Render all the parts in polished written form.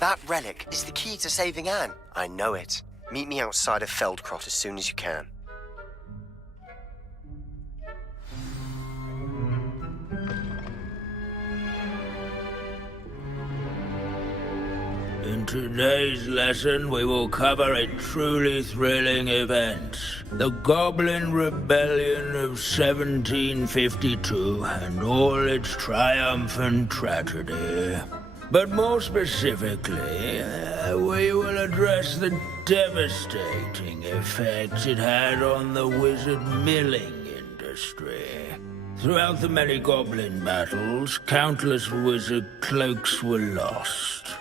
That relic is the key to saving Anne. I know it. Meet me outside of Feldcroft as soon as you can. In today's lesson, we will cover a truly thrilling event. The Goblin Rebellion of 1752 and all its triumph and tragedy. But more specifically, we will address the devastating effects it had on the wizard milling industry. Throughout the many goblin battles, countless wizard cloaks were lost.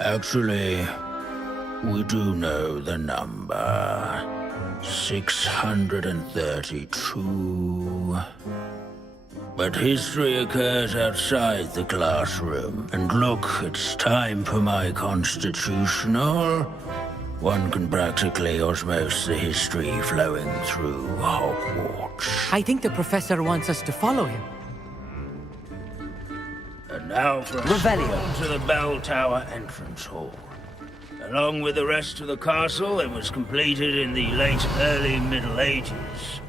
Actually, we do know the number. 632. But history occurs outside the classroom. And look, it's time for my constitutional. One can practically osmose the history flowing through Hogwarts. I think the professor wants us to follow him. And now for a stroll to the bell tower entrance hall. Along with the rest of the castle, it was completed in the early Middle Ages.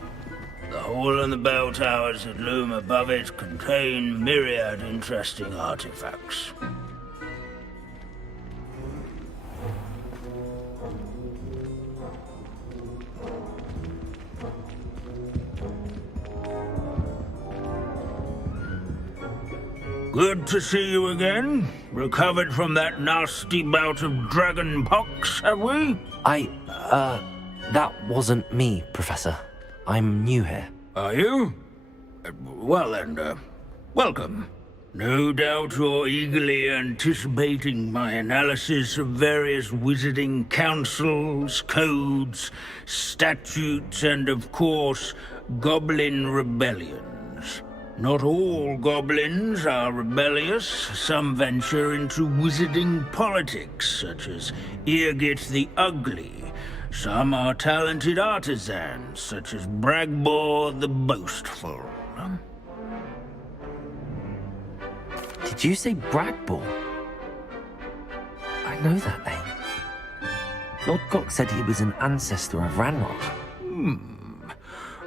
The hall and the bell towers that loom above it contain myriad interesting artifacts. Good to see you again. Recovered from that nasty bout of dragon pox, have we? That wasn't me, Professor. I'm new here. Are you? Well then, welcome. No doubt you're eagerly anticipating my analysis of various wizarding councils, codes, statutes, and of course, goblin rebellions. Not all goblins are rebellious. Some venture into wizarding politics, such as Eargit the Ugly. Some are talented artisans, such as Bragbor the Boastful. Did you say Bragbor? I know that name. Lord Cox said he was an ancestor of Ranrock.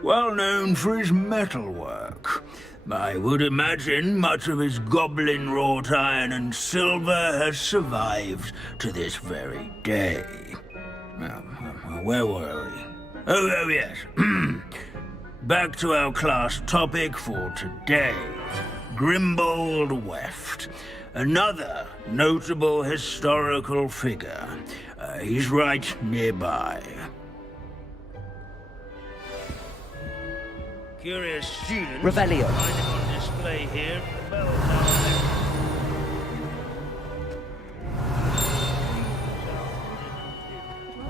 Well known for his metalwork. I would imagine much of his goblin wrought iron and silver has survived to this very day. Where were we? Oh yes. Back to our class topic for today. Grimbold Weft. Another notable historical figure. He's right nearby. Curious students Revelio. finding on display here at the bell tower.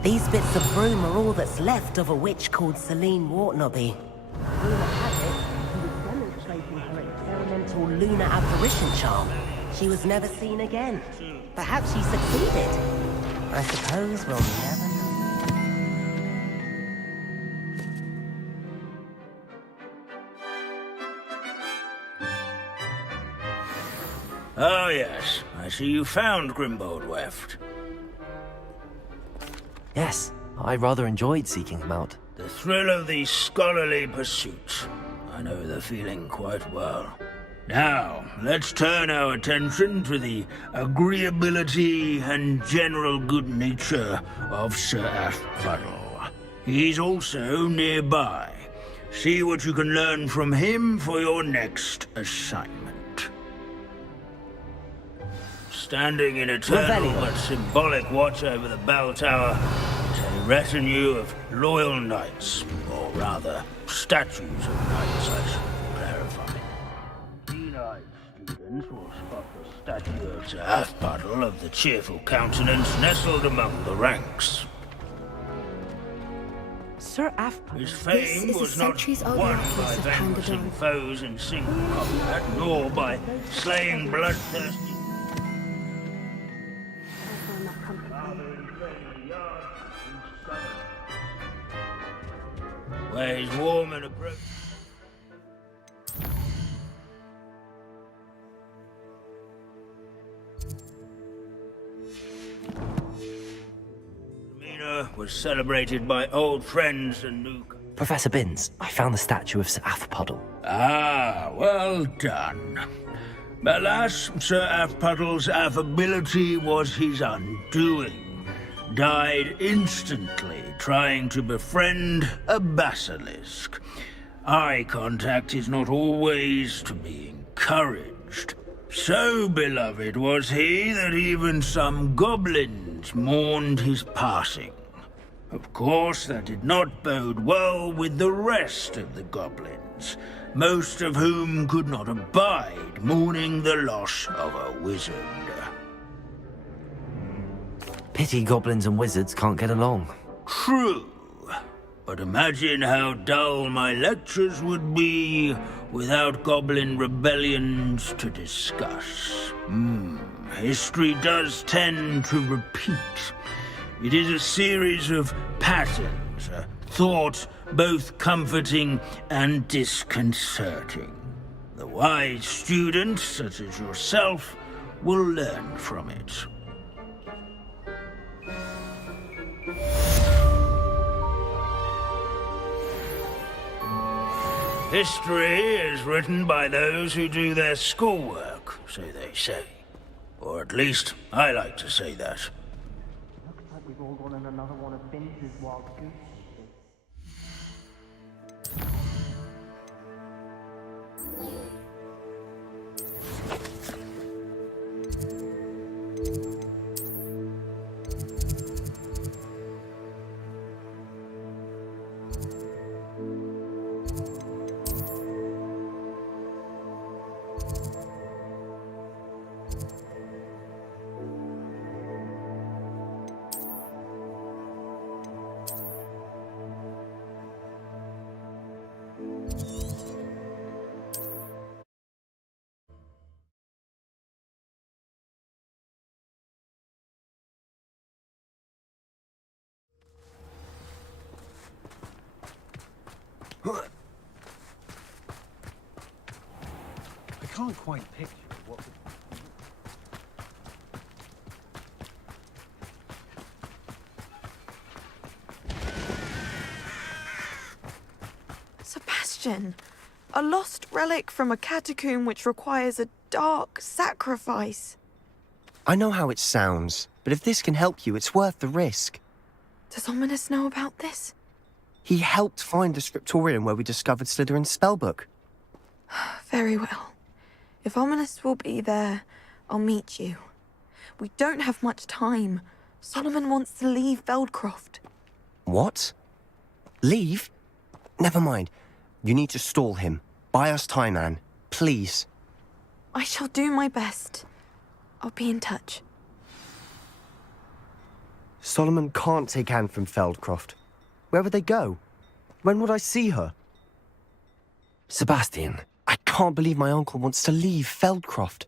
These bits of broom are all that's left of a witch called Celine Wartnobby. Rumour has it she was demonstrating her experimental lunar apparition charm. She was never seen again. Perhaps she succeeded. I suppose we'll never know. Oh, yes. I see you found Grimbold Weft. Yes, I rather enjoyed seeking him out. The thrill of the scholarly pursuit. I know the feeling quite well. Now, let's turn our attention to the agreeability and general good nature of Sir Puddle. He's also nearby. See what you can learn from him for your next assignment. Standing in eternal but symbolic watch over the bell tower is a retinue of loyal knights, or rather, statues of knights, I should clarify. Keen-eyed students will spot the statue of Sir Puddle of the cheerful countenance nestled among the ranks. Sir Puddle. His fame was not won by vanquishing foes in single combat, nor by slaying bloodthirsty. Where he's warm and approach. Was celebrated by old friends and new... Professor Binns, I found the statue of Sir Puddle. Ah, well done. Alas, Sir Puddle's affability was his undoing. Died instantly trying to befriend a basilisk. Eye contact is not always to be encouraged. So beloved was he that even some goblins mourned his passing. Of course, that did not bode well with the rest of the goblins, most of whom could not abide mourning the loss of a wizard. Pity goblins and wizards can't get along. True, but imagine how dull my lectures would be without goblin rebellions to discuss. History does tend to repeat. It is a series of patterns, a thought both comforting and disconcerting. The wise student, such as yourself, will learn from it. History is written by those who do their schoolwork, so they say. Or at least, I like to say that. We've all gone on another one of Binns' wild goose I can't quite picture what... Sebastian, a lost relic from a catacomb which requires a dark sacrifice. I know how it sounds, but if this can help you, it's worth the risk. Does Ominous know about this? He helped find the scriptorium where we discovered Slytherin's spellbook. Very well. If Ominous will be there, I'll meet you. We don't have much time. Solomon wants to leave Feldcroft. What? Leave? Never mind. You need to stall him. Buy us time, Anne. Please. I shall do my best. I'll be in touch. Solomon can't take Anne from Feldcroft. Where would they go? When would I see her? Sebastian. I can't believe my uncle wants to leave Feldcroft.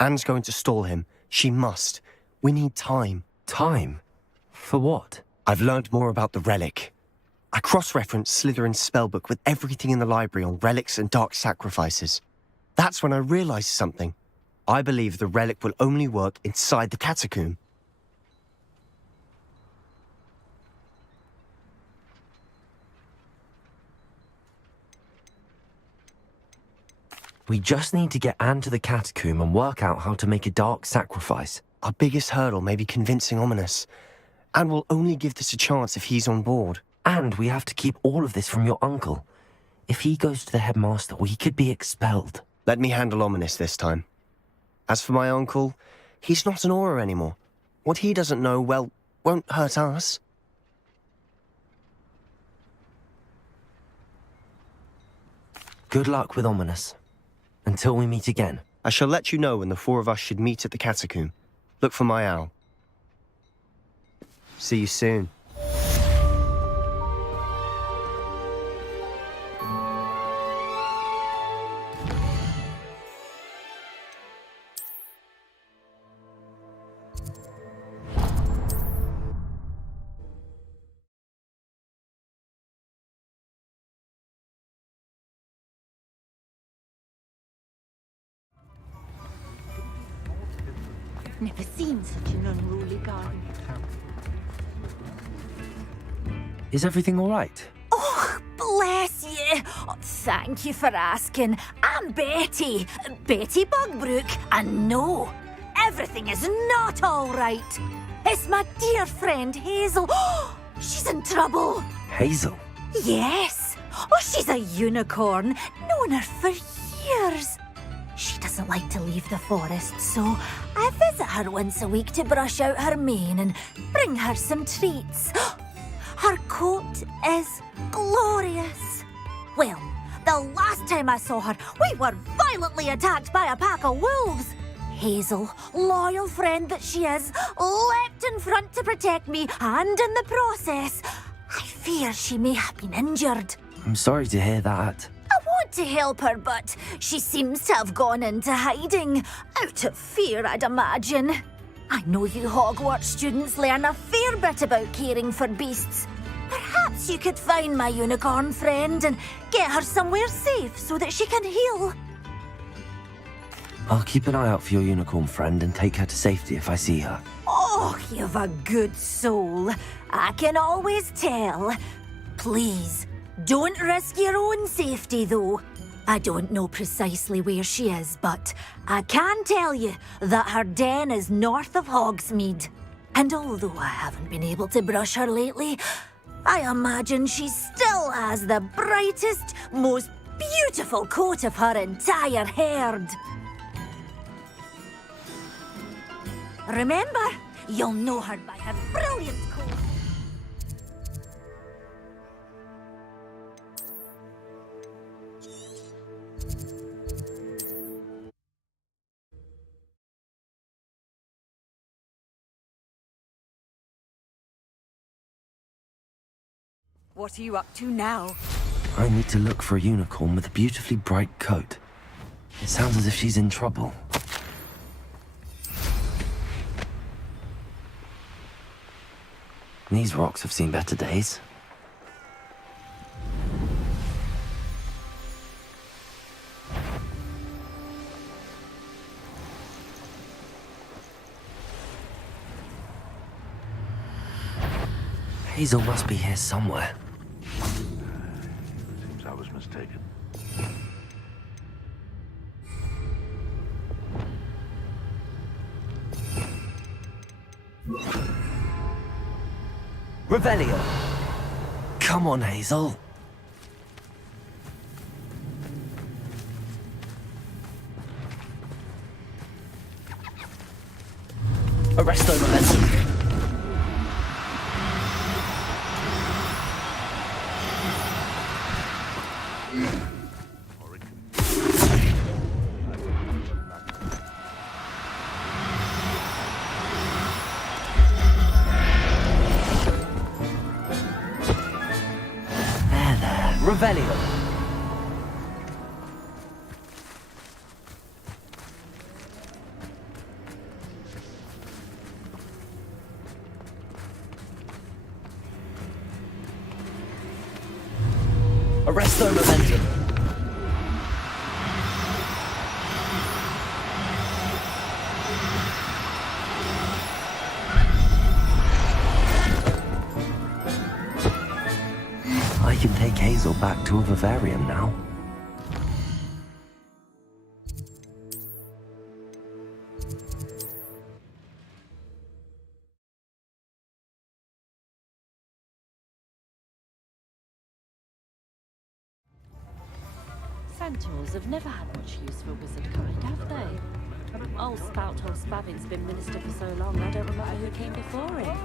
Anne's going to stall him. She must. We need time. Time? For what? I've learned more about the relic. I cross-referenced Slytherin's spellbook with everything in the library on relics and dark sacrifices. That's when I realized something. I believe the relic will only work inside the catacomb. We just need to get Anne to the catacomb and work out how to make a dark sacrifice. Our biggest hurdle may be convincing Ominous, and we'll only give this a chance if he's on board. And we have to keep all of this from your uncle. If he goes to the headmaster, we could be expelled. Let me handle Ominous this time. As for my uncle, he's not an Auror anymore. What he doesn't know, well, won't hurt us. Good luck with Ominous. Until we meet again. I shall let you know when the four of us should meet at the catacomb. Look for my owl. See you soon. Never seen such an unruly garden. Is everything all right? Oh, bless you. Oh, thank you for asking. I'm Betty. Betty Bugbrook. And no, everything is not all right. It's my dear friend Hazel. Oh, she's in trouble. Hazel? Yes. Oh, she's a unicorn. Known her for years. She doesn't like to leave the forest, so I visit her once a week to brush out her mane and bring her some treats. Her coat is glorious. Well, the last time I saw her, we were violently attacked by a pack of wolves. Hazel, loyal friend that she is, leapt in front to protect me, and in the process, I fear she may have been injured. I'm sorry to hear that. I want to help her, but she seems to have gone into hiding. Out of fear, I'd imagine. I know you Hogwarts students learn a fair bit about caring for beasts. Perhaps you could find my unicorn friend and get her somewhere safe so that she can heal. I'll keep an eye out for your unicorn friend and take her to safety if I see her. Oh, you've a good soul. I can always tell. Please, don't risk your own safety, though. I don't know precisely where she is, but I can tell you that her den is north of Hogsmeade. And although I haven't been able to brush her lately, I imagine she still has the brightest, most beautiful coat of her entire herd. Remember, you'll know her by her brilliant coat. What are you up to now? I need to look for a unicorn with a beautifully bright coat. It sounds as if she's in trouble. These rocks have seen better days. Hazel must be here somewhere. Seems I was mistaken. Revelio! Come on, Hazel. Arresto momentum. Revelio. Arresto momentum. Hazel back to a vivarium now. Centaurs have never had much use for wizard kind, have they? Old Spout-Hole Spavin's been minister for so long, I don't remember who came before him.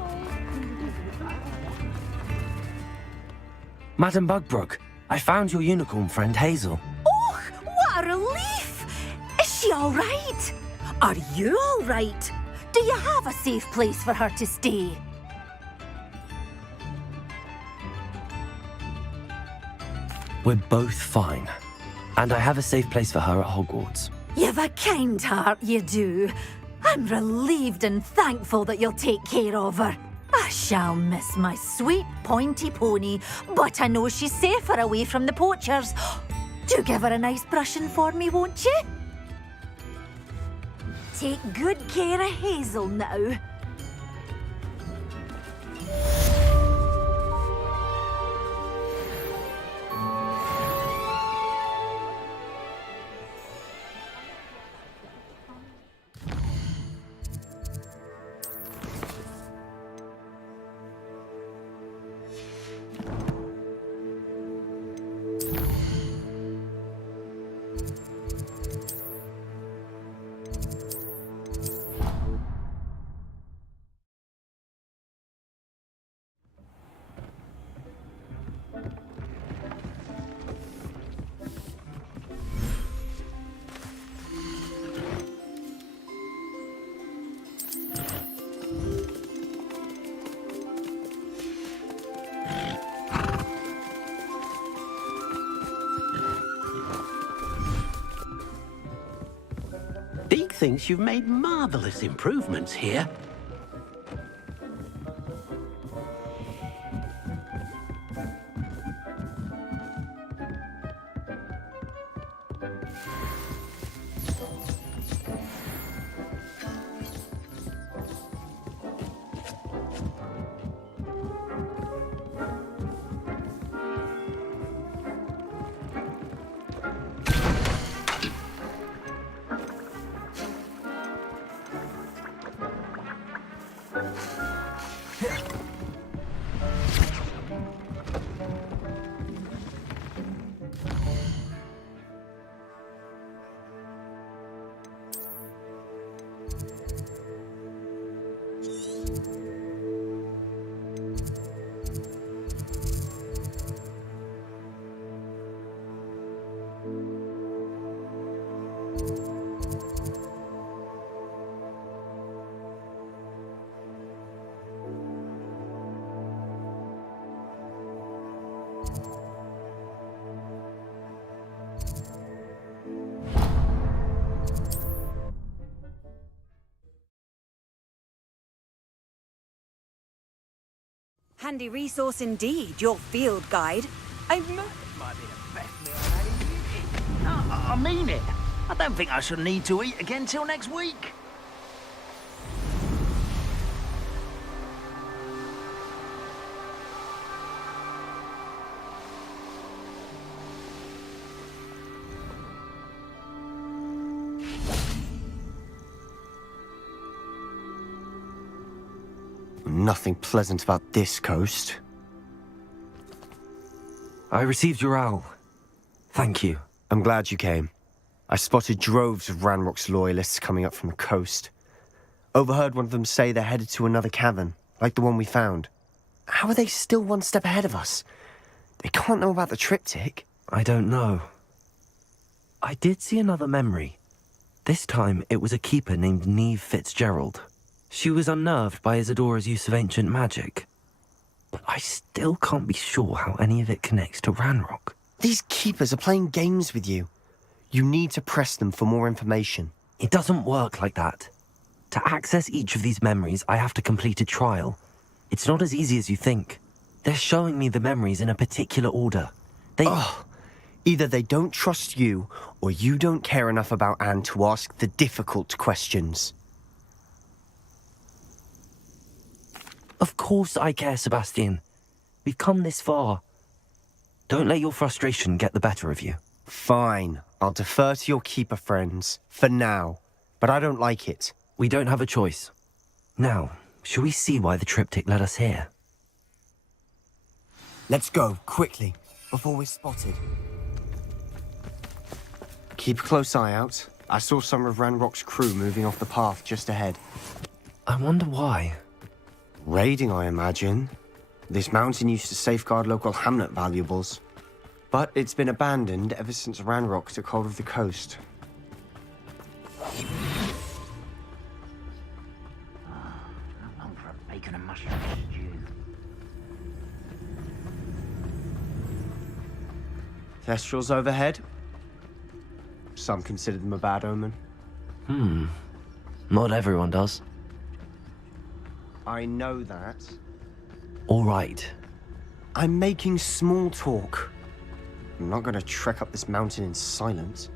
Madam Bugbrook, I found your unicorn friend Hazel. Oh, what a relief! Is she all right? Are you all right? Do you have a safe place for her to stay? We're both fine. And I have a safe place for her at Hogwarts. You've a kind heart, you do. I'm relieved and thankful that you'll take care of her. I shall miss my sweet pointy pony, but I know she's safer away from the poachers. Do give her a nice brushing for me, won't you? Take good care of Hazel now. Deke thinks you've made marvellous improvements here. Handy resource indeed, your field guide. Might be the best meal I've had in years. No, I mean it. I don't think I shall need to eat again till next week. Nothing pleasant about this coast. I received your owl. Thank you. I'm glad you came. I spotted droves of Ranrock's loyalists coming up from the coast. Overheard one of them say they're headed to another cavern, like the one we found. How are they still one step ahead of us? They can't know about the triptych. I don't know. I did see another memory. This time it was a keeper named Neve Fitzgerald. She was unnerved by Isadora's use of ancient magic. But I still can't be sure how any of it connects to Ranrock. These keepers are playing games with you. You need to press them for more information. It doesn't work like that. To access each of these memories, I have to complete a trial. It's not as easy as you think. They're showing me the memories in a particular order. Either they don't trust you, or you don't care enough about Anne to ask the difficult questions. Of course I care, Sebastian. We've come this far. Don't let your frustration get the better of you. Fine. I'll defer to your keeper friends. For now. But I don't like it. We don't have a choice. Now, shall we see why the triptych led us here? Let's go, quickly, before we're spotted. Keep a close eye out. I saw some of Ranrock's crew moving off the path just ahead. I wonder why. Raiding, I imagine. This mountain used to safeguard local hamlet valuables. But it's been abandoned ever since Ranrock took hold of the coast. I'm long for a bacon and mushroom stew. Thestrals overhead. Some consider them a bad omen. Not everyone does. I know that. All right. I'm making small talk. I'm not going to trek up this mountain in silence.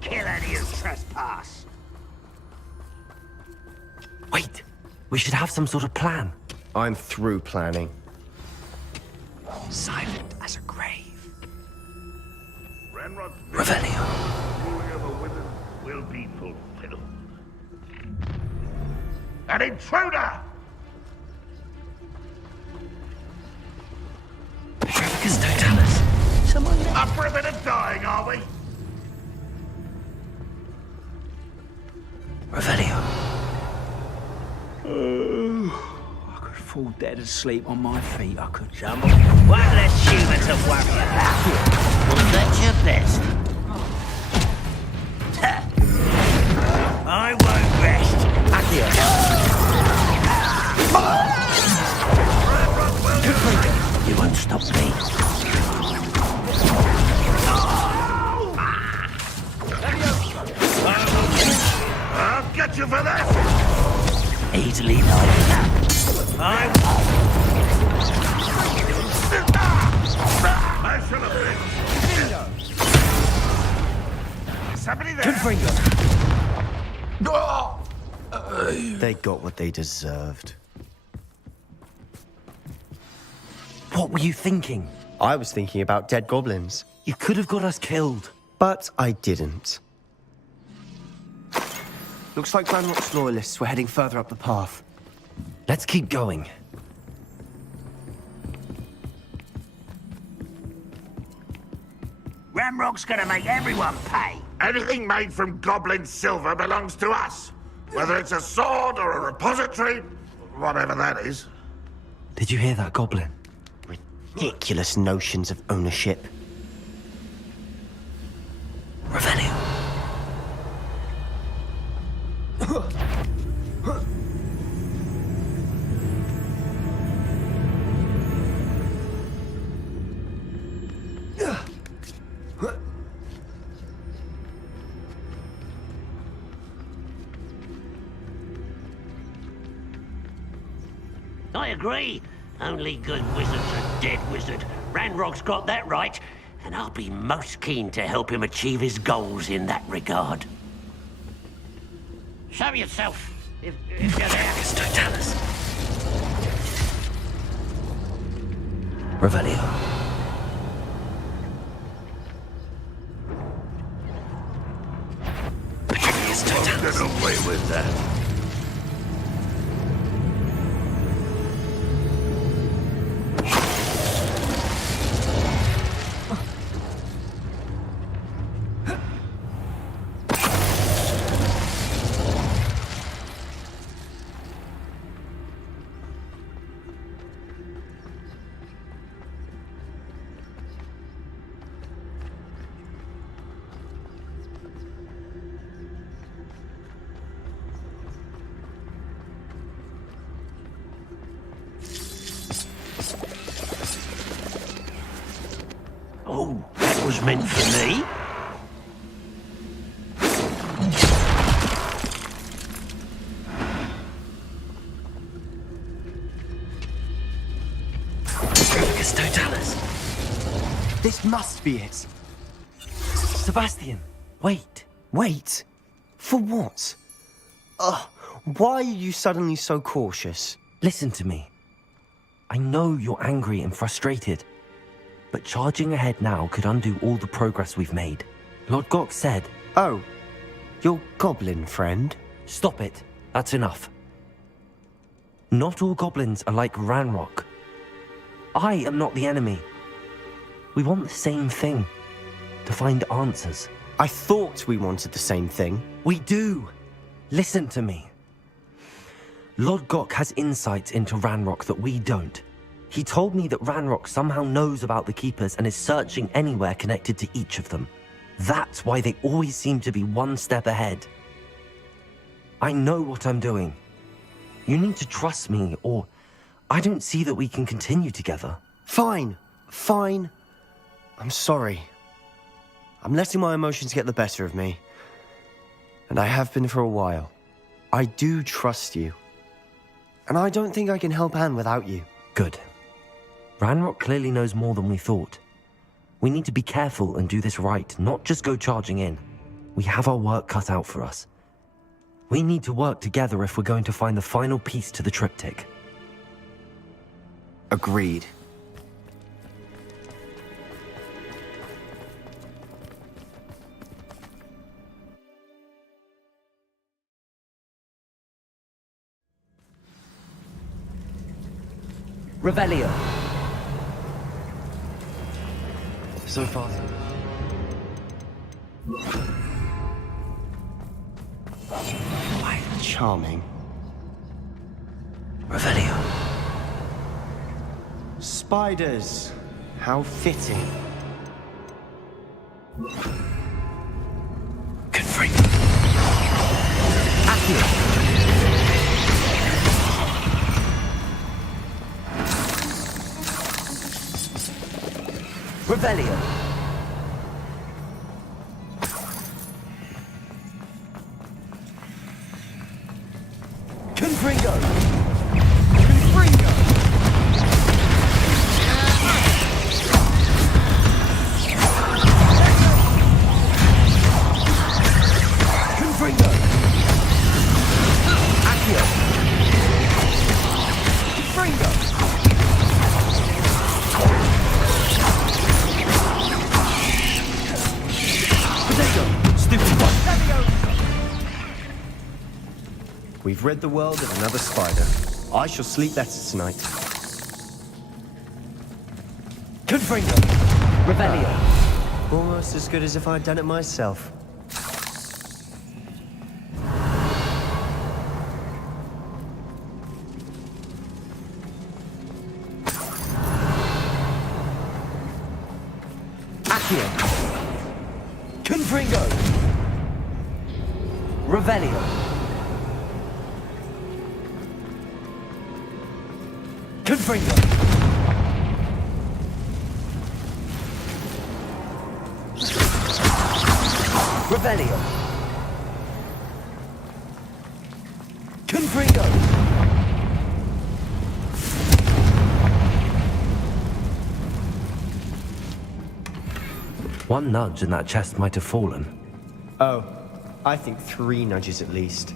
Kill any who trespass. Wait! We should have some sort of plan. I'm through planning. Silent as a grave. Ranrock's Revelio. ruling of a women will be fulfilled. An intruder! Petricus totalis. Someone Up for a bit of dying, are we? Revelio. I could fall dead asleep on my feet. I could. One less human to worry about. Well, that's your best. I won't rest. You won't stop me. I'll get you for that! Easily enough. I should have been. Somebody there! They got what they deserved. What were you thinking? I was thinking about dead goblins. You could have got us killed. But I didn't. Looks like Ranrock's loyalists were heading further up the path. Let's keep going. Ramrock's gonna make everyone pay. Anything made from goblin silver belongs to us. Whether it's a sword or a repository, whatever that is. Did you hear that, Goblin? Ridiculous notions of ownership. Revelio. I agree. Only good wizard's a dead wizard. Ranrock's got that right, and I'll be most keen to help him achieve his goals in that regard. Show yourself, if you're there. It's totalis. Revelio. Petricus totalis. Get away with that. Oh, that was meant for me. Totalis. This must be it. Sebastian, wait. Wait? For what? Ugh, why are you suddenly so cautious? Listen to me. I know you're angry and frustrated, but charging ahead now could undo all the progress we've made. Lord Gok said... Oh, your goblin friend? Stop it. That's enough. Not all goblins are like Ranrock. I am not the enemy. We want the same thing. To find answers. I thought we wanted the same thing. We do. Listen to me. Lord Gok has insights into Ranrock that we don't. He told me that Ranrock somehow knows about the Keepers and is searching anywhere connected to each of them. That's why they always seem to be one step ahead. I know what I'm doing. You need to trust me, or I don't see that we can continue together. Fine. Fine. I'm sorry. I'm letting my emotions get the better of me. And I have been for a while. I do trust you. And I don't think I can help Anne without you. Good. Ranrock clearly knows more than we thought. We need to be careful and do this right, not just go charging in. We have our work cut out for us. We need to work together if we're going to find the final piece to the triptych. Agreed. Revelio. So far. Quite charming. Revelio. Spiders. How fitting. Confront. Accio. Revelio. Confringo. Confringo. Confringo. Accio. Confringo. We've rid the world of another spider. I shall sleep better tonight. Confringo. Revelio. Almost as good as if I'd done it myself. Accio. Confringo. Revelio. Confringo. Revelio. Confringo. One nudge and that chest might have fallen. Oh, I think 3 nudges at least.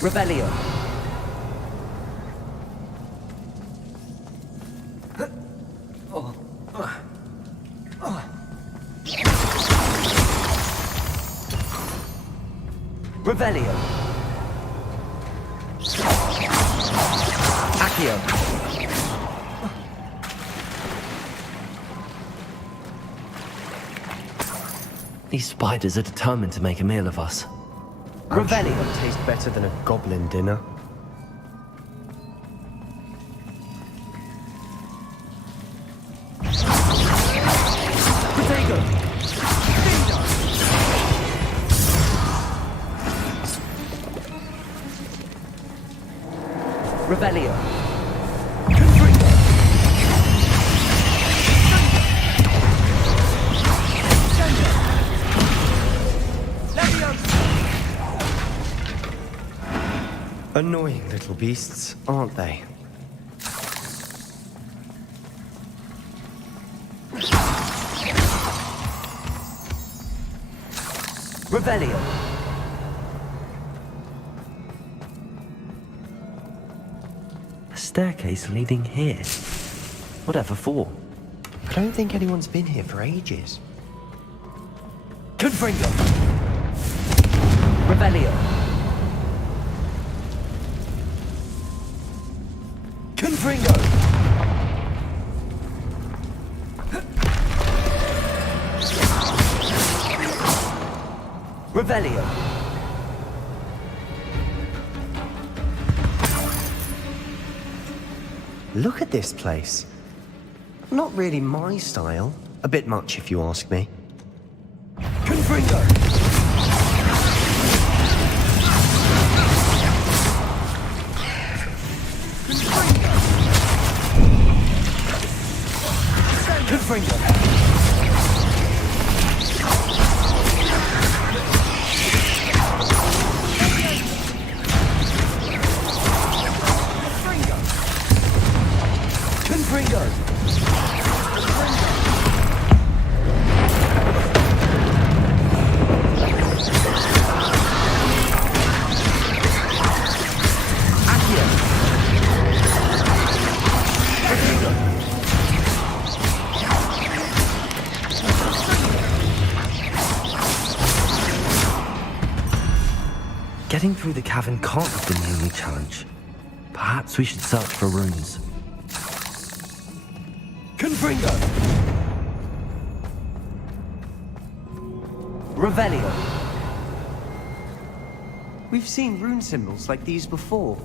Revelio. Revelio. Accio. These spiders are determined to make a meal of us. Revelio would taste better than a goblin dinner. Revelio. Annoying little beasts, aren't they? Revelio. A staircase leading here. Whatever for? I don't think anyone's been here for ages. Confringo. Revelio. Confringo. Revelio. Look at this place. Not really my style. A bit much, if you ask me. Confringo. Confringo. Confringo. Getting through the cavern can't have been the only challenge. Perhaps we should search for runes. Confringo! Revelio. We've seen rune symbols like these before.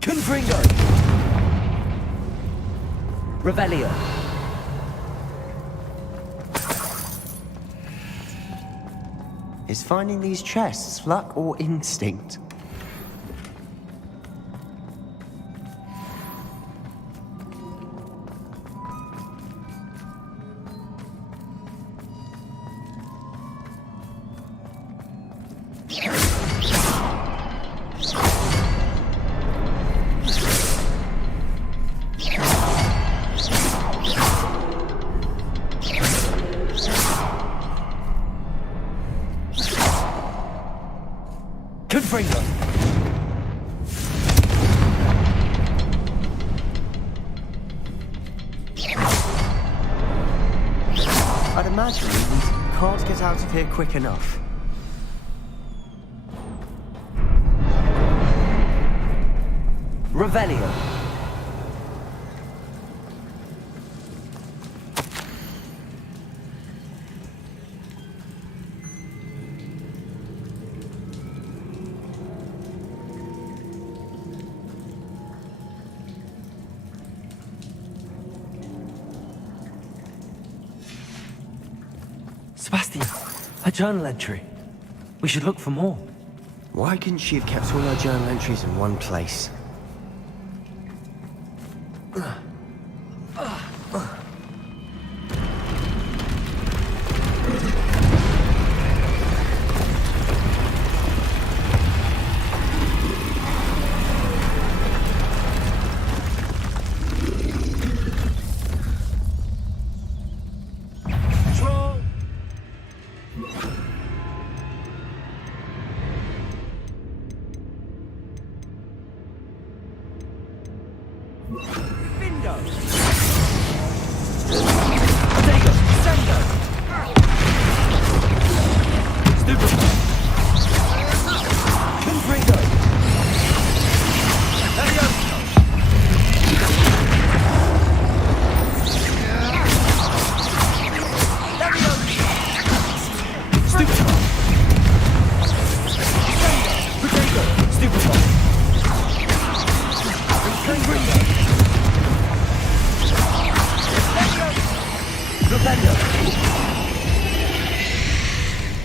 Confringo! Revelio. Is finding these chests luck or instinct? Confringo. I'd imagine we can't get out of here quick enough. Revelio. Sebastian, a journal entry. We should look for more. Why couldn't she have kept all her journal entries in one place?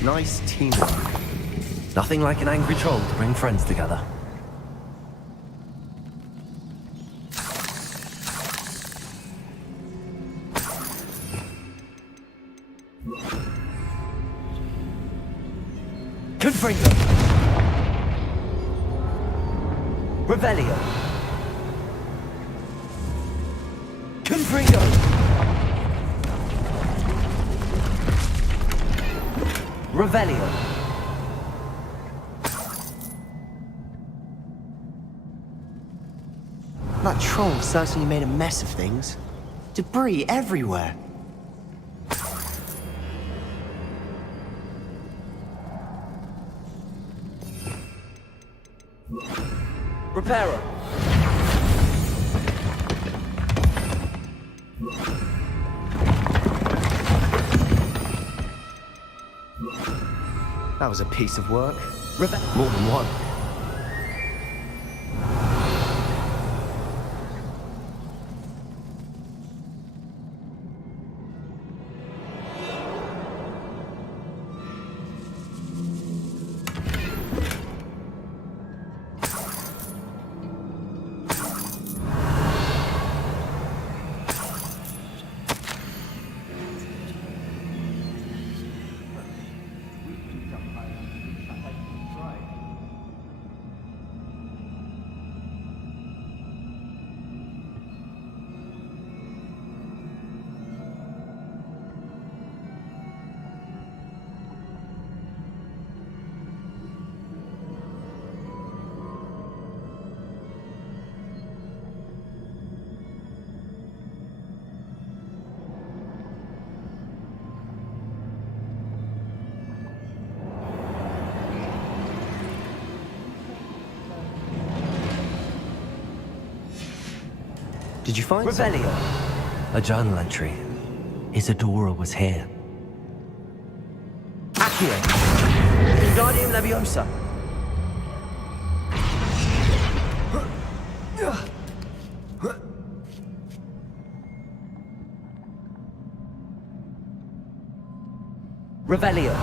Nice teamwork. Nothing like an angry troll to bring friends together. Confringo. Revelio. Confringo. Revelio. That troll certainly made a mess of things. Debris everywhere. Reparo. That was a piece of work. More than one. Did you find something? Revelio. A journal entry. Isadora was here. Accio. Wingardium Leviosa. Revelio.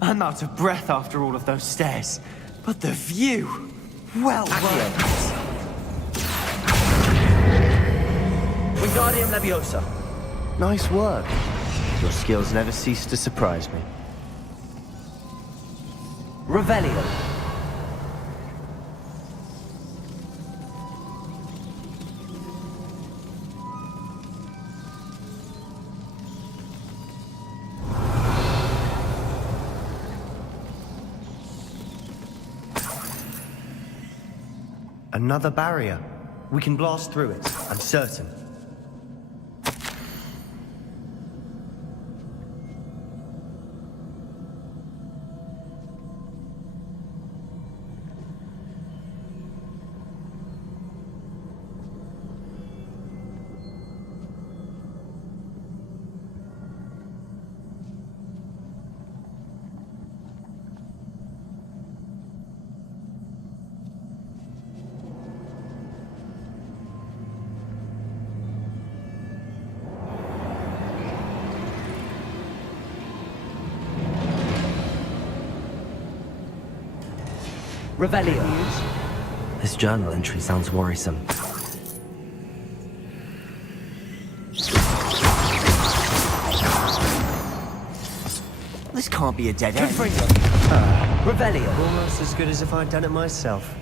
I'm out of breath after all of those stairs. But the view! Well worked. Wingardium Leviosa. Nice work. Your skills never cease to surprise me. Revelio. Another barrier. We can blast through it, I'm certain. Revelio. This journal entry sounds worrisome. This can't be a dead end. Revelio. Almost as good as if I'd done it myself.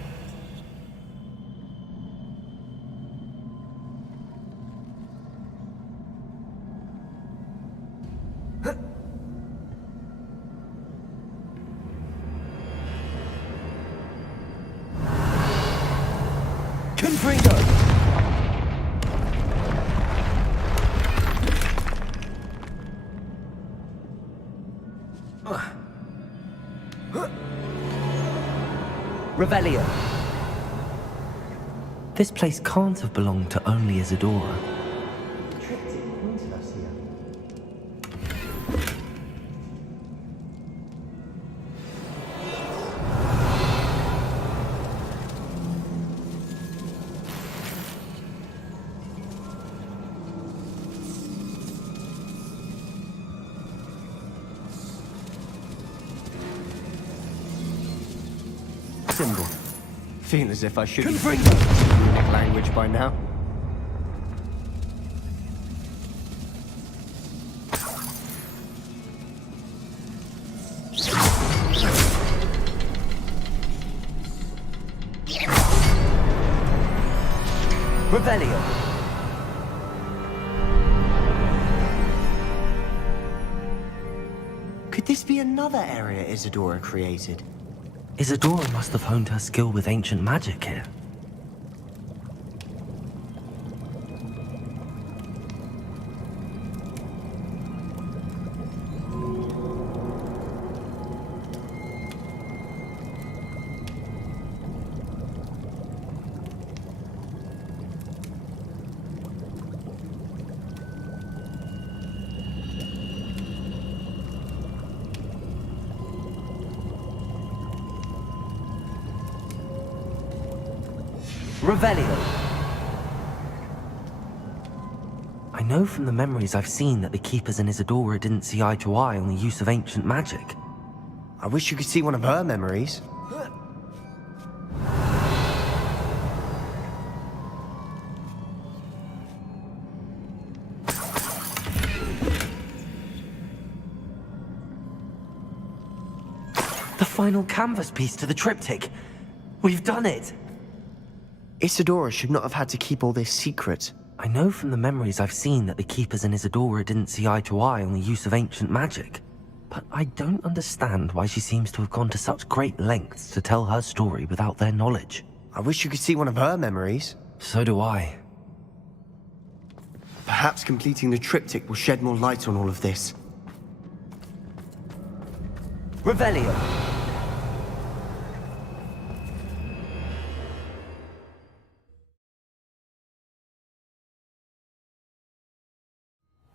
Revelio. This place can't have belonged to only Isadora. feel as if I should be unique language by now. Revelio. Could this be another area Isadora created? Isadora must have honed her skill with ancient magic here. Revelio. I know from the memories I've seen that the Keepers and Isadora didn't see eye to eye on the use of ancient magic. I wish you could see one of her memories. The final canvas piece to the triptych. We've done it! Isadora should not have had to keep all this secret. I know from the memories I've seen that the Keepers and Isadora didn't see eye to eye on the use of ancient magic. But I don't understand why she seems to have gone to such great lengths to tell her story without their knowledge. I wish you could see one of her memories. So do I. Perhaps completing the triptych will shed more light on all of this. Revelio.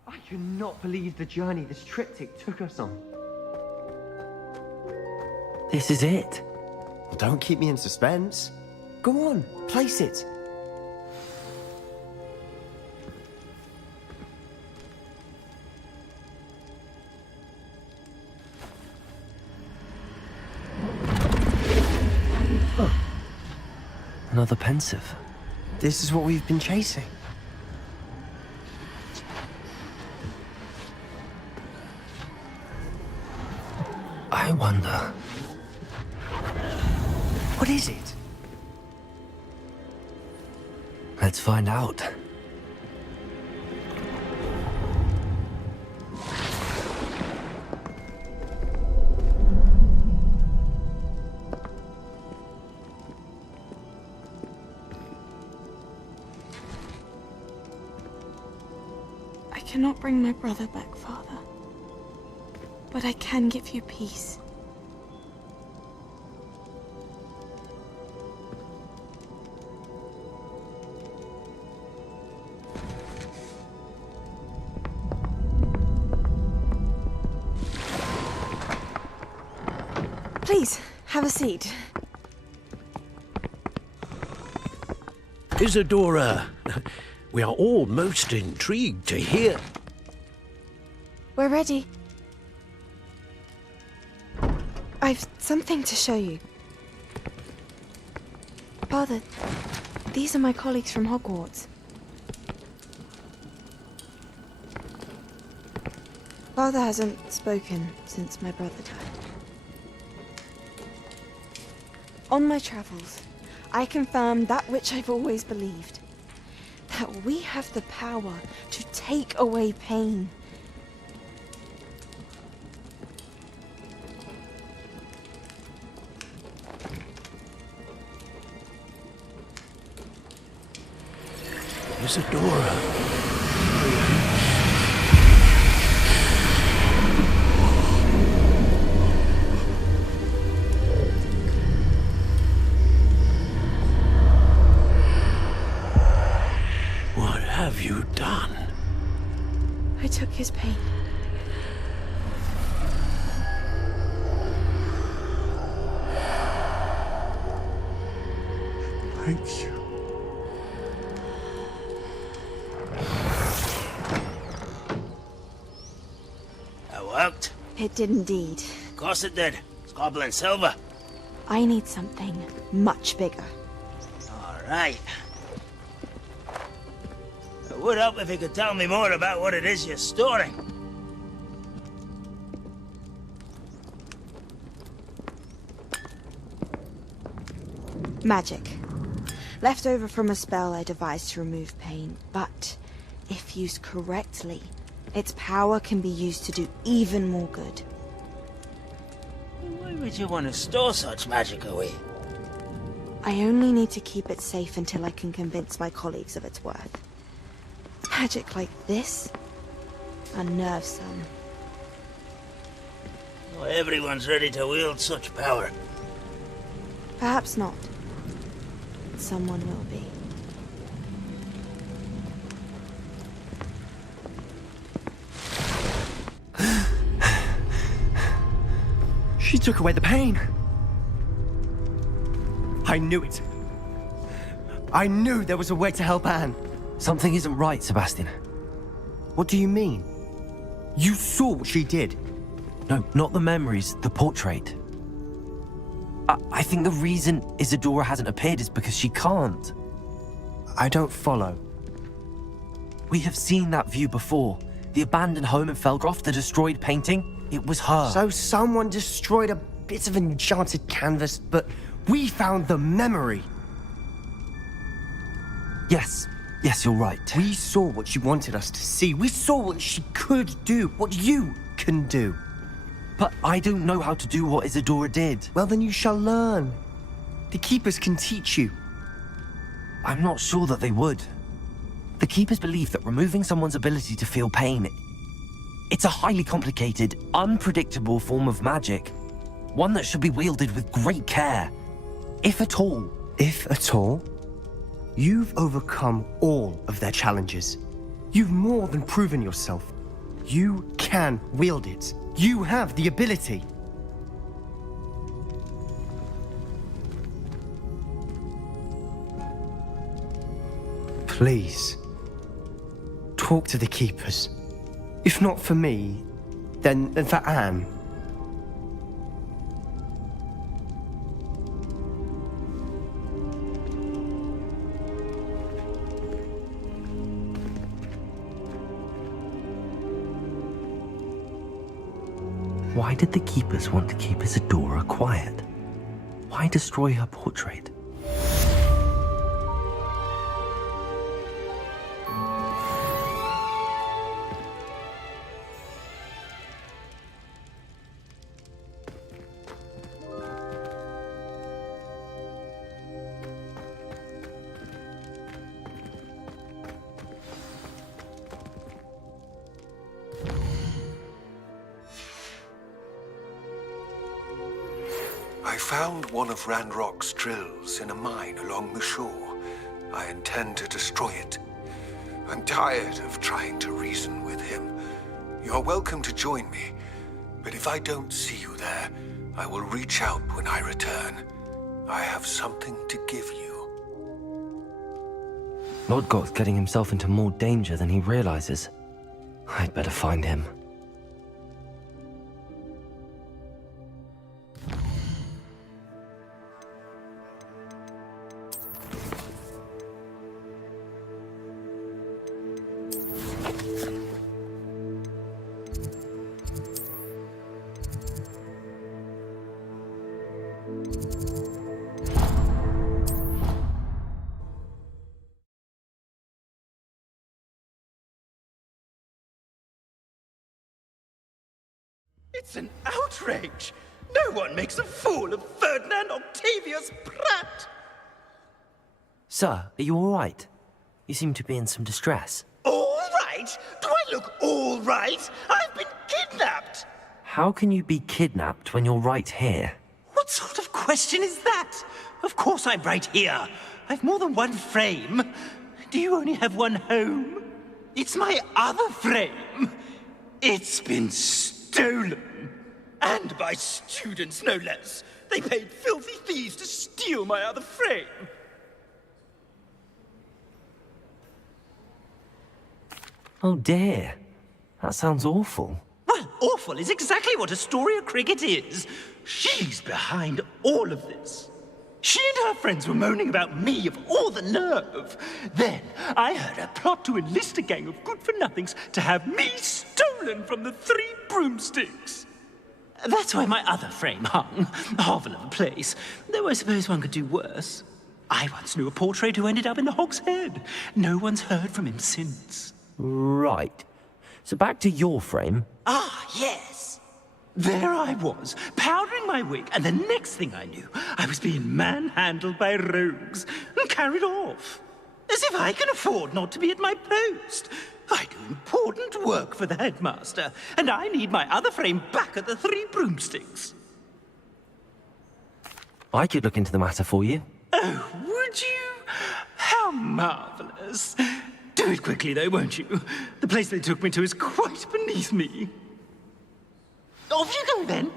I cannot believe the journey this triptych took us on. This is it. Well, don't keep me in suspense. Go on, place it. Another pensive. This is what we've been chasing. I wonder. What is it? Let's find out. I cannot bring my brother back, Father. But I can give you peace. Please, have a seat. Isadora, we are all most intrigued to hear. We're ready. I've something to show you. Father, these are my colleagues from Hogwarts. Father hasn't spoken since my brother died. On my travels, I confirmed that which I've always believed. That we have the power to take away pain. Isadora. What have you done? I took his pain. Thank you. That worked. It did indeed. Of course it did. It's goblin silver. I need something much bigger. Right. It would help if you could tell me more about what it is you're storing. Magic. Left over from a spell I devised to remove pain, but if used correctly, its power can be used to do even more good. Why would you want to store such magic away? I only need to keep it safe until I can convince my colleagues of its worth. Magic like this unnerves some. Not everyone's ready to wield such power. Perhaps not. Someone will be. She took away the pain. I knew it. I knew there was a way to help Anne. Something isn't right, Sebastian. What do you mean? You saw what she did. No, not the memories, the portrait. I think the reason Isadora hasn't appeared is because she can't. I don't follow. We have seen that view before. The abandoned home in Felgroth, the destroyed painting. It was her. So someone destroyed a bit of enchanted canvas, but we found the memory. Yes, you're right. We saw what she wanted us to see. We saw what she could do, what you can do. But I don't know how to do what Isadora did. Well, then you shall learn. The Keepers can teach you. I'm not sure that they would. The Keepers believe that removing someone's ability to feel pain, it's a highly complicated, unpredictable form of magic. One that should be wielded with great care. If at all. If at all? You've overcome all of their challenges. You've more than proven yourself. You can wield it. You have the ability. Please, talk to the Keepers. If not for me, then for Anne. Why did the Keepers want to keep Isadora quiet? Why destroy her portrait? I found one of Ranrock's drills in a mine along the shore. I intend to destroy it. I'm tired of trying to reason with him. You're welcome to join me, but if I don't see you there, I will reach out when I return. I have something to give you. Lodgot's getting himself into more danger than he realizes. I'd better find him. It's an outrage! No one makes a fool of Ferdinand Octavius Pratt! Sir, are you all right? You seem to be in some distress. All right? Do I look all right? I've been kidnapped! How can you be kidnapped when you're right here? What sort of question is that? Of course I'm right here. I've more than one frame. Do you only have one home? It's my other frame. It's been stolen. And by students, no less. They paid filthy thieves to steal my other frame. Oh dear. That sounds awful. Well, awful is exactly what Astoria Cricket is. She's behind all of this. She and her friends were moaning about me, of all the nerve. Then I heard her plot to enlist a gang of good-for-nothings to have me stolen from the Three Broomsticks. That's where my other frame hung. A hovel of a place. Though I suppose one could do worse. I once knew a portrait who ended up in the Hog's Head. No one's heard from him since. Right. So back to your frame. Ah, yes. There I was, powdering my wig, and the next thing I knew, I was being manhandled by rogues and carried off. As if I can afford not to be at my post. I do important work for the headmaster, and I need my other frame back at the Three Broomsticks. I could look into the matter for you. Oh, would you? How marvelous. Do it quickly, though, won't you? The place they took me to is quite beneath me. Off you go, then.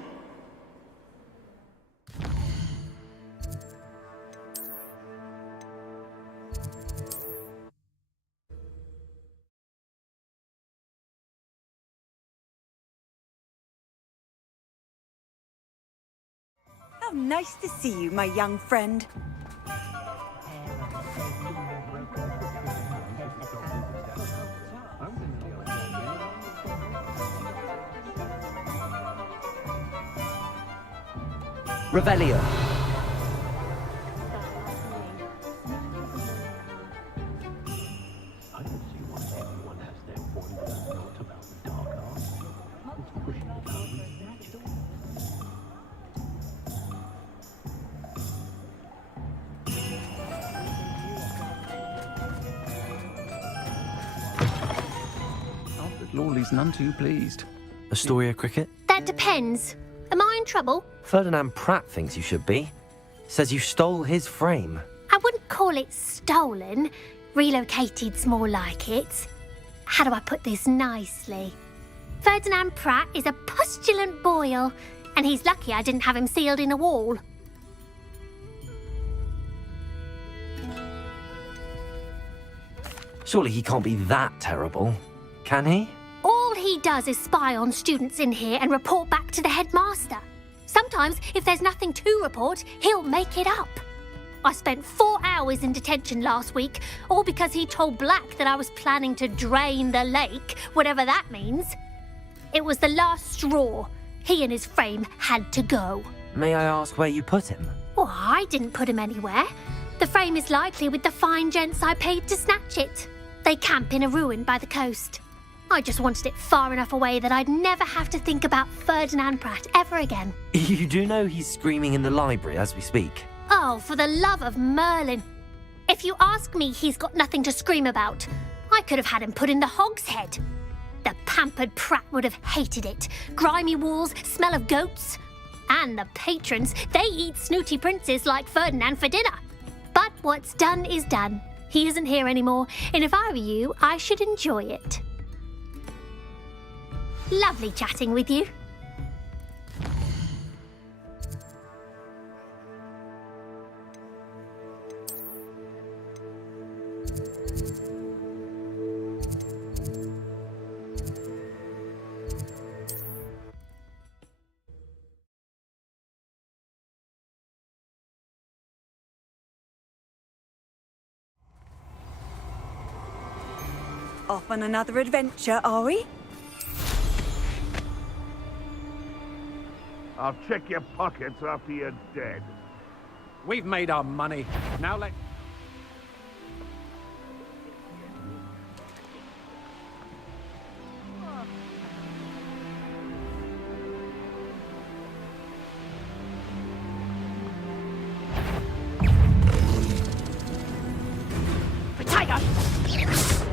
How nice to see you, my young friend. Revelio. Lawley's none too pleased. Astoria Cricket? That depends. Am I in trouble? Ferdinand Pratt thinks you should be. Says you stole his frame. I wouldn't call it stolen. Relocated's more like it. How do I put this nicely? Ferdinand Pratt is a postulant boil, and he's lucky I didn't have him sealed in a wall. Surely he can't be that terrible, can he? All he does is spy on students in here and report back to the headmaster. Sometimes, if there's nothing to report, he'll make it up. I spent 4 hours in detention last week, all because he told Black that I was planning to drain the lake, whatever that means. It was the last straw. He and his frame had to go. May I ask where you put him? Well, I didn't put him anywhere. The frame is likely with the fine gents I paid to snatch it. They camp in a ruin by the coast. I just wanted it far enough away that I'd never have to think about Ferdinand Pratt ever again. You do know he's screaming in the library as we speak. Oh, for the love of Merlin. If you ask me, he's got nothing to scream about. I could have had him put in the Hog's Head. The pampered Pratt would have hated it. Grimy walls, smell of goats. And the patrons, they eat snooty princes like Ferdinand for dinner. But what's done is done. He isn't here anymore, and if I were you, I should enjoy it. Lovely chatting with you. Off on another adventure, are we? I'll check your pockets after you're dead. We've made our money. Now let... Tiger!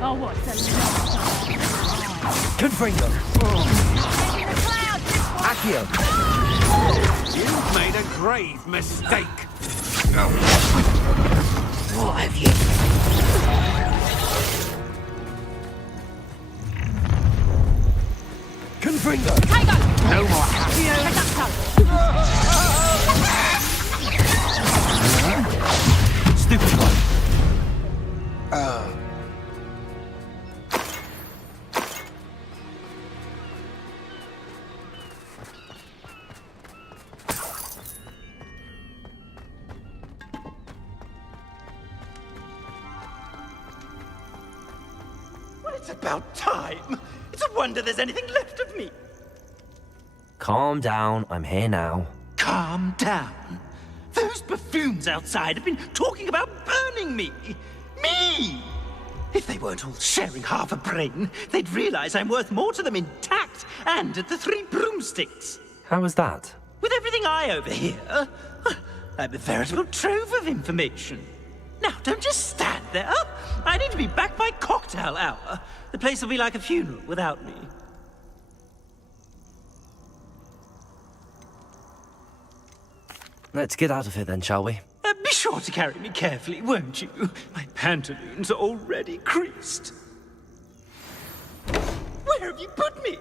Oh, what a Confringo! Accio! You've made a grave mistake. What have you... Confringo! Tiger! No more Stupid one. It's about time. It's a wonder there's anything left of me. Calm down, I'm here now. Calm down. Those buffoons outside have been talking about burning me. Me! If they weren't all sharing half a brain, they'd realize I'm worth more to them intact and at the 3 broomsticks. How was that? With everything I overhear, I'm a veritable trove of information. Now, don't just stand there. I need to be back by cocktail hour. The place will be like a funeral without me. Let's get out of here then, shall we? Be sure to carry me carefully, won't you? My pantaloons are already creased. Where have you put me?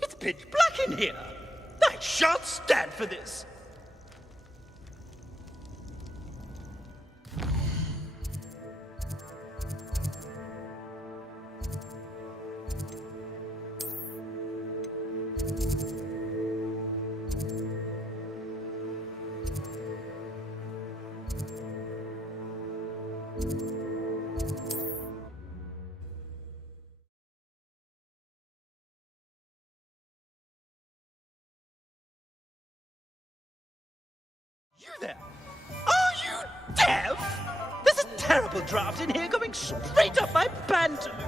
It's pitch black in here. I shan't stand for this. You there? Are you deaf? There's a terrible draft in here going straight up my pantaloons.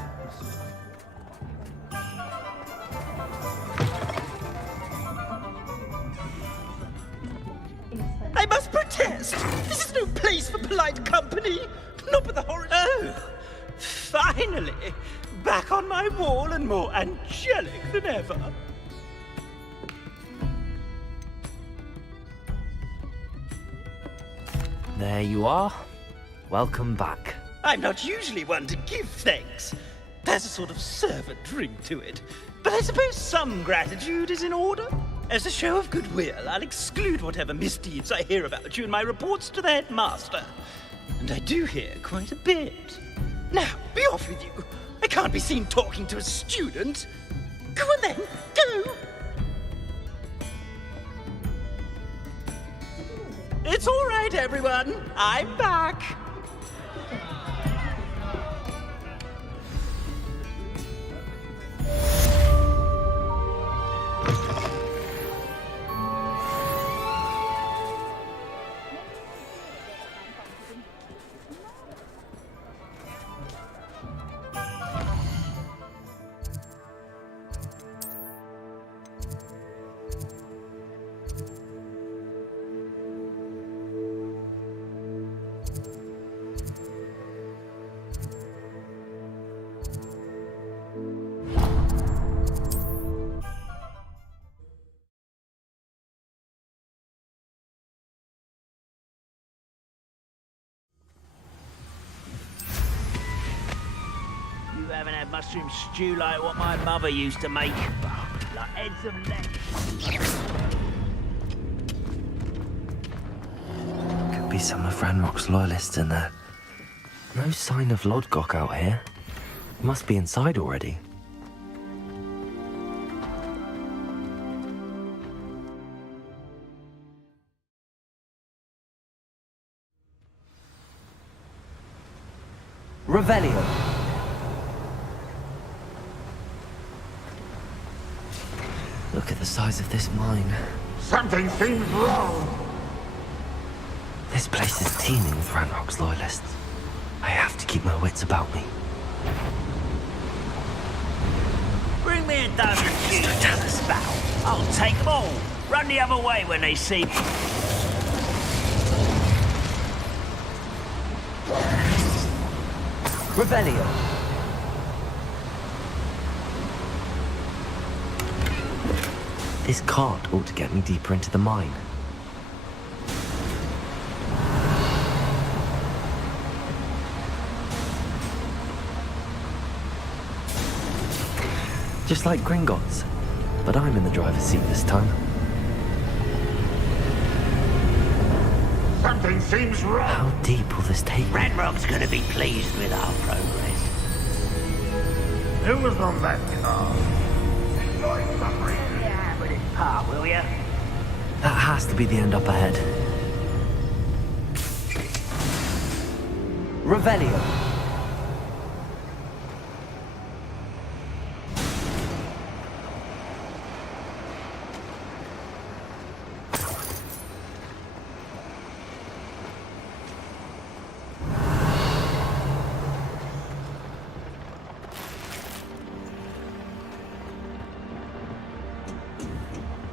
I must protest. This is no place for polite company. Not with the horror. Oh, finally. Back on my wall and more angelic than ever. There you are. Welcome back. I'm not usually one to give thanks. There's a sort of servant ring to it. But I suppose some gratitude is in order. As a show of goodwill, I'll exclude whatever misdeeds I hear about you in my reports to the headmaster. And I do hear quite a bit. Now, be off with you. I can't be seen talking to a student. Go on then, go! It's all right, everyone. I'm back. You haven't had mushroom stew like what my mother used to make. Like heads of lettuce. Could be some of Ranrock's loyalists in there. No sign of Lodgok out here. Must be inside already. Revelio. Look at the size of this mine. Something seems wrong. This place is teeming with Ranrock's loyalists. I have to keep my wits about me. Bring me a dozen kids to tell us about. I'll take them all. Run the other way when they see me. Revelio. This cart ought to get me deeper into the mine. Just like Gringotts, but I'm in the driver's seat this time. Something seems wrong. How deep will this take me? Ranrock's gonna be pleased with our progress. Who was on that car? Enjoy suffering. Yeah, but it's part, will ya? That has to be the end up ahead. Revelio.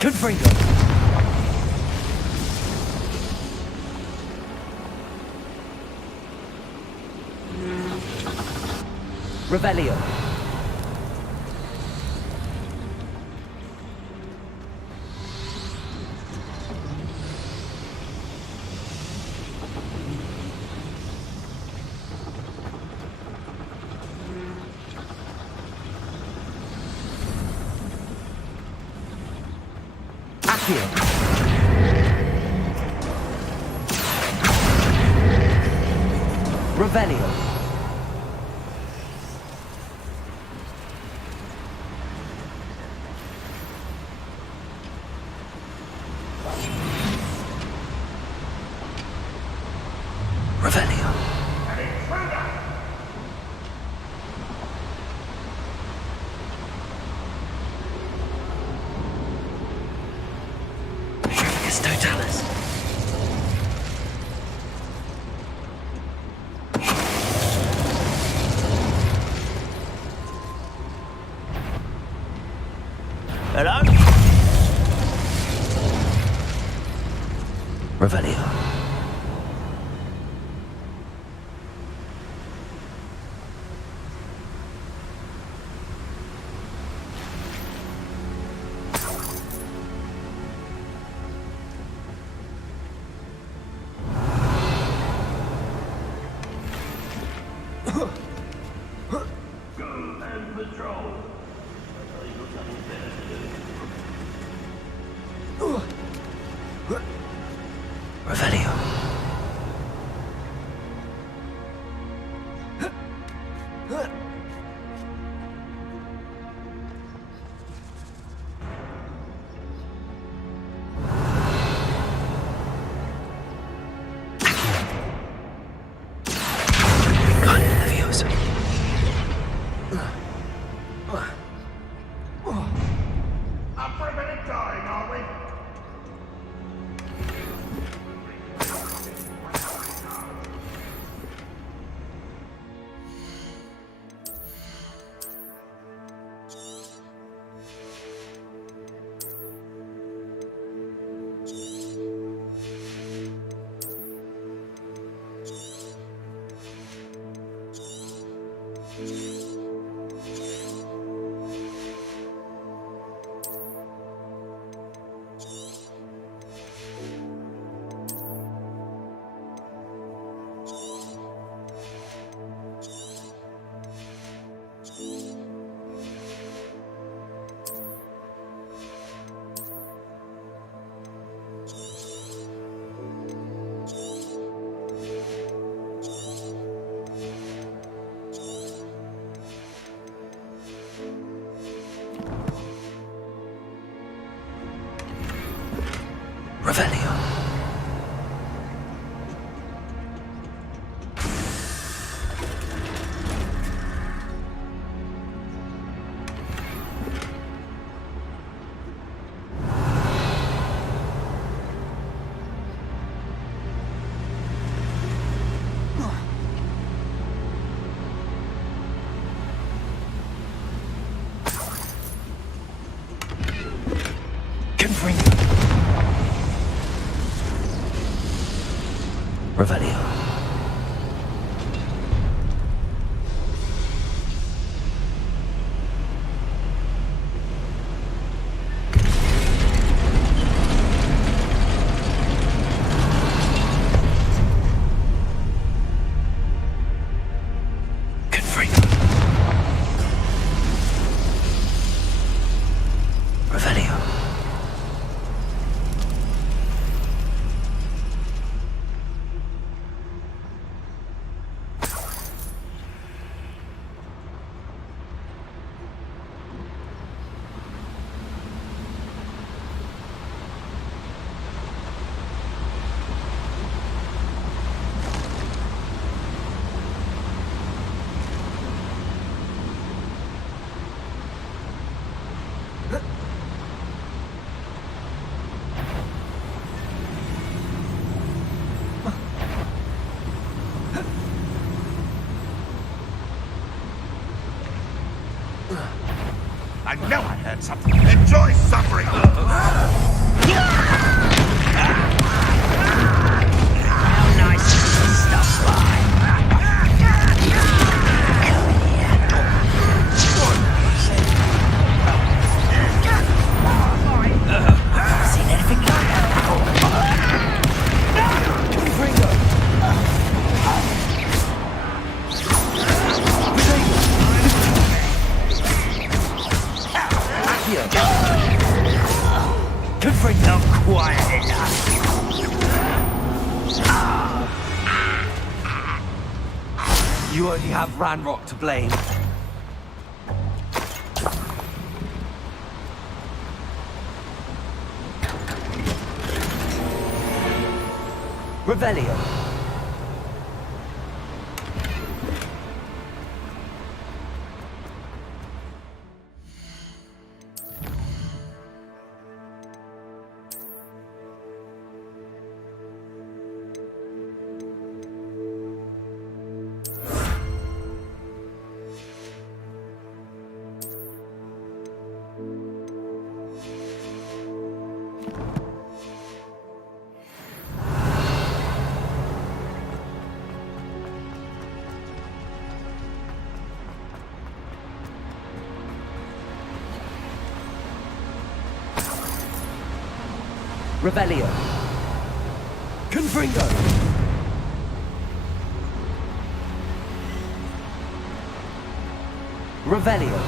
Confringo. Revelio. Accio. Revelio. Revelio. It's Totalis. Hello? Revelio. Revelio. Up for a minute dying, are we? I know I heard something. Enjoy suffering! How nice is this stuff, by? Seen anything like that before? Ringo! Good for not quiet enough. You only have Ranrock to blame. Revelio. Revelio. Confringo. Revelio.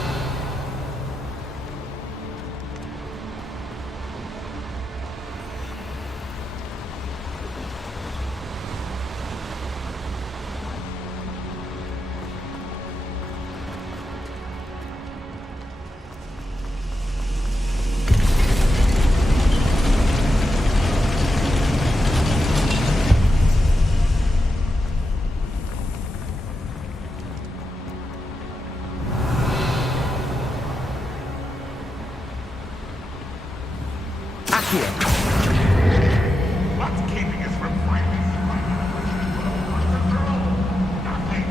What's keeping us from fighting? Nothing.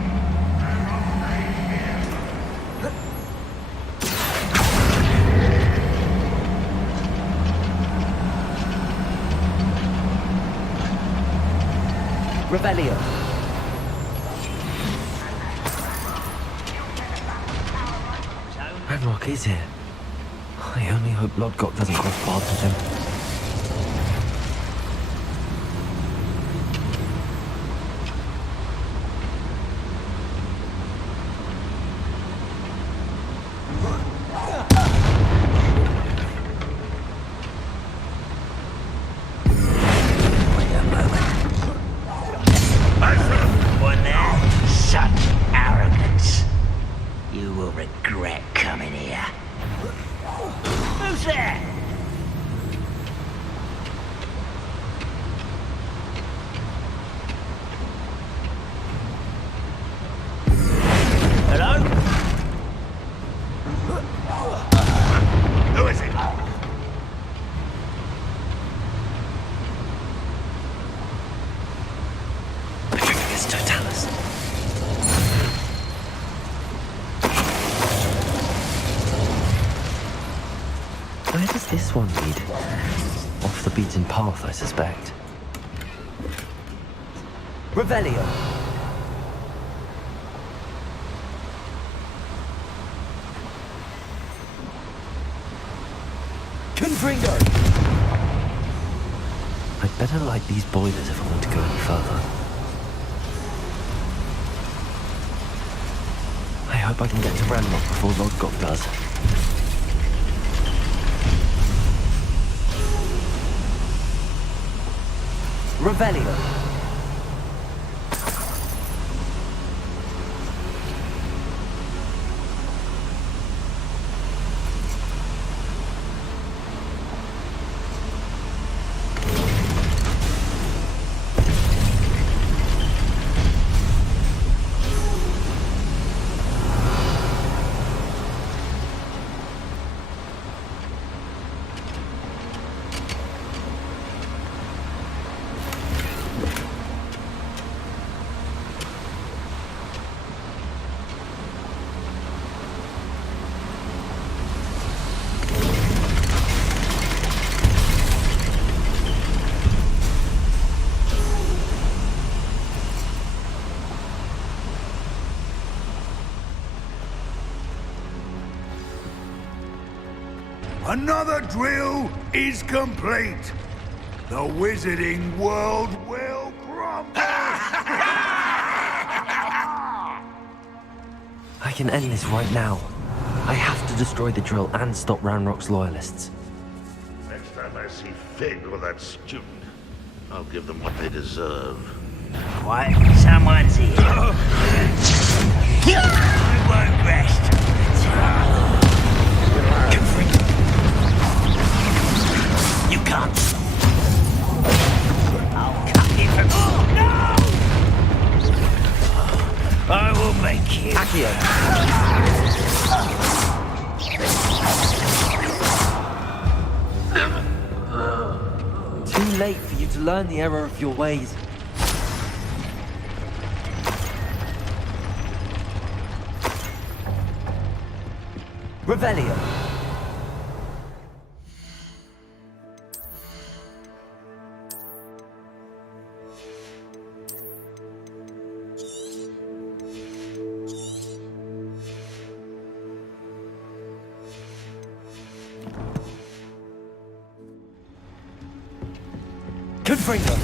Revelio. Ranrock is here. I only hope Lodgok doesn't cross paths with him. Where does this one lead? Off the beaten path, I suspect. Revelio. Confringo. I'd better light these boilers if I want to go any further. I hope I can get to Ranrock before Lodgok does. Revelio. Another drill is complete. The wizarding world will crumble. I can end this right now. I have to destroy the drill and stop Ranrock's loyalists. Next time I see Fig or that student, I'll give them what they deserve. What? Someone's here. I won't rest. You can't. I'll cut you from... Oh, no! I will make you. Accio. Too late for you to learn the error of your ways. Revelio. Confringo.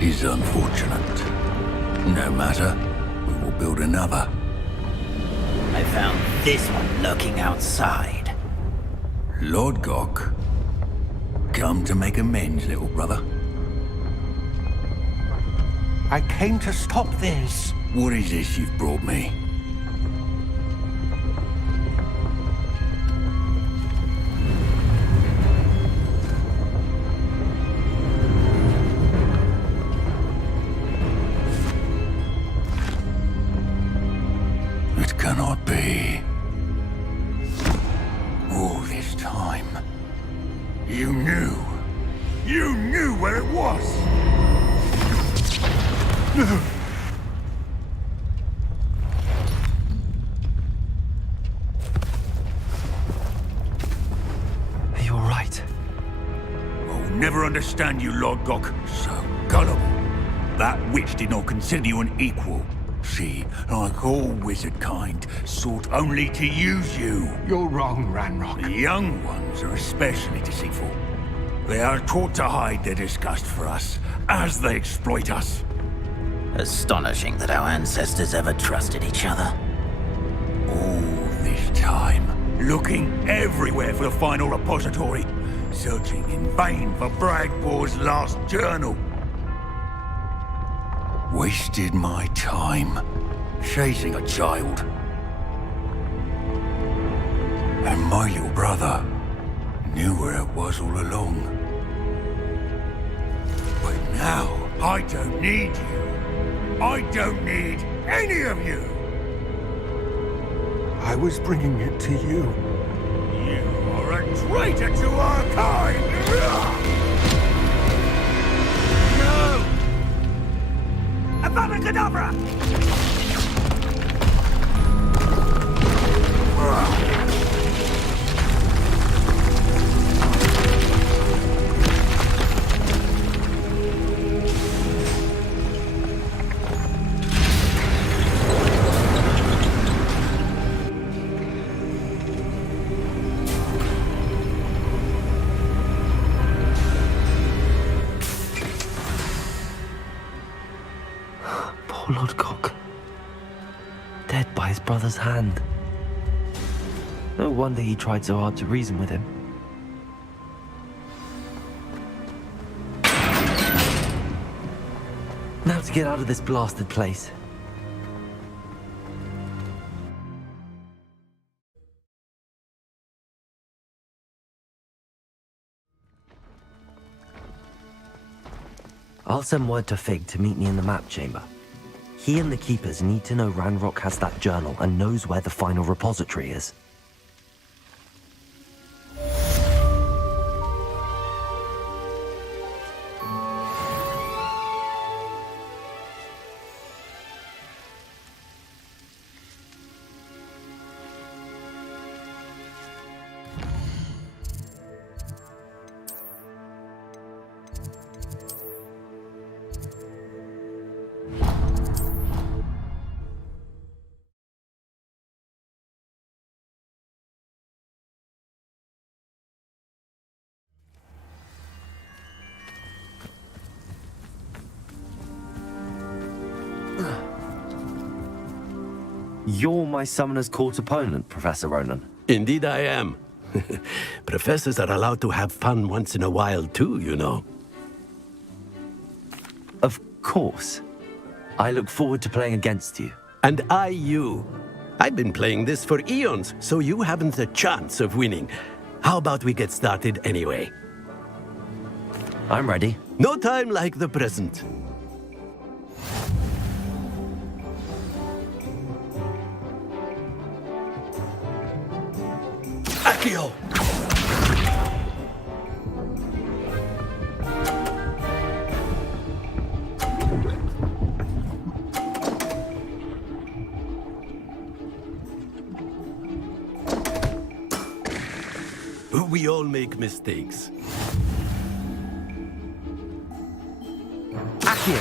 Is unfortunate. No matter, we will build another. I found this one lurking outside. Lord Gok, come to make amends, little brother. I came to stop this. What is this you've brought me? Cannot be. All this time, you knew where it was. Are you all right? I'll never understand you, Lord Gok. So gullible. That witch did not consider you an equal. She, like all wizard kind, sought only to use you. You're wrong, Ranrock. The young ones are especially deceitful. They are taught to hide their disgust for us, as they exploit us. Astonishing that our ancestors ever trusted each other. All this time, looking everywhere for the final repository, searching in vain for Bragbor's last journal. Wasted my time chasing a child. And my little brother knew where it was all along. But now, I don't need you. I don't need any of you. I was bringing it to you. You are a traitor to our kind! No! Avada Kedavra! Poor Lord Gok. Dead by his brother's hand. No wonder he tried so hard to reason with him. Now to get out of this blasted place. I'll send word to Fig to meet me in the map chamber. He and the Keepers need to know Ranrock has that journal and knows where the final repository is. You're my Summoner's Court opponent, Professor Ronan. Indeed I am. Professors are allowed to have fun once in a while too, you know. Of course. I look forward to playing against you. And I you. I've been playing this for eons, so you haven't a chance of winning. How about we get started anyway? I'm ready. No time like the present. Accio! We all make mistakes. Accio!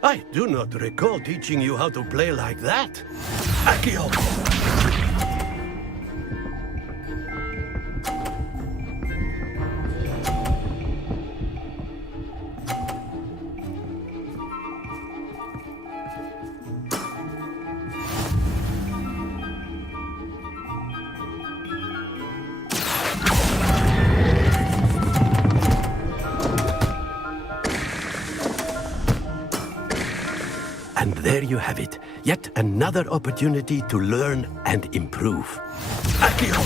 I do not recall teaching you how to play like that. Accio! And there you have it. Yet another opportunity to learn and improve. Accio!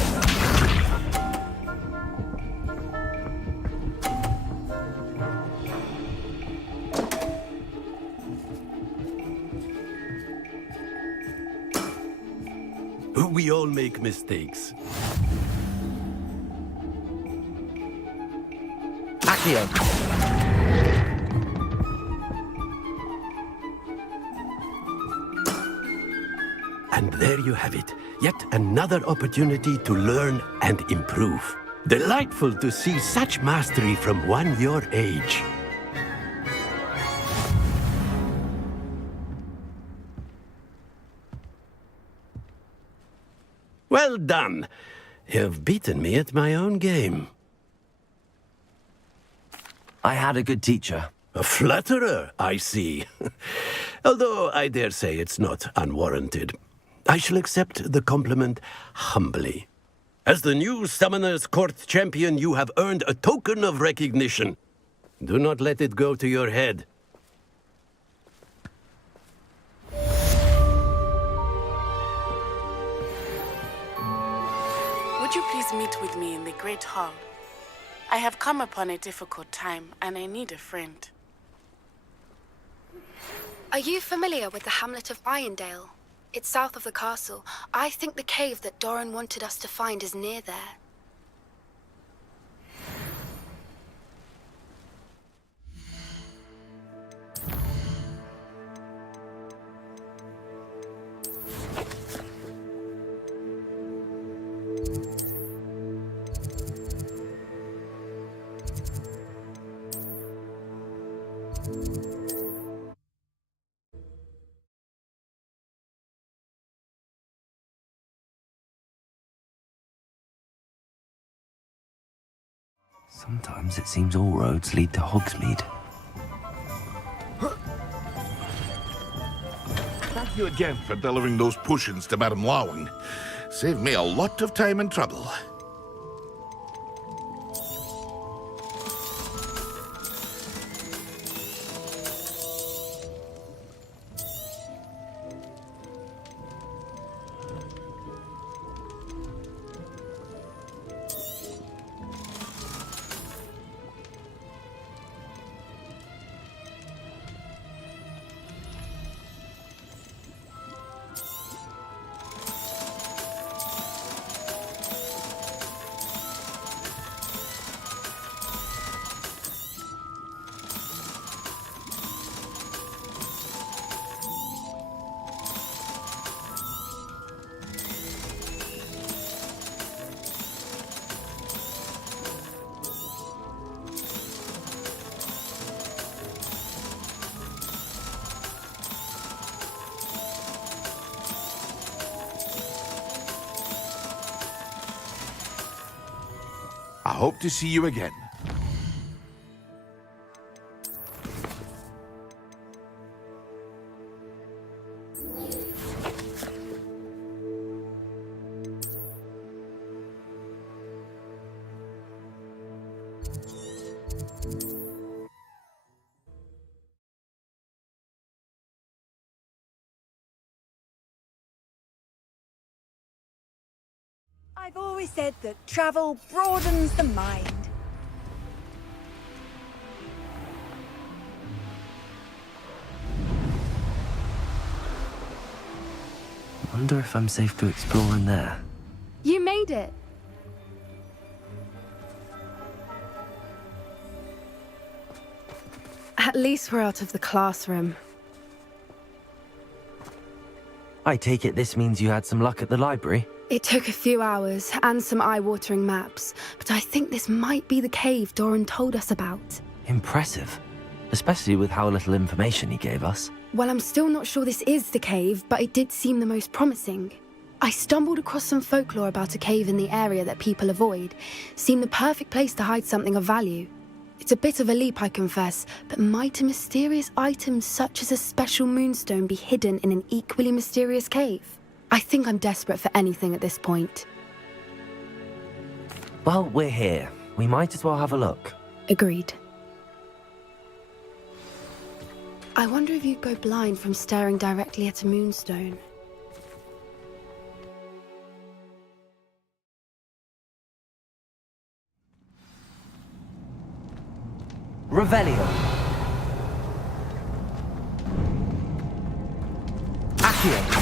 We all make mistakes. Accio! And there you have it. Yet another opportunity to learn and improve. Delightful to see such mastery from one your age. Well done. You've beaten me at my own game. I had a good teacher. A flatterer, I see. Although I dare say it's not unwarranted. I shall accept the compliment humbly. As the new Summoner's Court champion, you have earned a token of recognition. Do not let it go to your head. Would you please meet with me in the Great Hall? I have come upon a difficult time, and I need a friend. Are you familiar with the hamlet of Irondale? It's south of the castle. I think the cave that Doran wanted us to find is near there. Sometimes it seems all roads lead to Hogsmeade. Thank you again for delivering those potions to Madame Lawing. Saved me a lot of time and trouble. I hope to see you again. I've always said that travel broadens the mind. Wonder if I'm safe to explore in there. You made it. At least we're out of the classroom. I take it this means you had some luck at the library? It took a few hours and some eye-watering maps, but I think this might be the cave Doran told us about. Impressive. Especially with how little information he gave us. Well, I'm still not sure this is the cave, but it did seem the most promising. I stumbled across some folklore about a cave in the area that people avoid. Seemed the perfect place to hide something of value. It's a bit of a leap, I confess, but might a mysterious item such as a special moonstone be hidden in an equally mysterious cave? I think I'm desperate for anything at this point. Well, we're here. We might as well have a look. Agreed. I wonder if you'd go blind from staring directly at a moonstone. Revelio. Accio.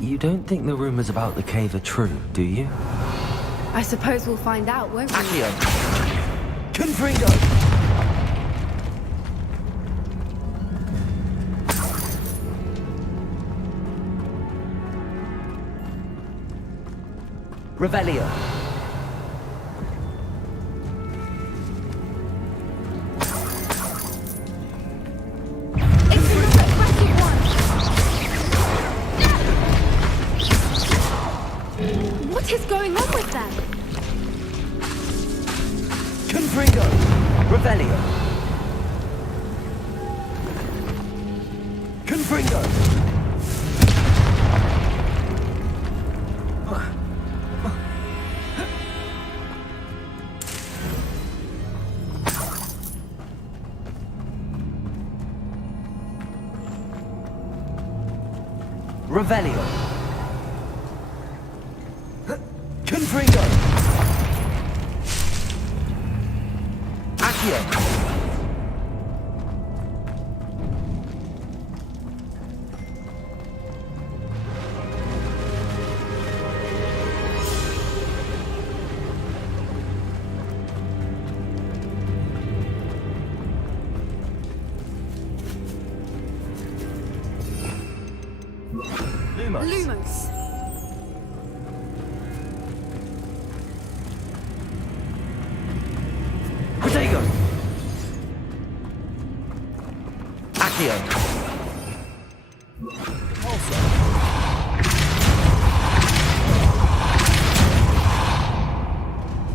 You don't think the rumors about the cave are true, do you? I suppose we'll find out, won't we? Accio. Confringo. Revelio. What is going on with them? Confringo. Revelio. Confringo. Revelio. Confringo. Accio. Lumos. Protego. Accio.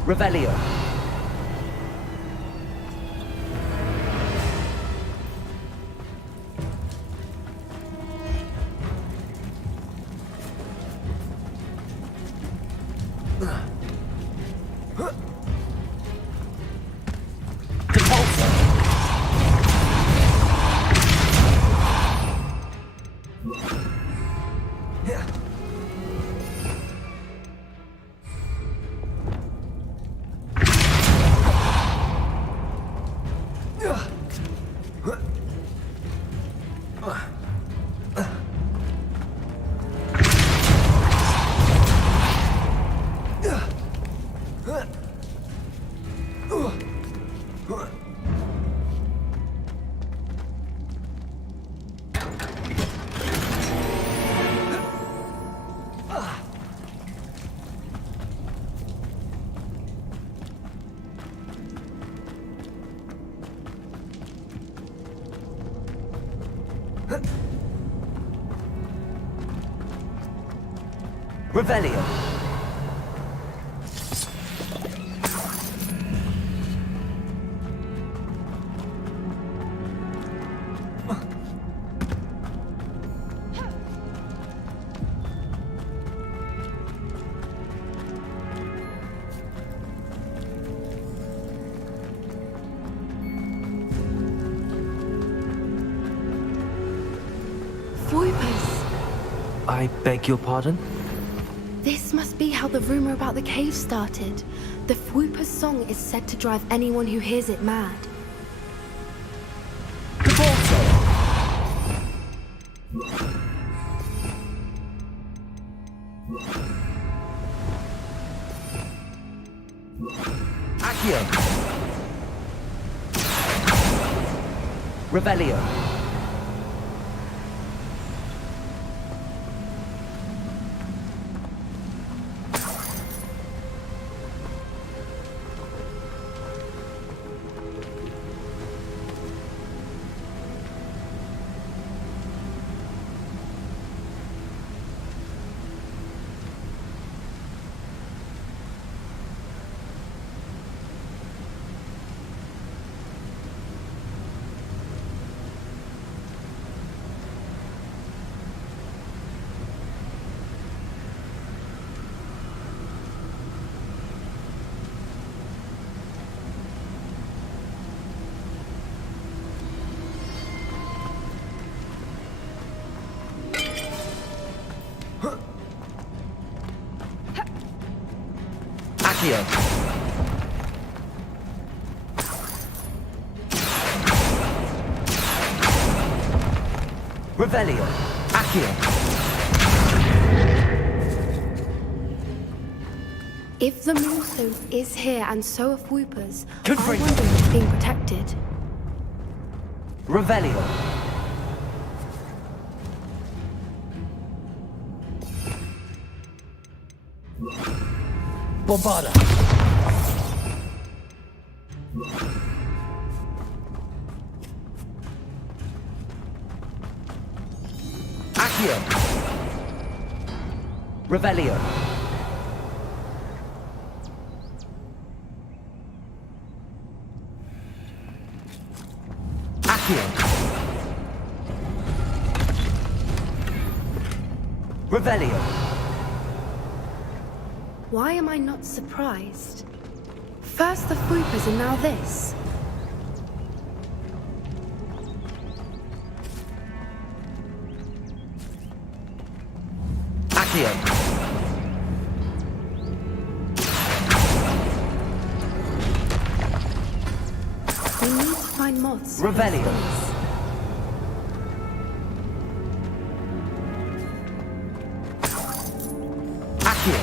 Revelio. Revelio. Phoebus. I beg your pardon? This must be how the rumor about the cave started. The Fwooper's song is said to drive anyone who hears it mad. Accio. Revelio. Accio. Revelio. Accio. If the Moonstone is here and so are Fwoopers, I wonder if it's being protected. Revelio. Bombarda. Accio. Revelio. Accio. Revelio. Why am I not surprised? First the Fwoopers and now this. Accio. We need to find moths. Revelio. Accio.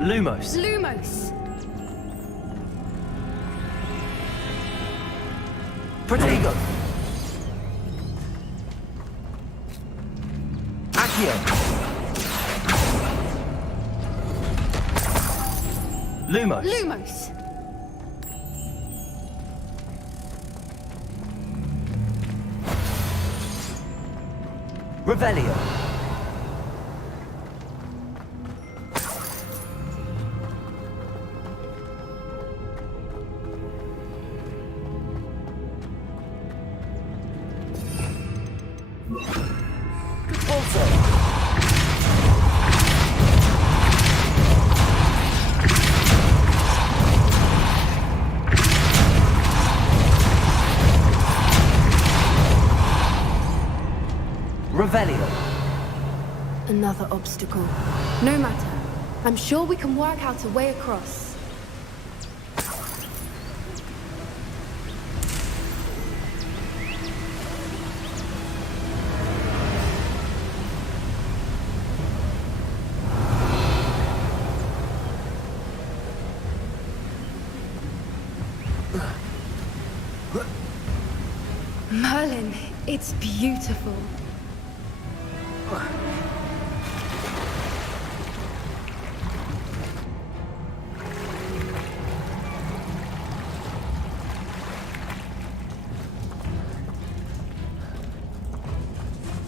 Lumos. Lumos! Protego. Accio. Lumos. Lumos! Revelio. Revelio. Another obstacle. No matter. I'm sure we can work out a way across. Merlin, it's beautiful.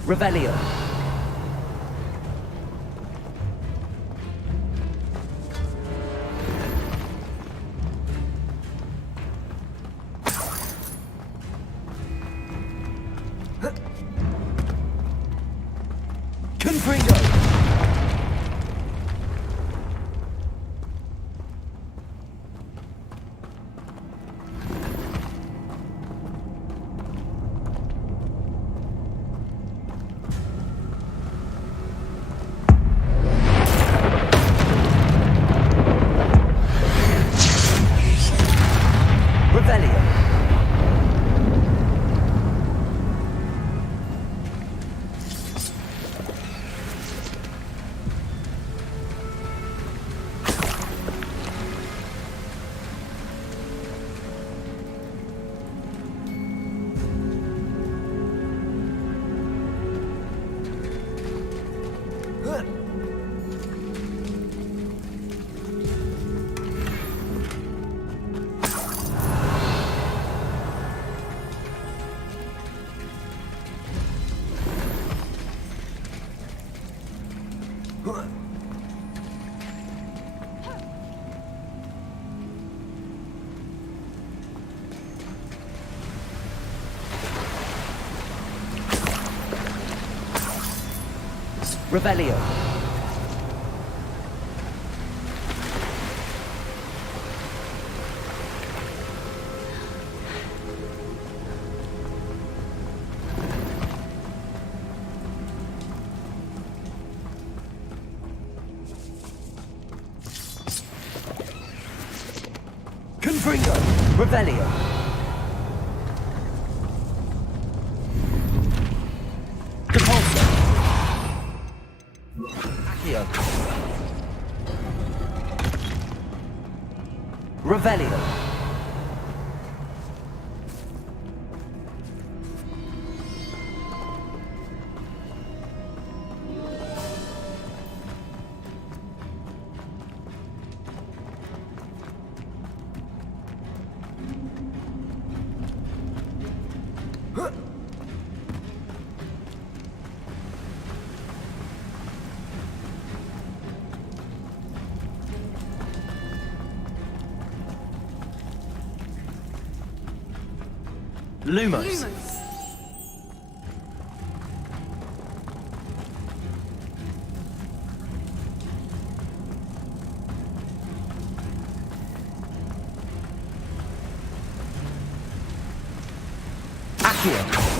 Revelio. Confringo. Revelio. Confringo. Revelio. Depulso. Accio. Revelio. Lumos. Accio.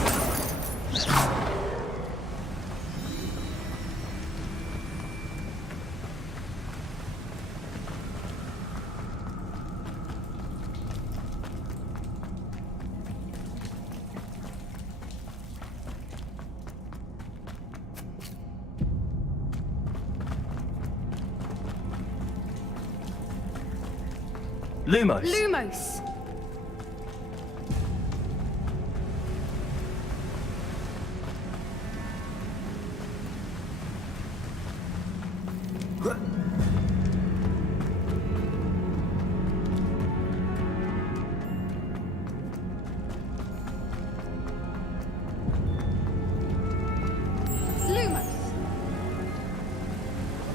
Lumos. Lumos. Lumos.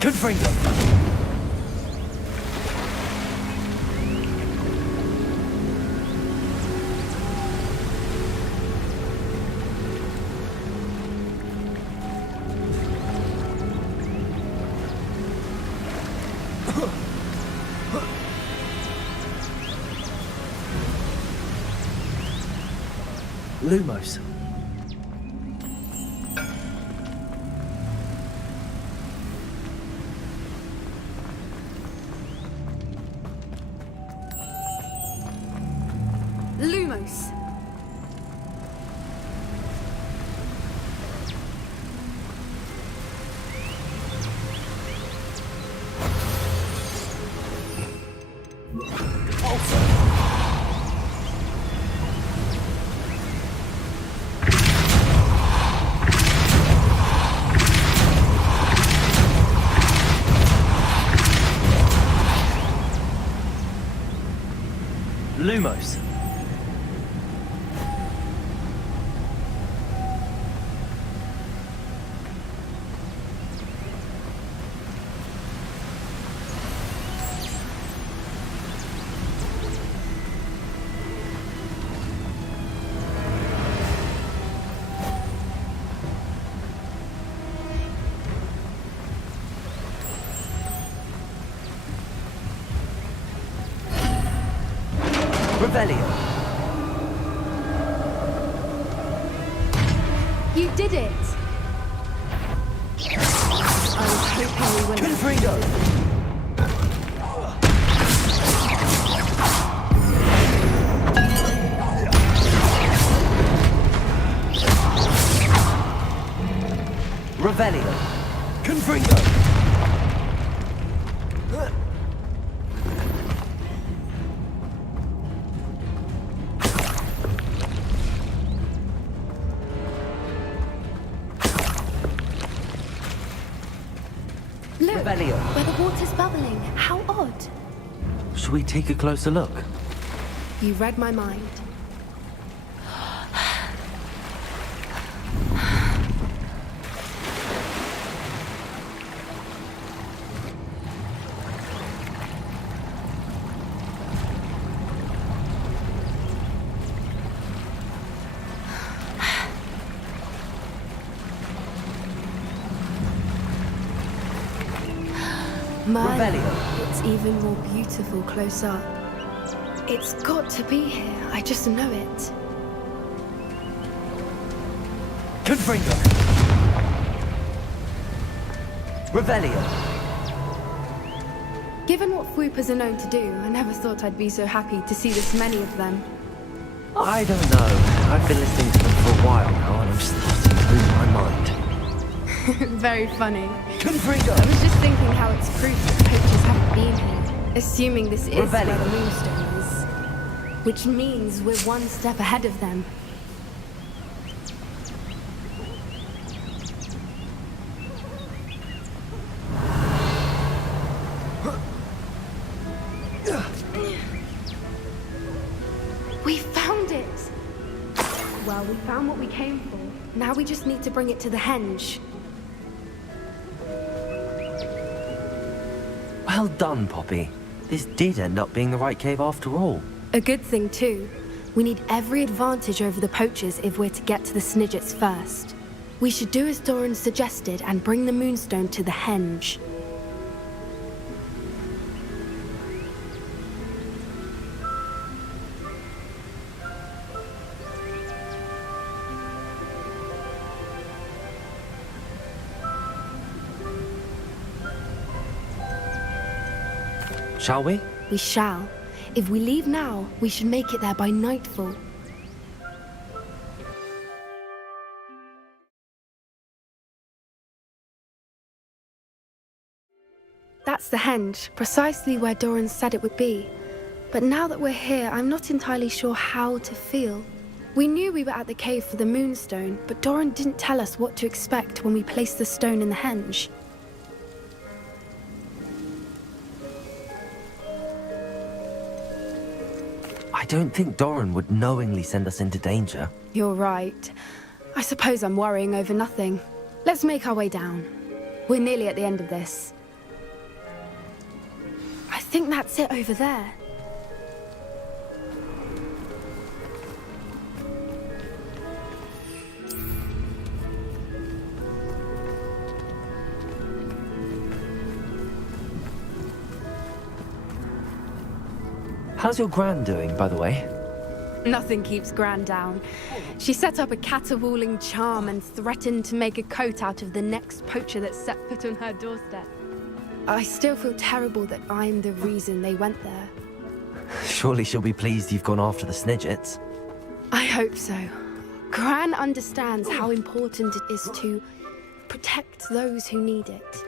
Confringo. Lumos. Lumos. Lumos. Revelio. You did it! I was hoping we would. Confringo. Revelio. Confringo. Look, Revelio. where the water's bubbling. How odd. Shall we take a closer look? You read my mind. Merlin, Revelio. it's even more beautiful close up. It's got to be here. I just know it. Confringo. Revelio. Given what Fwoopas are known to do, I never thought I'd be so happy to see this many of them. I don't know. I've been listening to them for a while now, and I'm starting to lose my mind. Very funny. Confringo. I was just thinking how it's proof that poachers haven't been here, assuming this is Revelio. where the Moonstone is. Which means we're one step ahead of them. We found it! Well, we found what we came for. Now we just need to bring it to the henge. Well done, Poppy. This did end up being the right cave after all. A good thing, too. We need every advantage over the poachers if we're to get to the Snidgets first. We should do as Doran suggested and bring the Moonstone to the henge. Shall we? We shall. If we leave now, we should make it there by nightfall. That's the henge, precisely where Doran said it would be. But now that we're here, I'm not entirely sure how to feel. We knew we were at the cave for the Moonstone, but Doran didn't tell us what to expect when we placed the stone in the henge. I don't think Doran would knowingly send us into danger. You're right. I suppose I'm worrying over nothing. Let's make our way down. We're nearly at the end of this. I think that's it over there. How's your Gran doing, by the way? Nothing keeps Gran down. She set up a caterwauling charm and threatened to make a coat out of the next poacher that set foot on her doorstep. I still feel terrible that I'm the reason they went there. Surely she'll be pleased you've gone after the Snidgets. I hope so. Gran understands how important it is to protect those who need it.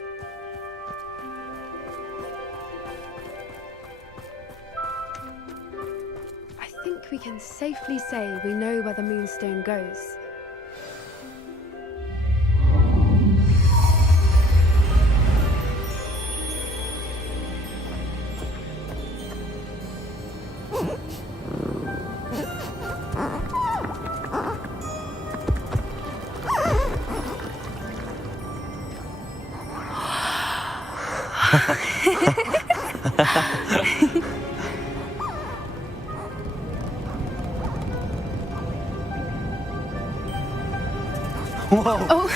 I think we can safely say we know where the Moonstone goes. Whoa! Oh.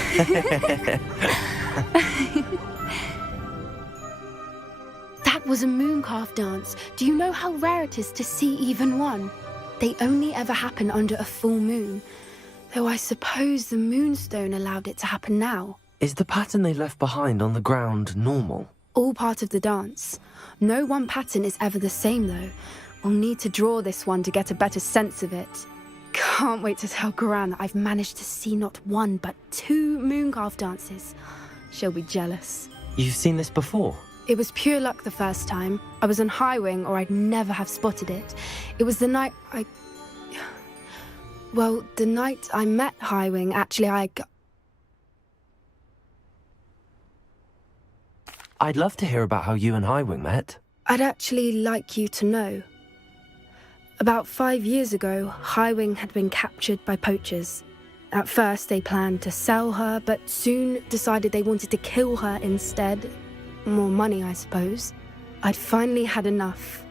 That was a mooncalf dance. Do you know how rare it is to see even one? They only ever happen under a full moon. Though I suppose the Moonstone allowed it to happen now. Is the pattern they left behind on the ground normal? All part of the dance. No one pattern is ever the same, though. We'll need to draw this one to get a better sense of it. Can't wait to tell Gran that I've managed to see not one, but 2 mooncalf dances. She'll be jealous. You've seen this before? It was pure luck the first time. I was on Highwing, or I'd never have spotted it. It was the night Well, the night I met Highwing, actually, I'd love to hear about how you and Highwing met. I'd actually like you to know. About 5 years ago, Highwing had been captured by poachers. At first, they planned to sell her, but soon decided they wanted to kill her instead. More money, I suppose. I'd finally had enough.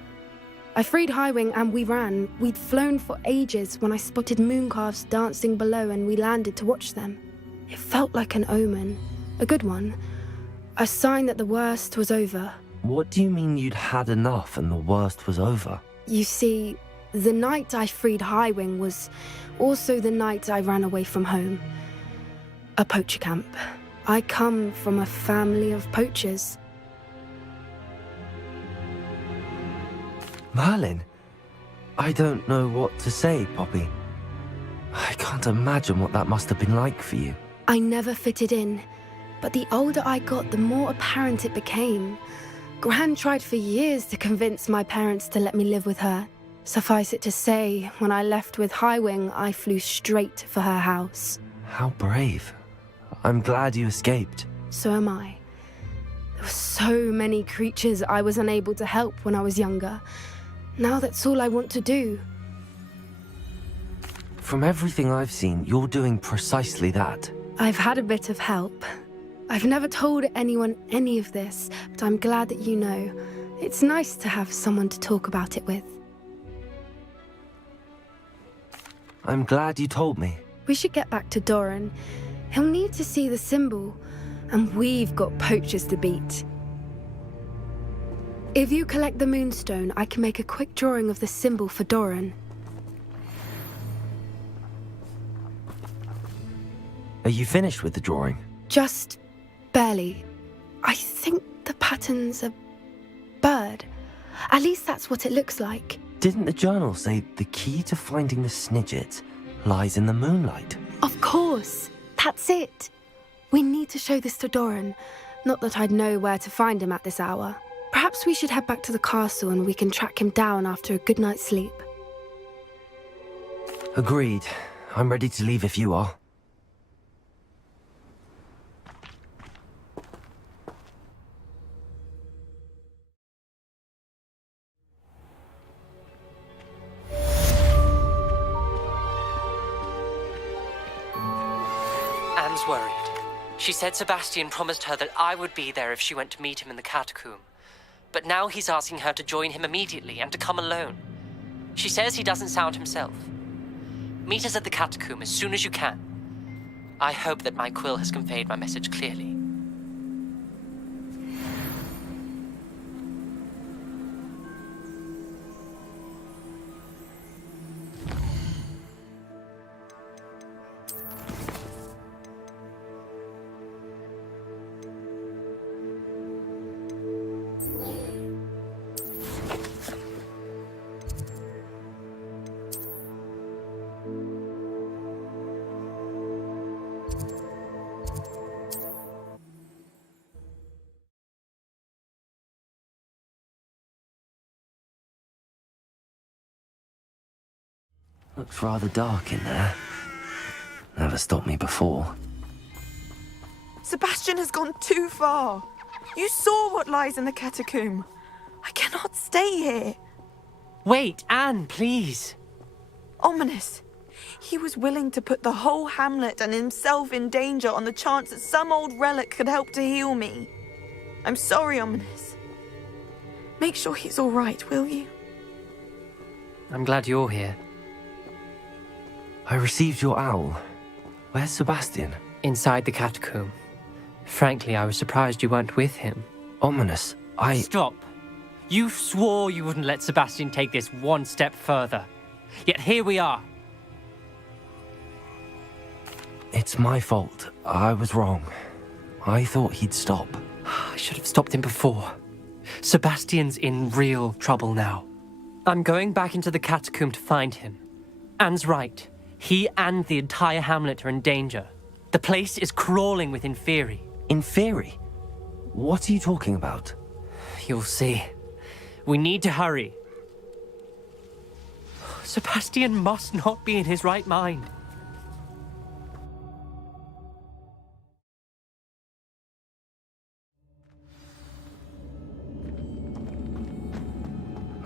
I freed Highwing and we ran. We'd flown for ages when I spotted mooncalves dancing below and we landed to watch them. It felt like an omen. A good one. A sign that the worst was over. What do you mean you'd had enough and the worst was over? You see, the night I freed Highwing was also the night I ran away from home. A poacher camp. I come from a family of poachers. Merlin? I don't know what to say, Poppy. I can't imagine what that must have been like for you. I never fitted in, but the older I got, the more apparent it became. Gran tried for years to convince my parents to let me live with her. Suffice it to say, when I left with Highwing, I flew straight for her house. How brave. I'm glad you escaped. So am I. There were so many creatures I was unable to help when I was younger. Now that's all I want to do. From everything I've seen, you're doing precisely that. I've had a bit of help. I've never told anyone any of this, but I'm glad that you know. It's nice to have someone to talk about it with. I'm glad you told me. We should get back to Doran. He'll need to see the symbol, and we've got poachers to beat. If you collect the moonstone, I can make a quick drawing of the symbol for Doran. Are you finished with the drawing? Just barely. I think the pattern's a bird. At least that's what it looks like. Didn't the journal say the key to finding the Snidget lies in the moonlight? Of course. That's it. We need to show this to Doran. Not that I'd know where to find him at this hour. Perhaps we should head back to the castle and we can track him down after a good night's sleep. Agreed. I'm ready to leave if you are. Anne's worried. She said Sebastian promised her that I would be there if she went to meet him in the catacomb. But now he's asking her to join him immediately and to come alone. She says he doesn't sound himself. Meet us at the catacomb as soon as you can. I hope that my quill has conveyed my message clearly. Looks rather dark in there. Never stopped me before. Sebastian has gone too far. You saw what lies in the catacomb. I cannot stay here. Wait, Anne, please. Ominous. He was willing to put the whole hamlet and himself in danger on the chance that some old relic could help to heal me. I'm sorry, Ominous. Make sure he's all right, will you? I'm glad you're here. I received your owl. Where's Sebastian? Inside the catacomb. Frankly, I was surprised you weren't with him. Ominous, Stop. You swore you wouldn't let Sebastian take this one step further. Yet here we are. It's my fault. I was wrong. I thought he'd stop. I should have stopped him before. Sebastian's in real trouble now. I'm going back into the catacomb to find him. Anne's right. He and the entire hamlet are in danger. The place is crawling with Inferi. Inferi? What are you talking about? You'll see. We need to hurry. Sebastian must not be in his right mind.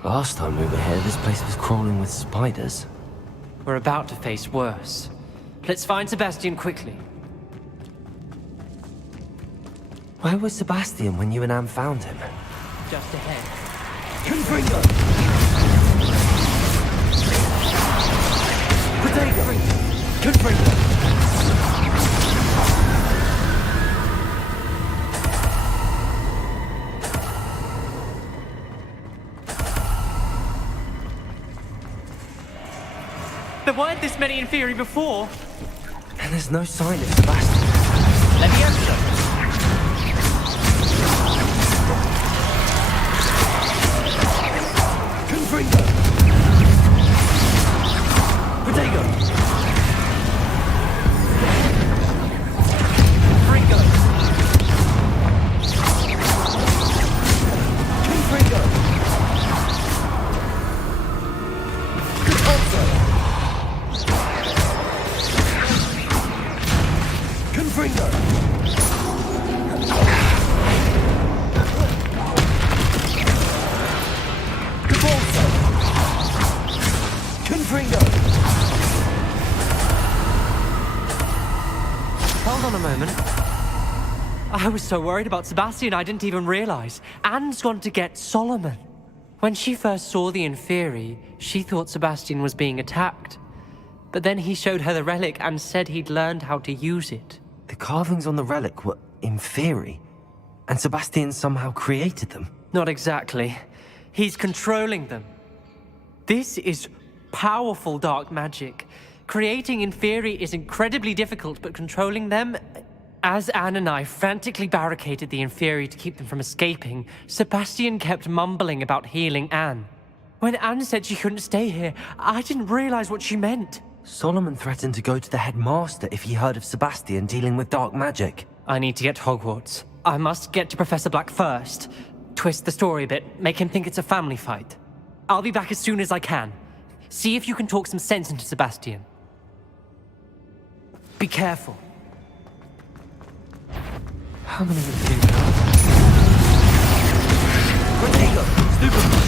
Last time we were here, this place was crawling with spiders. We're about to face worse. Let's find Sebastian quickly. Where was Sebastian when you and Anne found him? Just ahead. Confringo! Potato! Confringo! weren't this many in theory before. And there's no sign of Sebastian. Leviosa! Confringo! Protego! Fringo! Confringo! Confringo! Confringo! Hold on a moment. I was so worried about Sebastian I didn't even realize. Anne's gone to get Solomon. When she first saw the Inferi, she thought Sebastian was being attacked. But then he showed her the relic and said he'd learned how to use it. The carvings on the relic were Inferi, and Sebastian somehow created them. Not exactly. He's controlling them. This is powerful dark magic. Creating Inferi is incredibly difficult, but controlling them... As Anne and I frantically barricaded the Inferi to keep them from escaping, Sebastian kept mumbling about healing Anne. When Anne said she couldn't stay here, I didn't realize what she meant. Solomon threatened to go to the headmaster if he heard of Sebastian dealing with dark magic. I need to get to Hogwarts. I must get to Professor Black first. Twist the story a bit, make him think it's a family fight. I'll be back as soon as I can. See if you can talk some sense into Sebastian. Be careful. How many of you Protego! Stupid!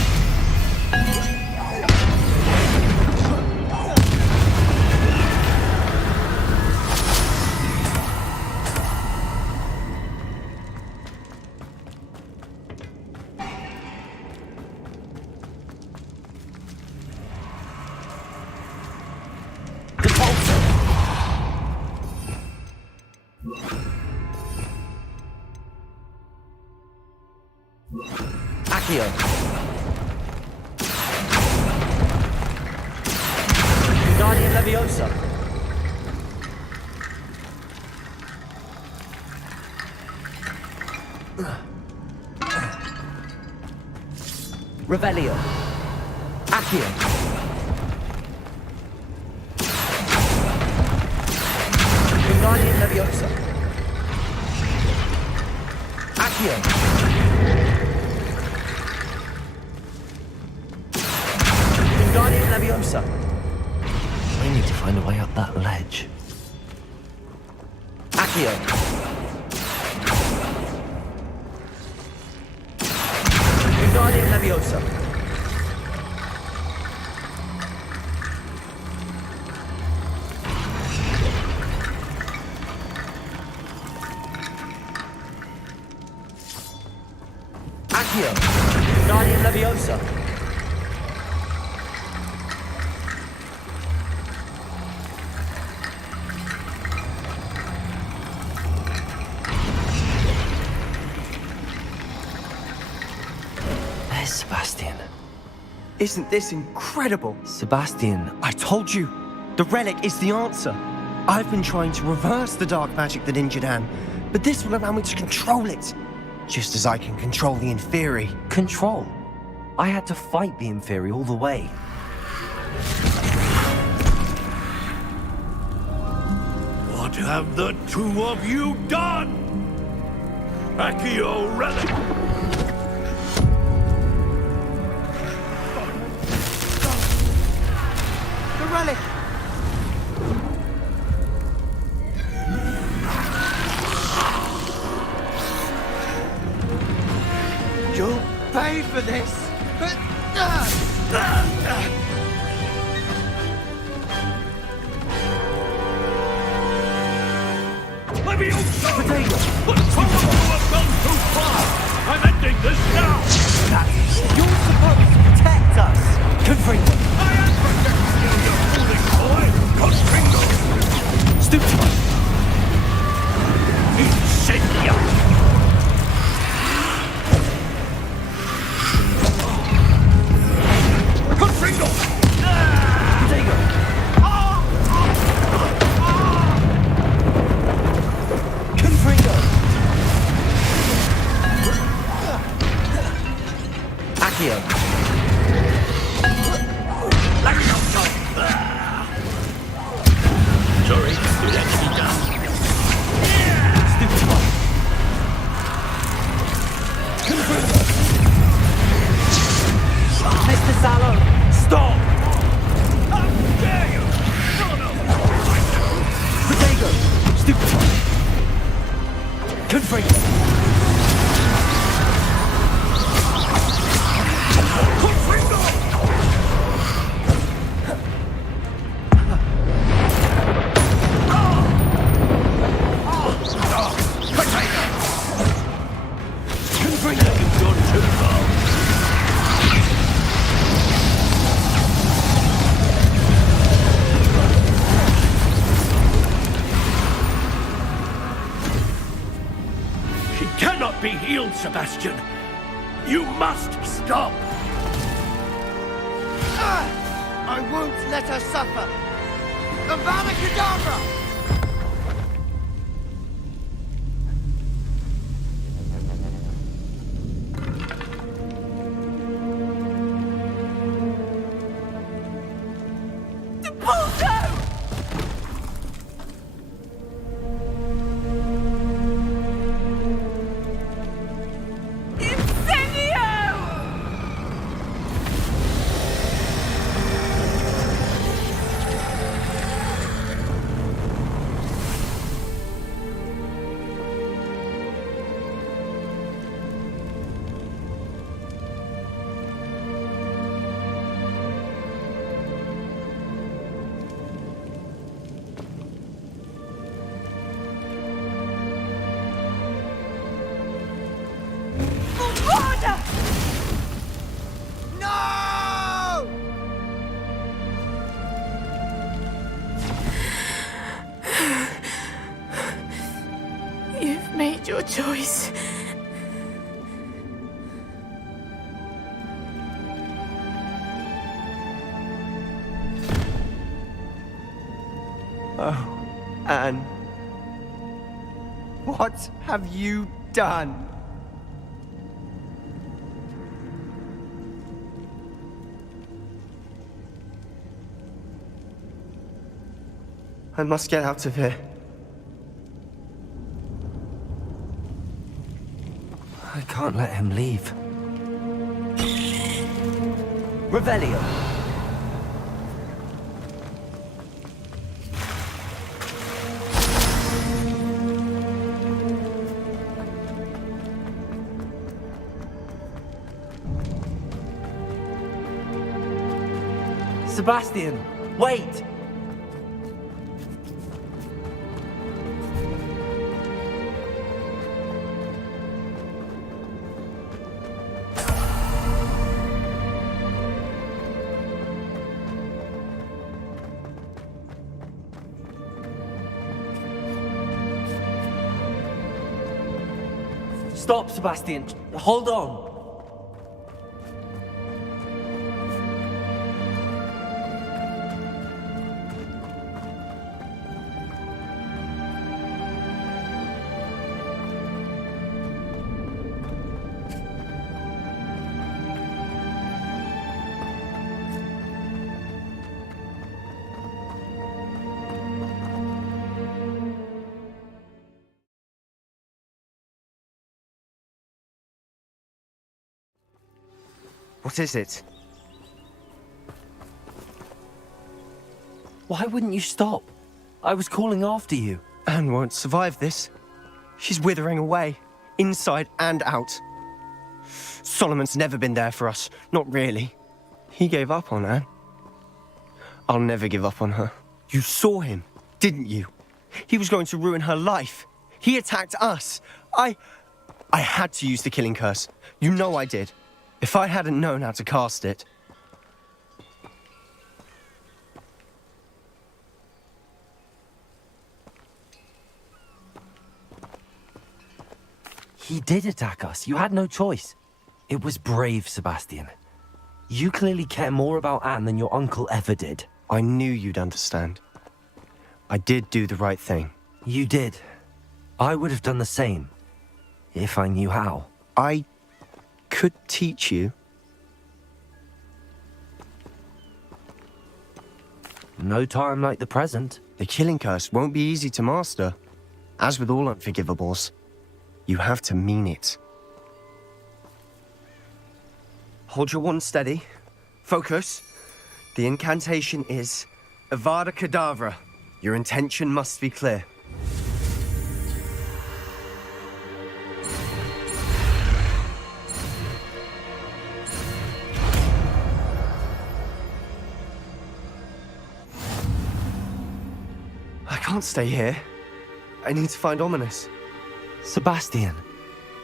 Accio. Guardian Leviosa. Revelio. Accio. Guardian Leviosa. Accio. Guardian Leviosa. We need to find a way up that ledge. Accio. Guardian Leviosa. Accio. Guardian Leviosa. Sebastian. Isn't this incredible? Sebastian. I told you, the relic is the answer. I've been trying to reverse the dark magic that injured Anne, but this will allow me to control it. Just as I can control the Inferi. Control? I had to fight the Inferi all the way. What have the two of you done? Accio relic! Relic! You'll pay for this! Leviosa! The two of you have gone too far! I'm ending this now! You're supposed to protect us! Confringo! I am protecting you, you foolish boy! Confringo! Stupid! Incendia! Confringo! Protego! Oh! Mr. Sallow, stop! How dare you! No! Potato, stupid one. Confringo. Be healed, Sebastian. You must stop. I won't let her suffer. Avada Kedavra! Your choice. Oh, Anne. What have you done? I must get out of here. I can't let him leave. Revelio. Sebastian, wait! Stop, Sebastian. Hold on. What is it? Why wouldn't you stop? I was calling after you. Anne won't survive this. She's withering away, inside and out. Solomon's never been there for us, not really. He gave up on Anne. I'll never give up on her. You saw him, didn't you? He was going to ruin her life. He attacked us. I had to use the killing curse. You know I did. If I hadn't known how to cast it... He did attack us. You had no choice. It was brave, Sebastian. You clearly care more about Anne than your uncle ever did. I knew you'd understand. I did do the right thing. You did. I would have done the same, if I knew how. I could teach you. No time like the present. The killing curse won't be easy to master. As with all unforgivables, you have to mean it. Hold your wand steady. Focus. The incantation is Avada Kedavra. Your intention must be clear. I can't stay here. I need to find Ominous. Sebastian.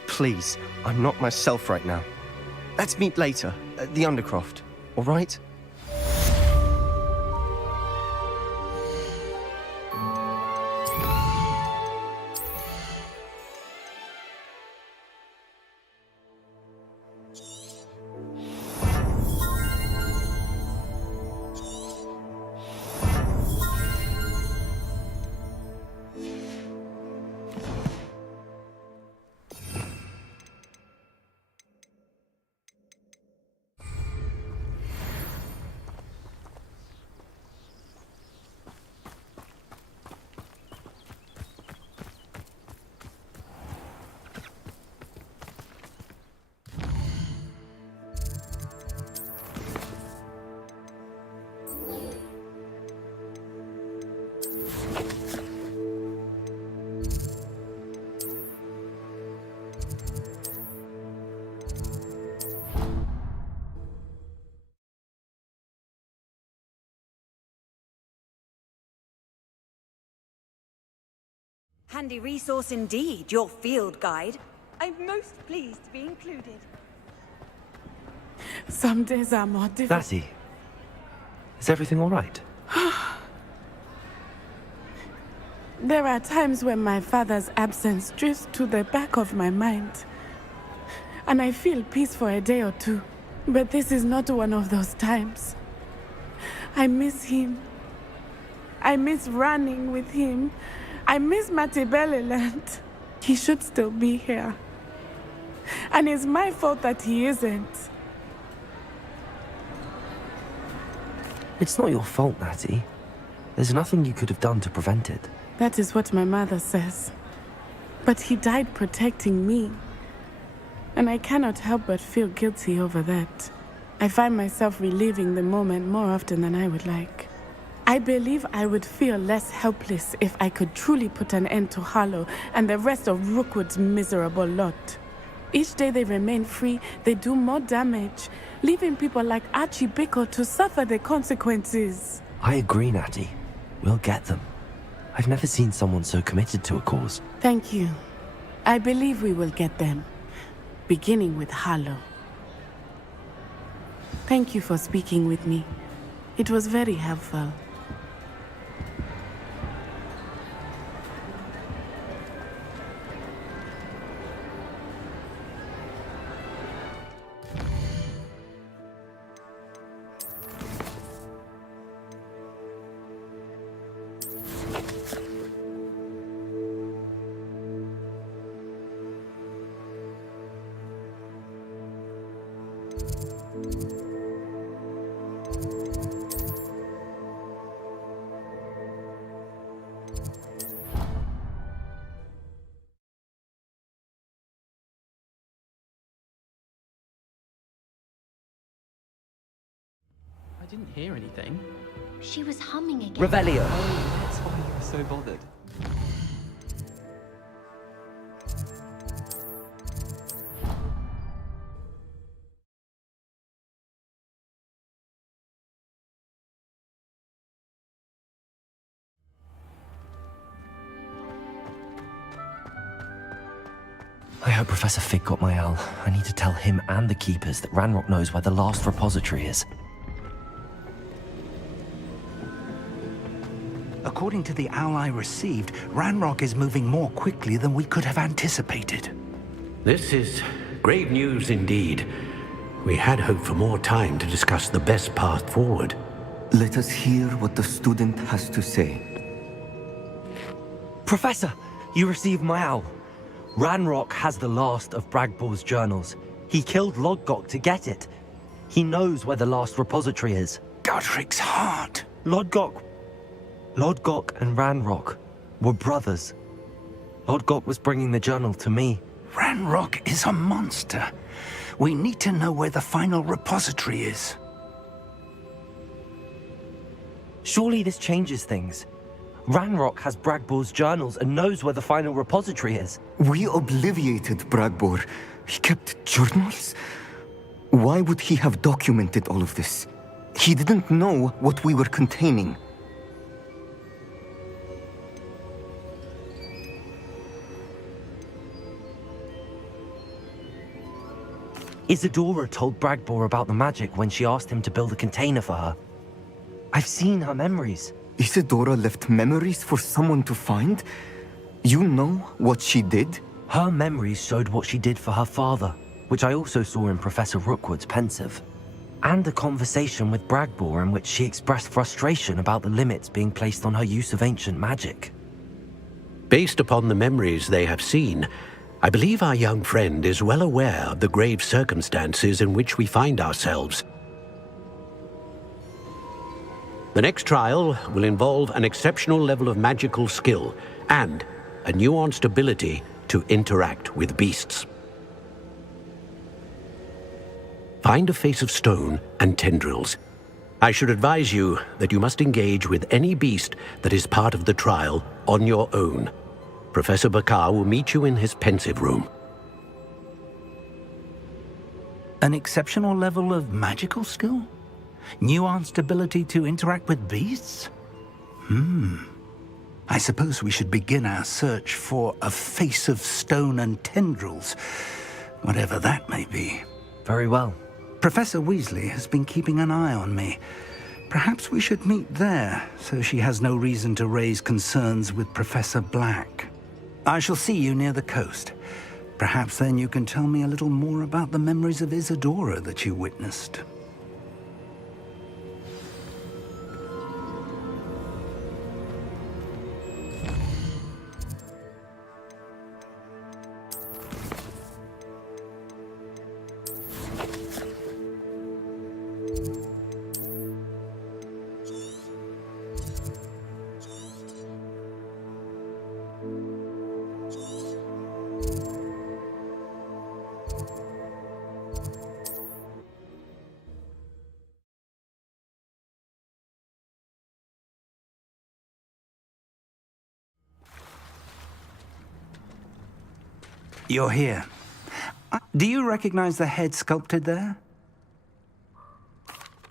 Please, I'm not myself right now. Let's meet later, at the Undercroft, all right? Handy resource indeed, your field guide. I'm most pleased to be included. Some days are more difficult. Natty, is everything all right? There are times when my father's absence drifts to the back of my mind, and I feel peace for a day or two. But this is not one of those times. I miss him. I miss running with him. I miss Matibeleland. He should still be here. And it's my fault that he isn't. It's not your fault, Natty. There's nothing you could have done to prevent it. That is what my mother says. But he died protecting me. And I cannot help but feel guilty over that. I find myself reliving the moment more often than I would like. I believe I would feel less helpless if I could truly put an end to Harlow and the rest of Rookwood's miserable lot. Each day they remain free, they do more damage, leaving people like Archie Bickle to suffer the consequences. I agree, Natty. We'll get them. I've never seen someone so committed to a cause. Thank you. I believe we will get them, beginning with Harlow. Thank you for speaking with me. It was very helpful. I didn't hear anything. She was humming again. Revelio. Oh, that's why you were so bothered. I hope Professor Fig got my owl. I need to tell him and the Keepers that Ranrock knows where the last repository is. According to the owl I received, Ranrock is moving more quickly than we could have anticipated. This is grave news indeed. We had hoped for more time to discuss the best path forward. Let us hear what the student has to say. Professor, you received my owl. Ranrock has the last of Bragball's journals. He killed Lodgok to get it. He knows where the last repository is. Godric's heart. Lodgok Lord Gok and Ranrock were brothers. Lord Gok was bringing the journal to me. Ranrock is a monster. We need to know where the final repository is. Surely this changes things. Ranrock has Bragbor's journals and knows where the final repository is. We obliviated Bragbor. He kept journals? Why would he have documented all of this? He didn't know what we were containing. Isadora told Bragbor about the magic when she asked him to build a container for her. I've seen her memories. Isadora left memories for someone to find? You know what she did? Her memories showed what she did for her father, which I also saw in Professor Rookwood's pensive. And a conversation with Bragbor in which she expressed frustration about the limits being placed on her use of ancient magic. Based upon the memories they have seen, I believe our young friend is well aware of the grave circumstances in which we find ourselves. The next trial will involve an exceptional level of magical skill and a nuanced ability to interact with beasts. Find a face of stone and tendrils. I should advise you that you must engage with any beast that is part of the trial on your own. Professor Bakar will meet you in his pensive room. An exceptional level of magical skill? Nuanced ability to interact with beasts? I suppose we should begin our search for a face of stone and tendrils, whatever that may be. Very well. Professor Weasley has been keeping an eye on me. Perhaps we should meet there, so she has no reason to raise concerns with Professor Black. I shall see you near the coast. Perhaps then you can tell me a little more about the memories of Isadora that you witnessed. You're here. Do you recognize the head sculpted there?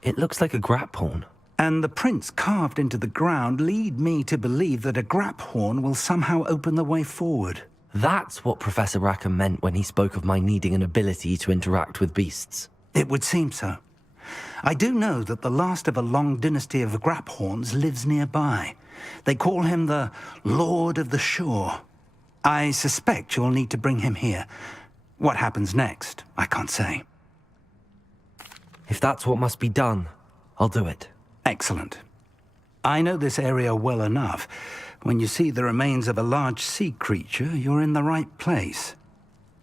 It looks like a grap horn. And the prints carved into the ground lead me to believe that a grap horn will somehow open the way forward. That's what Professor Rackham meant when he spoke of my needing an ability to interact with beasts. It would seem so. I do know that the last of a long dynasty of grap horns lives nearby. They call him the Lord of the Shore. I suspect you'll need to bring him here. What happens next, I can't say. If that's what must be done, I'll do it. Excellent. I know this area well enough. When you see the remains of a large sea creature, you're in the right place.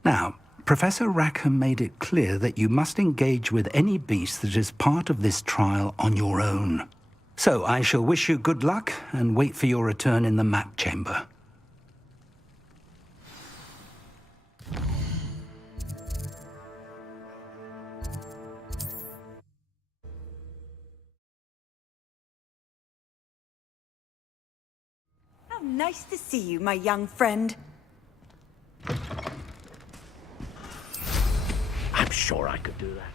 Now, Professor Rackham made it clear that you must engage with any beast that is part of this trial on your own. So I shall wish you good luck and wait for your return in the map chamber. Nice to see you, my young friend. I'm sure I could do that.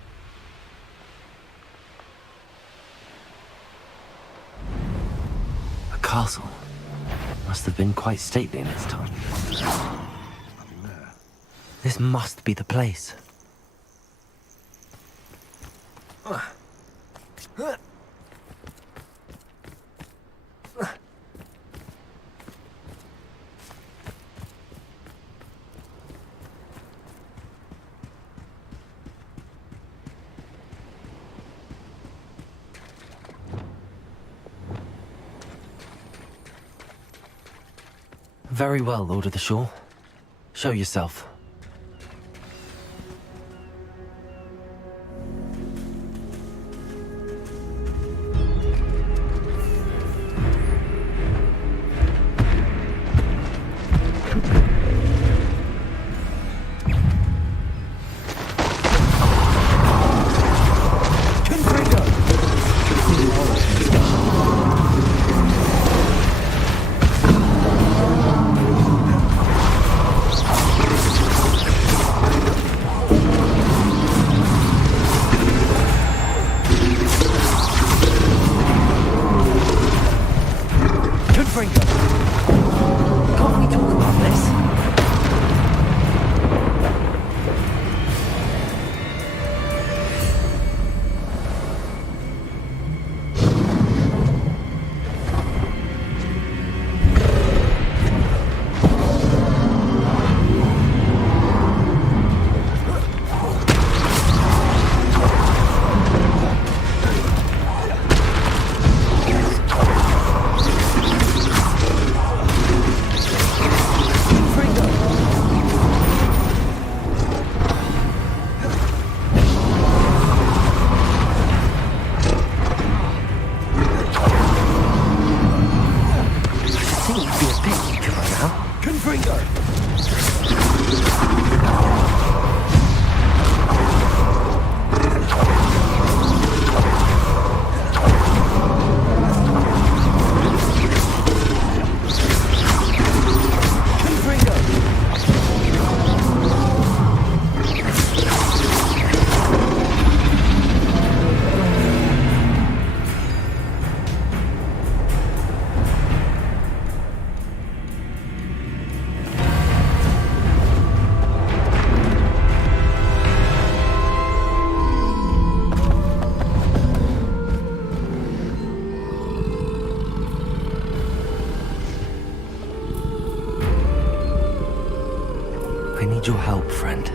A castle. Must have been quite stately in its time. This must be the place. Very well, Lord of the Shore. Show yourself. Confringo! I need your help, friend.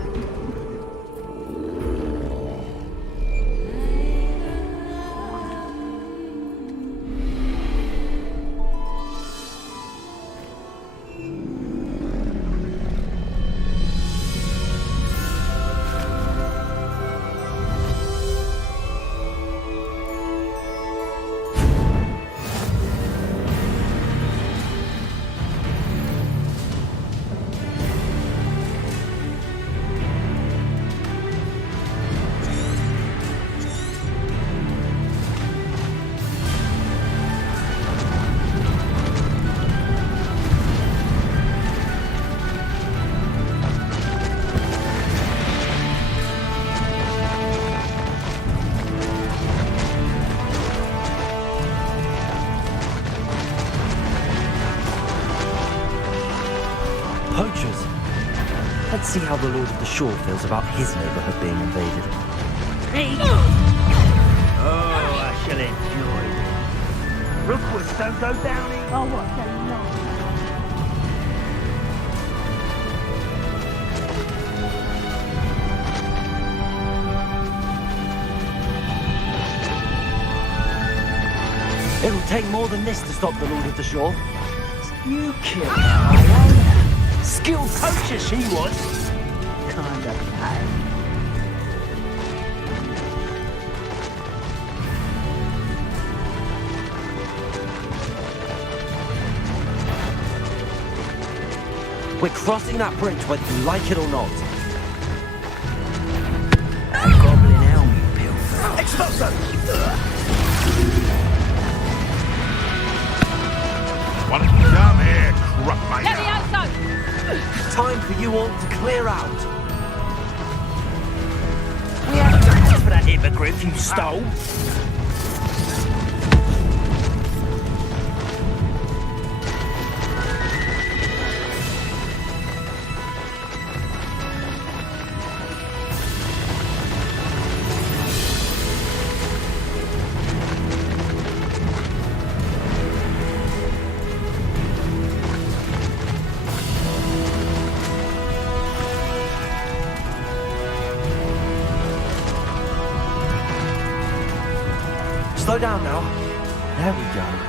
Poachers. Let's see how the Lord of the Shore feels about his neighborhood being invaded. Oh, I shall enjoy this. Rookwoods don't go down in... Oh, what a lot. It'll take more than this to stop the Lord of the Shore. You killed her. Skilled poacher she was. Kind of bad. We're crossing that bridge whether you like it or not. Goblin helm, you pilfer. Expulso! Why don't you come here, crop my Time for you all to clear out. We haven't done much for that hippogriff you stole. Slow down now. There we go.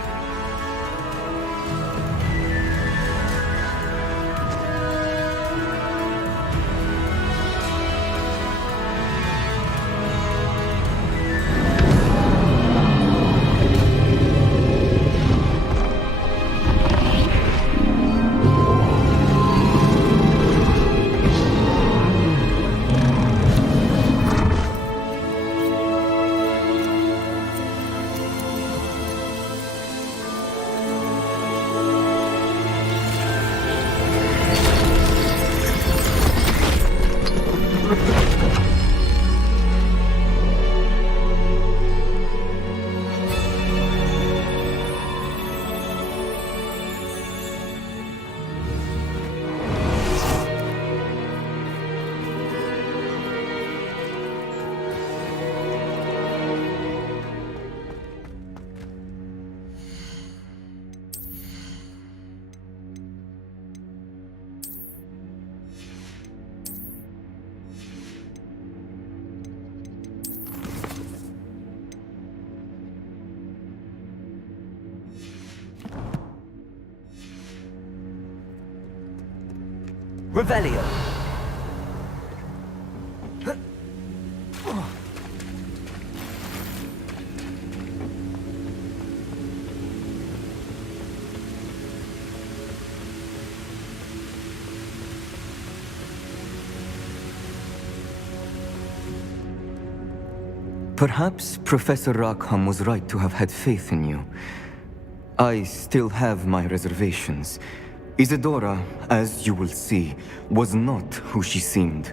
Revelio. Perhaps Professor Rackham was right to have had faith in you. I still have my reservations. Isadora, as you will see, was not who she seemed.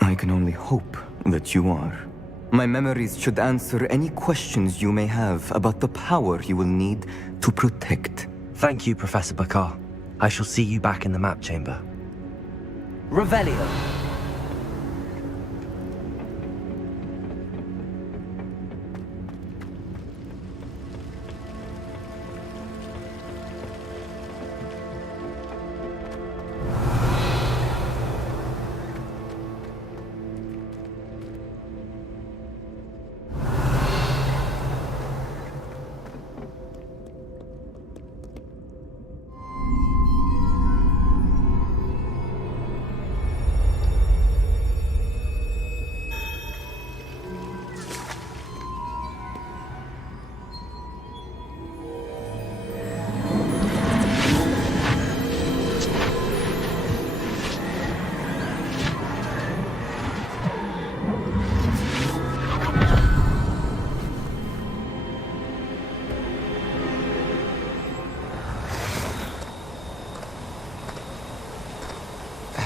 I can only hope that you are. My memories should answer any questions you may have about the power you will need to protect. Thank you, Professor Bakar. I shall see you back in the map chamber. Revelio!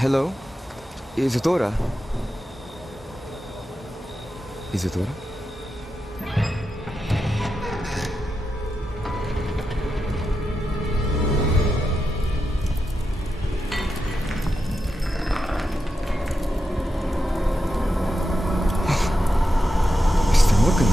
Hello? Isadora? Isadora? Mr. Morgan,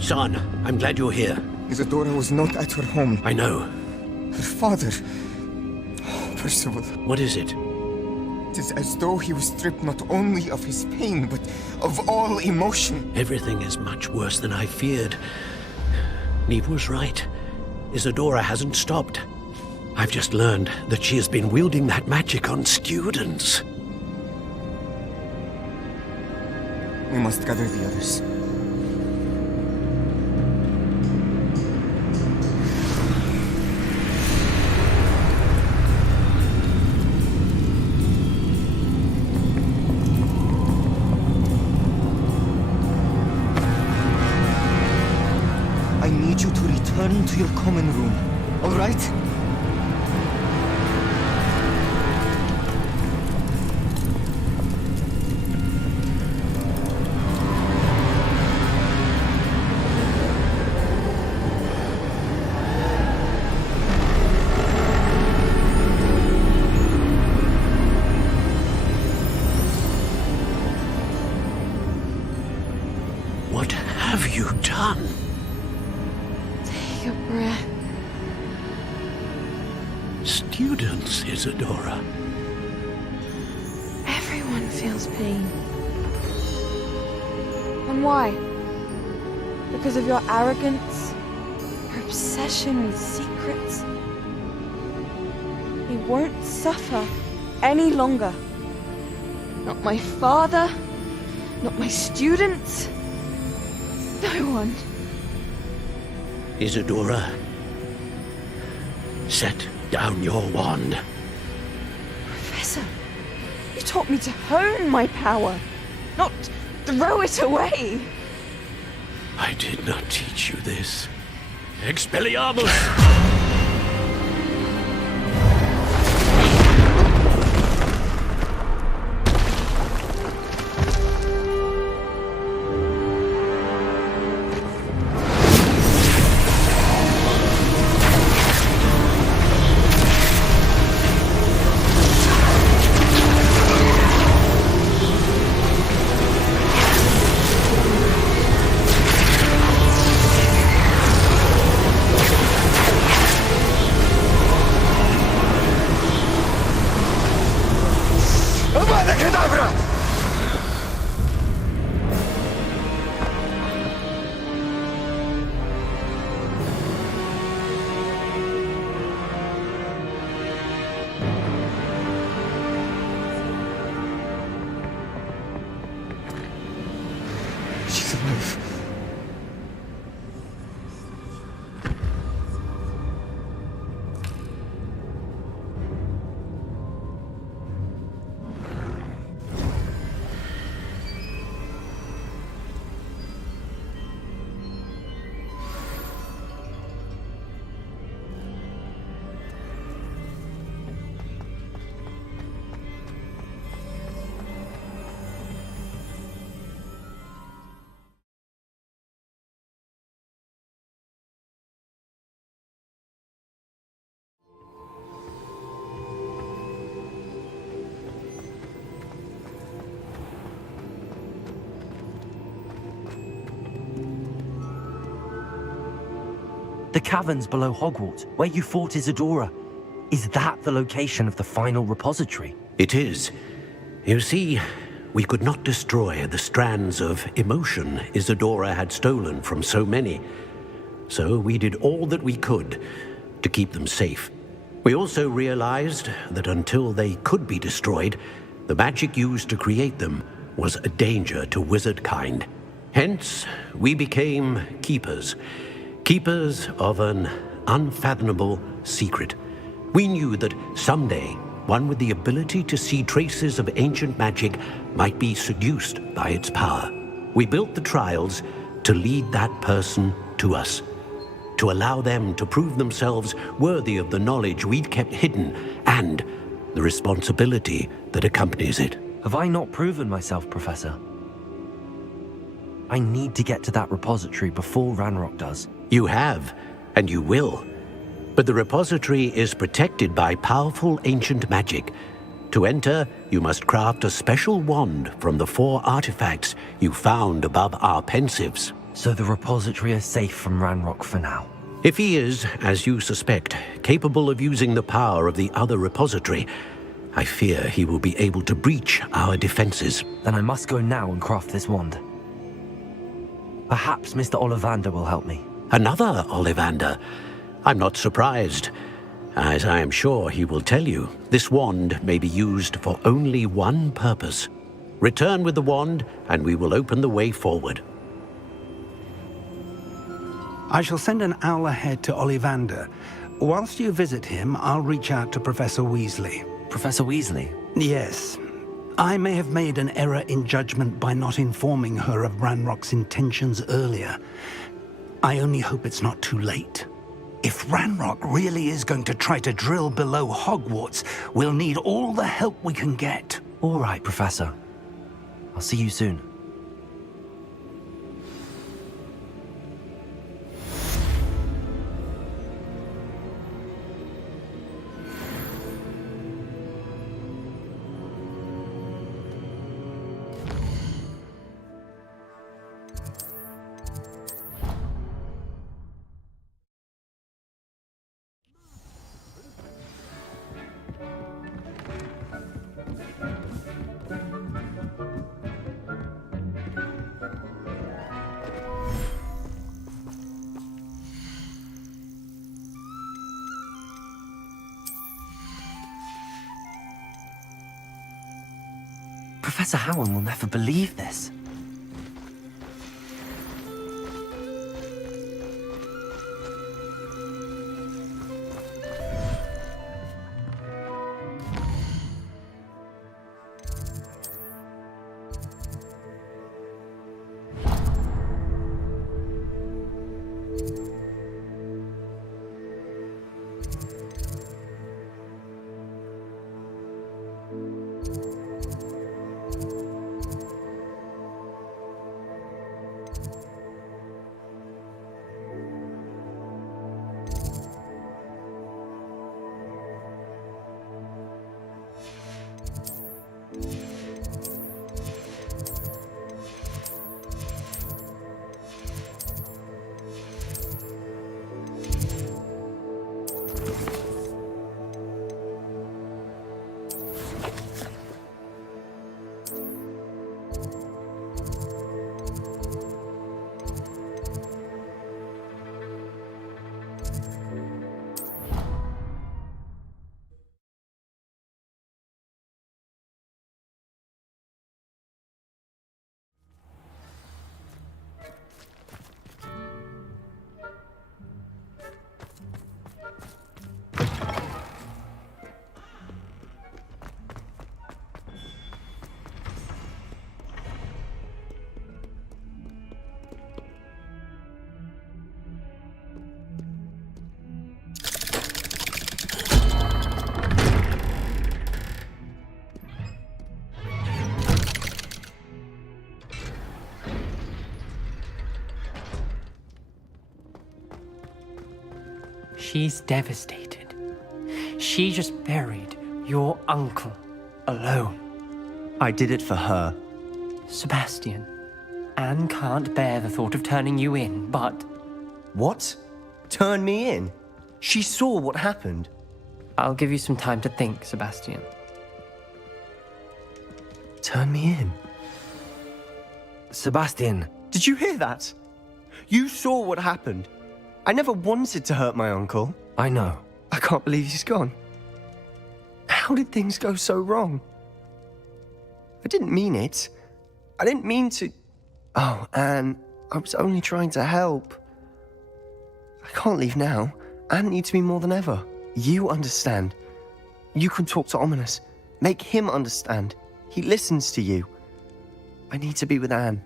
Son, I'm glad you're here. Isadora was not at her home. I know. Her father... Percival. What is it? It is as though he was stripped not only of his pain, but of all emotion. Everything is much worse than I feared. Neve was right. Isadora hasn't stopped. I've just learned that she has been wielding that magic on students. We must gather the others. I need you to return to your common room, all right? What have you done? Take a breath. Students, Isadora. Everyone feels pain. And why? Because of your arrogance? Your obsession with secrets? He won't suffer any longer. Not my father, not my students, no one. Isadora, set down your wand. Professor, you taught me to hone my power, not throw it away. I did not teach you this. Expelliarmus! The caverns below Hogwarts, where you fought Isadora. Is that the location of the final repository? It is. You see, we could not destroy the strands of emotion Isadora had stolen from so many. So we did all that we could to keep them safe. We also realized that until they could be destroyed, the magic used to create them was a danger to wizard kind. Hence, we became keepers. Keepers of an unfathomable secret. We knew that someday, one with the ability to see traces of ancient magic might be seduced by its power. We built the trials to lead that person to us, to allow them to prove themselves worthy of the knowledge we'd kept hidden and the responsibility that accompanies it. Have I not proven myself, Professor? I need to get to that repository before Ranrock does. You have, and you will. But the repository is protected by powerful ancient magic. To enter, you must craft a special wand from the 4 artifacts you found above our pensives. So the repository is safe from Ranrock for now? If he is, as you suspect, capable of using the power of the other repository, I fear he will be able to breach our defenses. Then I must go now and craft this wand. Perhaps Mr. Ollivander will help me. Another Ollivander? I'm not surprised. As I am sure he will tell you, this wand may be used for only one purpose. Return with the wand, and we will open the way forward. I shall send an owl ahead to Ollivander. Whilst you visit him, I'll reach out to Professor Weasley. Professor Weasley? Yes. I may have made an error in judgment by not informing her of Ranrock's intentions earlier. I only hope it's not too late. If Ranrock really is going to try to drill below Hogwarts, we'll need all the help we can get. All right, Professor. I'll see you soon. Professor Howard will never believe this. She's devastated. She just buried your uncle alone. I did it for her. Sebastian, Anne can't bear the thought of turning you in, but... What? Turn me in? She saw what happened. I'll give you some time to think, Sebastian. Turn me in? Sebastian. Did you hear that? You saw what happened. I never wanted to hurt my uncle. I know. I can't believe he's gone. How did things go so wrong? I didn't mean it. I didn't mean to... Oh, Anne, I was only trying to help. I can't leave now. Anne needs me more than ever. You understand. You can talk to Ominous. Make him understand. He listens to you. I need to be with Anne.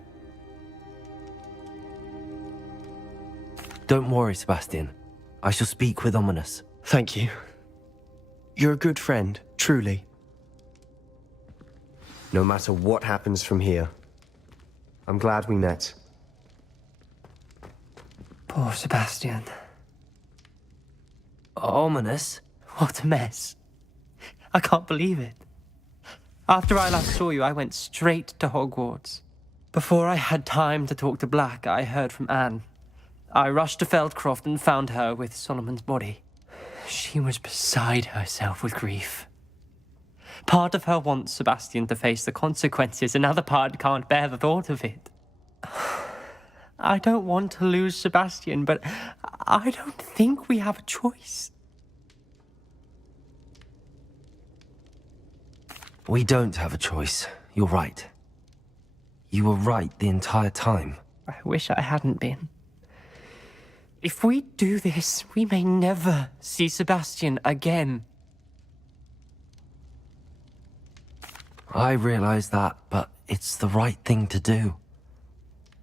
Don't worry, Sebastian. I shall speak with Ominous. Thank you. You're a good friend, truly. No matter what happens from here, I'm glad we met. Poor Sebastian. Ominous? What a mess. I can't believe it. After I last saw you, I went straight to Hogwarts. Before I had time to talk to Black, I heard from Anne. I rushed to Feldcroft and found her with Solomon's body. She was beside herself with grief. Part of her wants Sebastian to face the consequences, another part can't bear the thought of it. I don't want to lose Sebastian, but I don't think we have a choice. We don't have a choice. You're right. You were right the entire time. I wish I hadn't been. If we do this, we may never see Sebastian again. I realize that, but it's the right thing to do.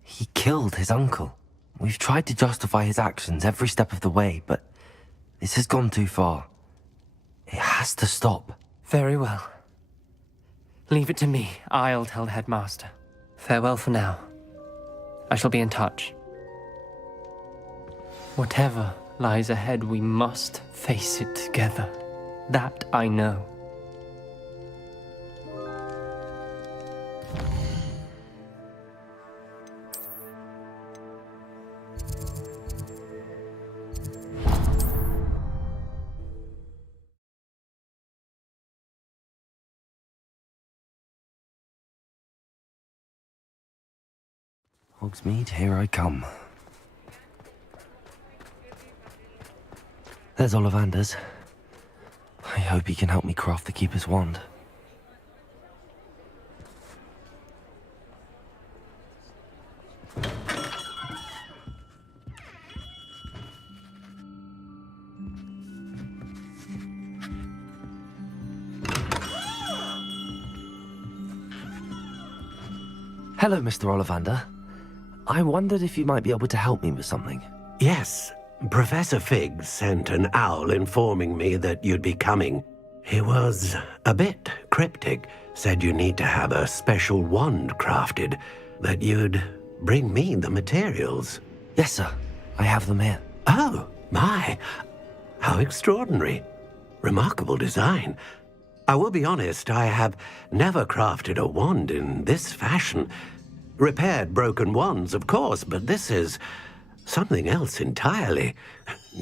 He killed his uncle. We've tried to justify his actions every step of the way, but this has gone too far. It has to stop. Very well. Leave it to me. I'll tell the headmaster. Farewell for now. I shall be in touch. Whatever lies ahead, we must face it together. That I know. Hogsmeade, here I come. There's Ollivander's. I hope he can help me craft the Keeper's wand. Hello, Mr. Ollivander. I wondered if you might be able to help me with something. Yes. Professor Fig sent an owl informing me that you'd be coming. He was a bit cryptic, said you need to have a special wand crafted, that you'd bring me the materials. Yes, sir. I have them here. Oh, my. How extraordinary. Remarkable design. I will be honest, I have never crafted a wand in this fashion. Repaired broken wands, of course, but this is something else entirely.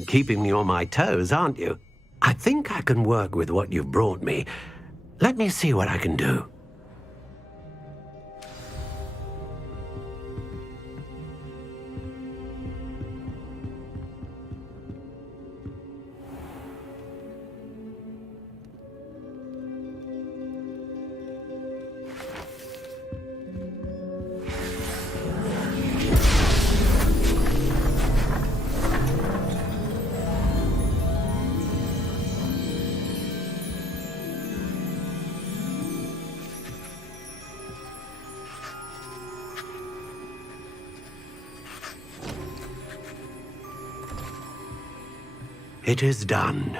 Keeping me on my toes, aren't you? I think I can work with what you've brought me. Let me see what I can do. It is done.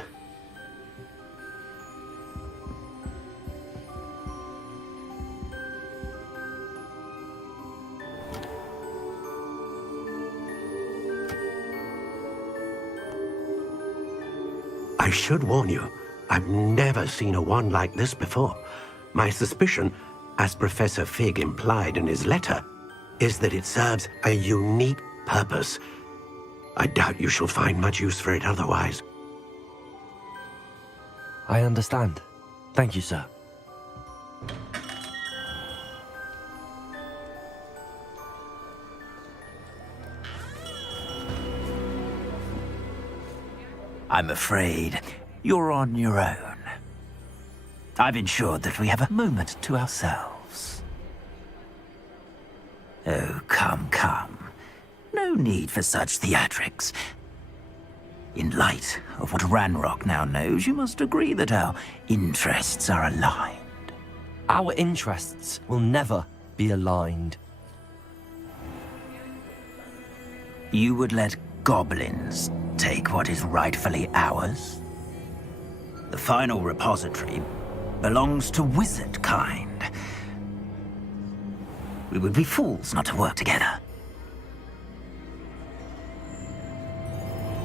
I should warn you, I've never seen a wand like this before. My suspicion, as Professor Fig implied in his letter, is that it serves a unique purpose. I doubt you shall find much use for it otherwise. I understand. Thank you, sir. I'm afraid you're on your own. I've ensured that we have a moment to ourselves. Oh, come. No need for such theatrics. In light of what Ranrock now knows, you must agree that our interests are aligned. Our interests will never be aligned. You would let goblins take what is rightfully ours? The final repository belongs to wizard kind. We would be fools not to work together.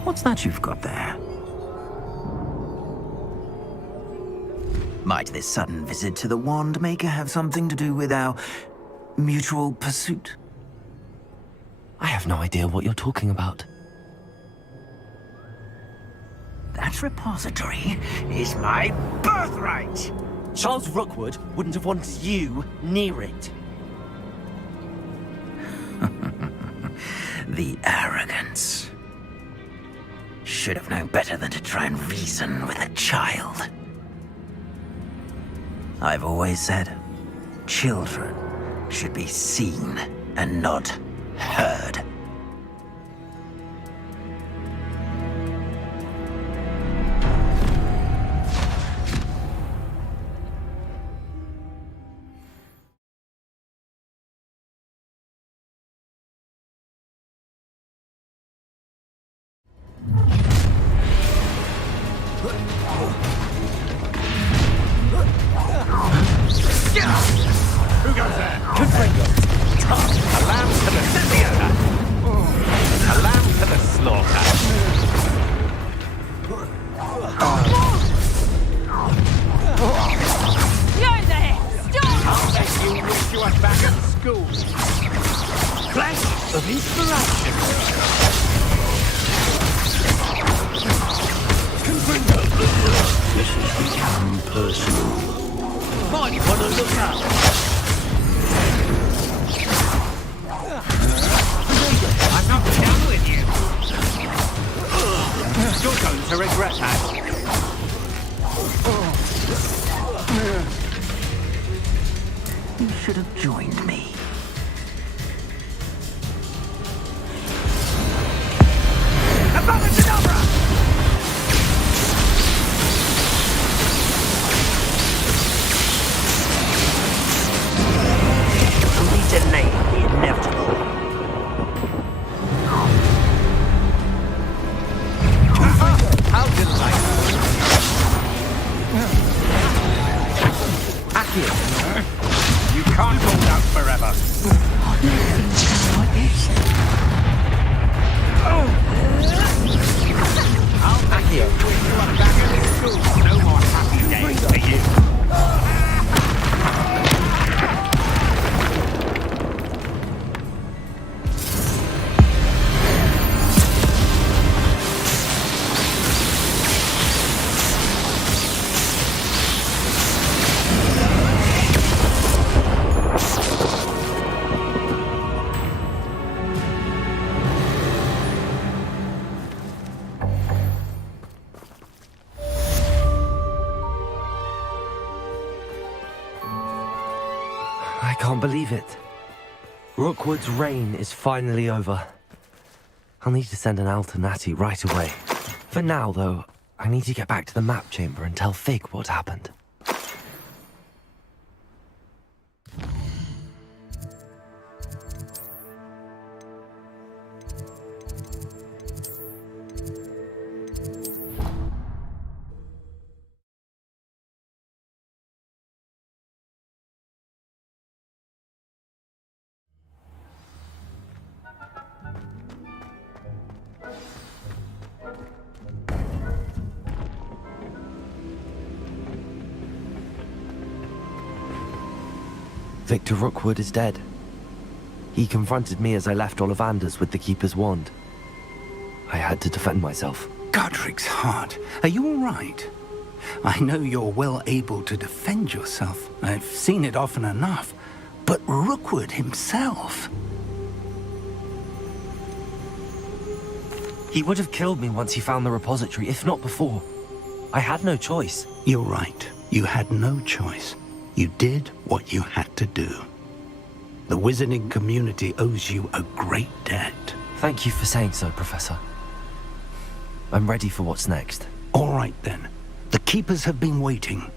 What's that you've got there? Might this sudden visit to the Wand Maker have something to do with our mutual pursuit? I have no idea what you're talking about. That repository is my birthright! Charles Rookwood wouldn't have wanted you near it. The arrogance. Should have known better than to try and reason with a child. I've always said, children should be seen and not heard. Who goes there? A lamb to the theater. A lamb to the slaughter. You're there! Stop! I'll bet you wish you were back at school. Flash of inspiration. This has become personal. Might want to look up. I'm not down with you. You're going to regret that. You should have joined me. Delay the inevitable. How delightful. You can't hold out forever. I'll back you. You are back at school. No more happy days for you. I can't believe it. Rookwood's reign is finally over. I'll need to send an owl to Natty right away. For now, though, I need to get back to the map chamber and tell Fig what happened. Victor Rookwood is dead. He confronted me as I left Ollivander's with the Keeper's wand. I had to defend myself. Godric's heart. Are you all right? I know you're well able to defend yourself. I've seen it often enough. But Rookwood himself... He would have killed me once he found the repository, if not before. I had no choice. You're right. You had no choice. You did what you had to do. The wizarding community owes you a great debt. Thank you for saying so, Professor. I'm ready for what's next. All right, then. The Keepers have been waiting.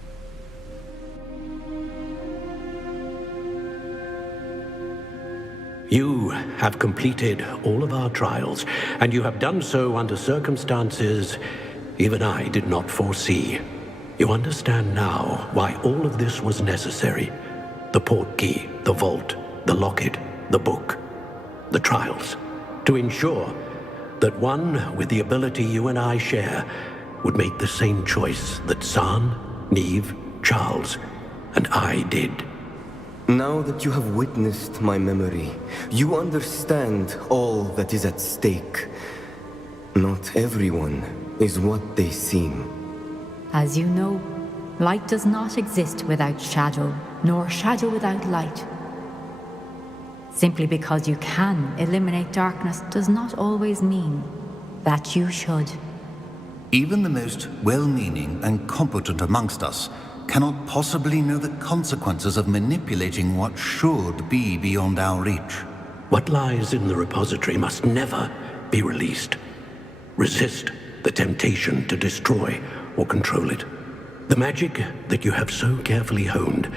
You have completed all of our trials, and you have done so under circumstances even I did not foresee. You understand now why all of this was necessary. The portkey, the vault, the locket, the book, the trials. To ensure that one with the ability you and I share would make the same choice that San, Neve, Charles, and I did. Now that you have witnessed my memory, you understand all that is at stake. Not everyone is what they seem. As you know, light does not exist without shadow, nor shadow without light. Simply because you can eliminate darkness does not always mean that you should. Even the most well-meaning and competent amongst us cannot possibly know the consequences of manipulating what should be beyond our reach. What lies in the repository must never be released. Resist the temptation to destroy or control it. The magic that you have so carefully honed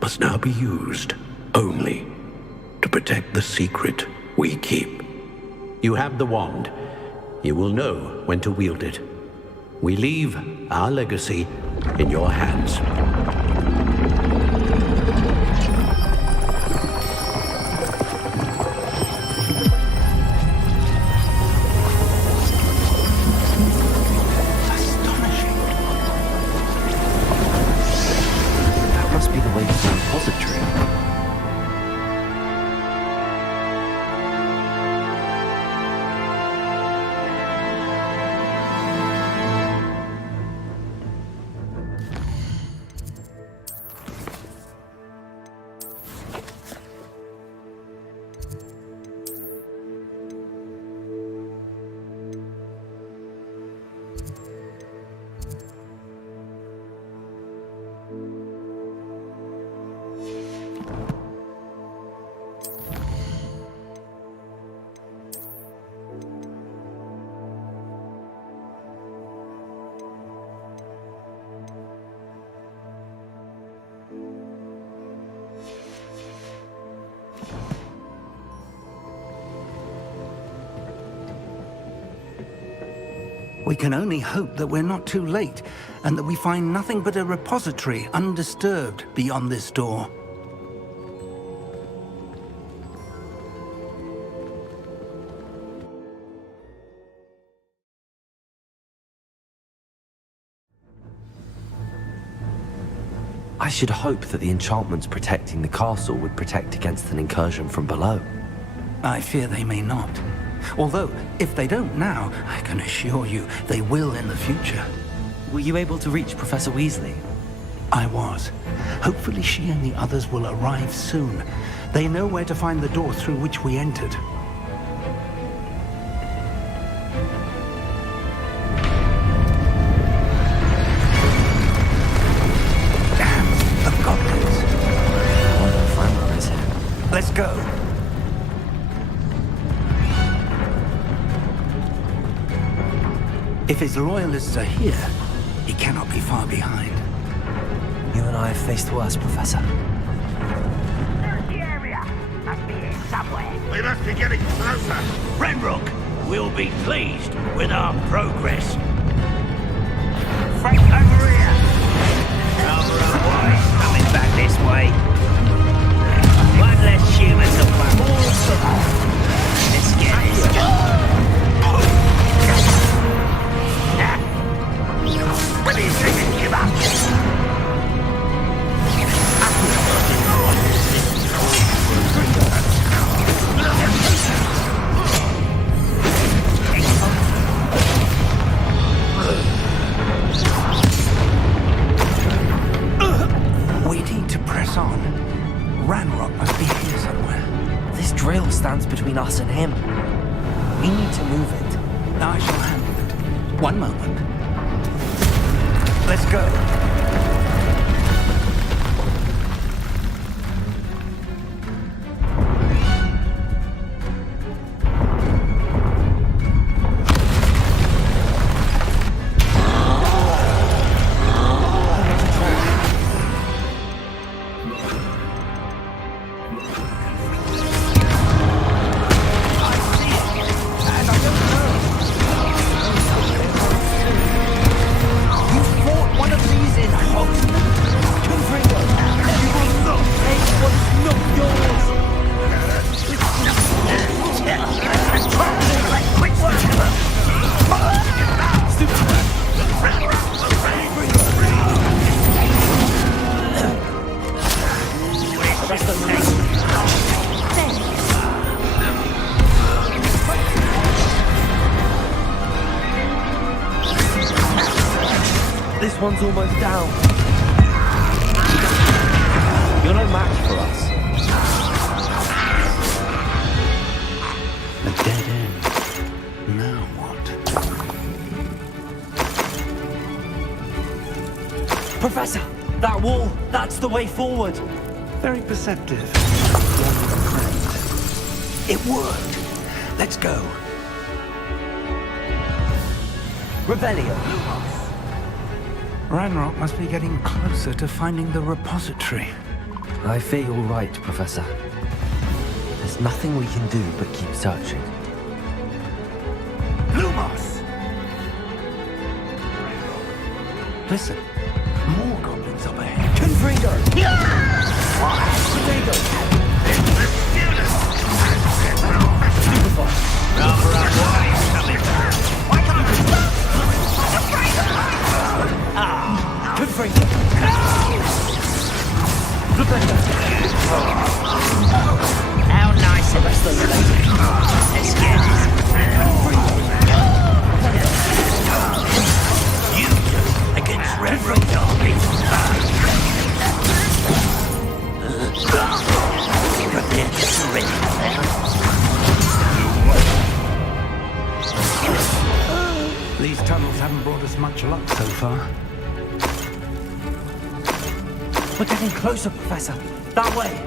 must now be used only to protect the secret we keep. You have the wand. You will know when to wield it. We leave our legacy in your hands. That must be the way to the repository. We can only hope that we're not too late, and that we find nothing but a repository undisturbed beyond this door. I should hope that the enchantments protecting the castle would protect against an incursion from below. I fear they may not. Although, if they don't now, I can assure you they will in the future. Were you able to reach Professor Weasley? I was. Hopefully she and the others will arrive soon. They know where to find the door through which we entered. Damn, the goblins. I wonder if Ranrock is here. Let's go. If his loyalists are here, he cannot be far behind. You and I have faced worse, Professor. Search the area. Must be here somewhere. We must be getting closer. Ranrock will be pleased with our progress. Frank, over here. Alright, boys, coming back this way. One less human to fight. Let's get this done. What do you think? Give up. Ranrock must be here somewhere. This drill stands between us and him. We need to move it. I shall handle it. One moment. Let's go. This one's almost down. You're no match for us. A dead end. Now what? Professor, that wall, that's the way forward. Very perceptive. It worked. Let's go. Rebellion. Ranrock must be getting closer to finding the repository. I fear you're right, Professor. There's nothing we can do but keep searching. Lumos! Listen, more goblins up ahead. Confringo! How nice of us to Let's get it. You against Red Rock Derby. Prepare to surrender. These tunnels haven't brought us much luck so far. We're getting closer, Professor. That way.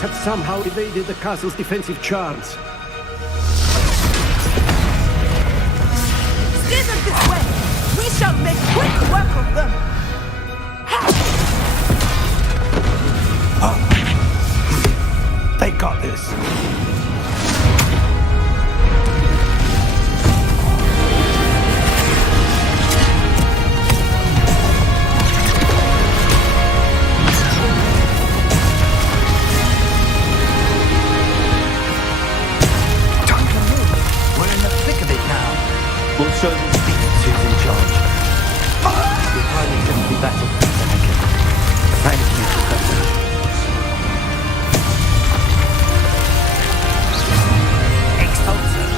Have somehow evaded the castle's defensive charms. Steer them this way! We shall make quick work of them! They got this. We'll show them who's in charge. Your timing couldn't be better, Thank you, Professor. Expulsor.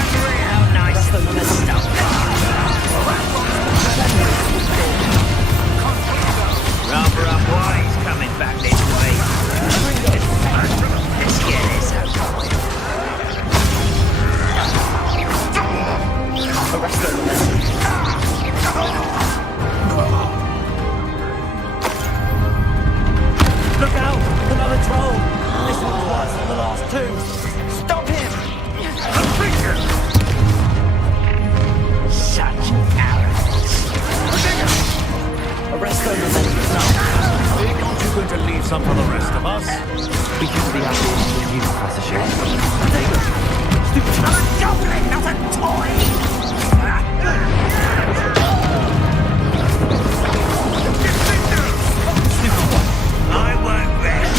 Agree how nice of the stuff. Rather up wise coming back this way. Let's get this out of the way. Arrest them. Look out! Another troll! This one's worse than the last two! Stop him! Such arrogance! some for the rest of us. We couldn't be happier with you, Professor Shaw. Goblin, not a toy! I won't rest.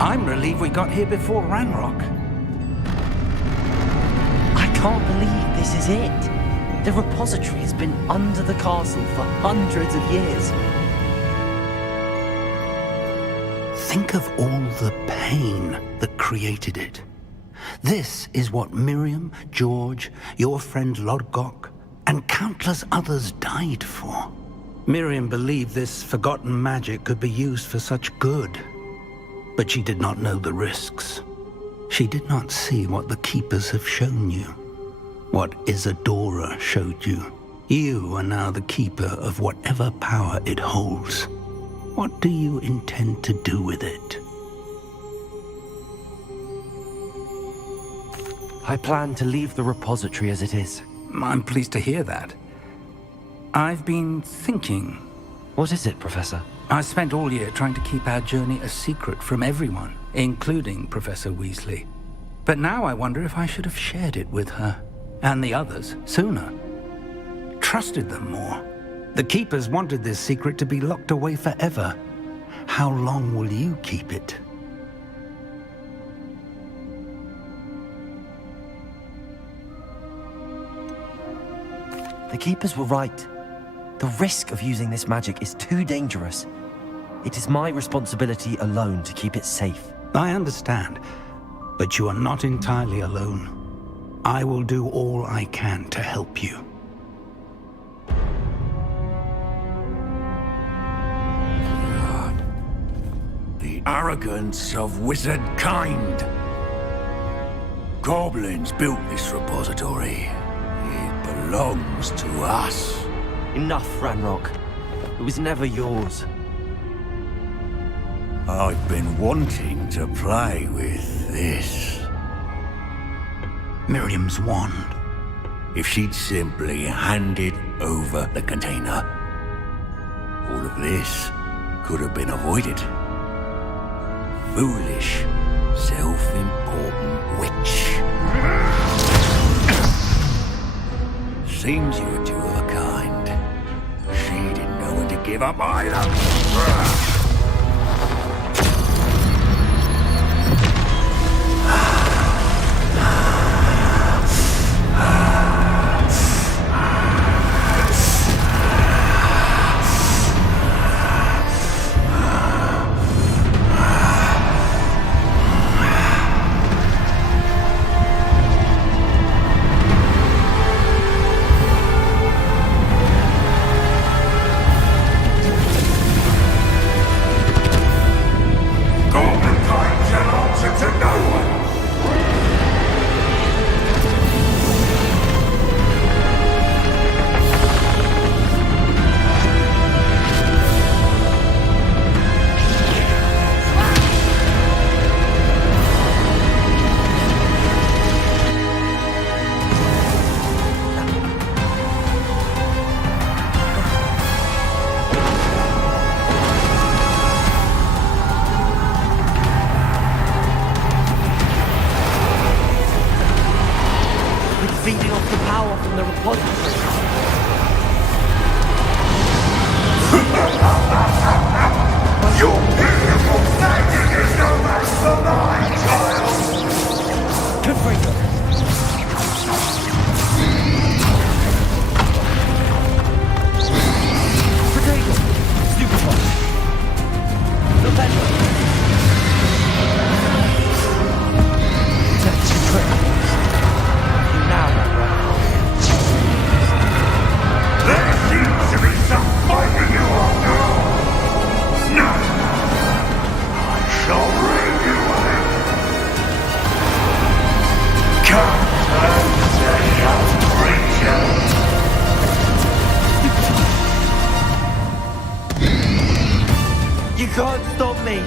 I'm relieved we got here before Ranrock. I can't believe this is it. The repository has been under the castle for hundreds of years. Think of all the pain that created it. This is what Miriam, George, your friend Lodgok, and countless others died for. Miriam believed this forgotten magic could be used for such good. But she did not know the risks. She did not see what the Keepers have shown you. What Isadora showed you. You are now the Keeper of whatever power it holds. What do you intend to do with it? I plan to leave the repository as it is. I'm pleased to hear that. I've been thinking. What is it, Professor? I spent all year trying to keep our journey a secret from everyone, including Professor Weasley. But now I wonder if I should have shared it with her, and the others, sooner. Trusted them more. The Keepers wanted this secret to be locked away forever. How long will you keep it? The Keepers were right. The risk of using this magic is too dangerous. It is my responsibility alone to keep it safe. I understand, but you are not entirely alone. I will do all I can to help you. The arrogance of wizard kind. Goblins built this repository. It belongs to us. Enough, Ranrock. It was never yours. I've been wanting to play with this. Miriam's wand. If she'd simply handed over the container, all of this could have been avoided. Foolish, self-important witch. Seems you were two of a kind. She didn't know when to give up either. Feeding off the power from the repository. Your beautiful magic is no match for mine, child! Confringo. Potato. Stupefy. November. That's your trick. There seems to be some fighting you on now! No! I shall rid you of it! Come and say young creature! You can't stop me!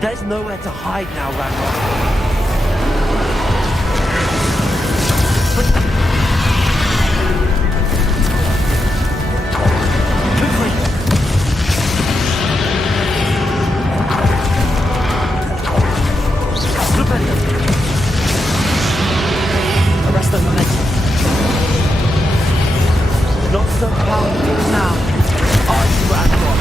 There's nowhere to hide now, Ranrock. Arrest the momentum. Not so powerful now. Are you, Ranrock?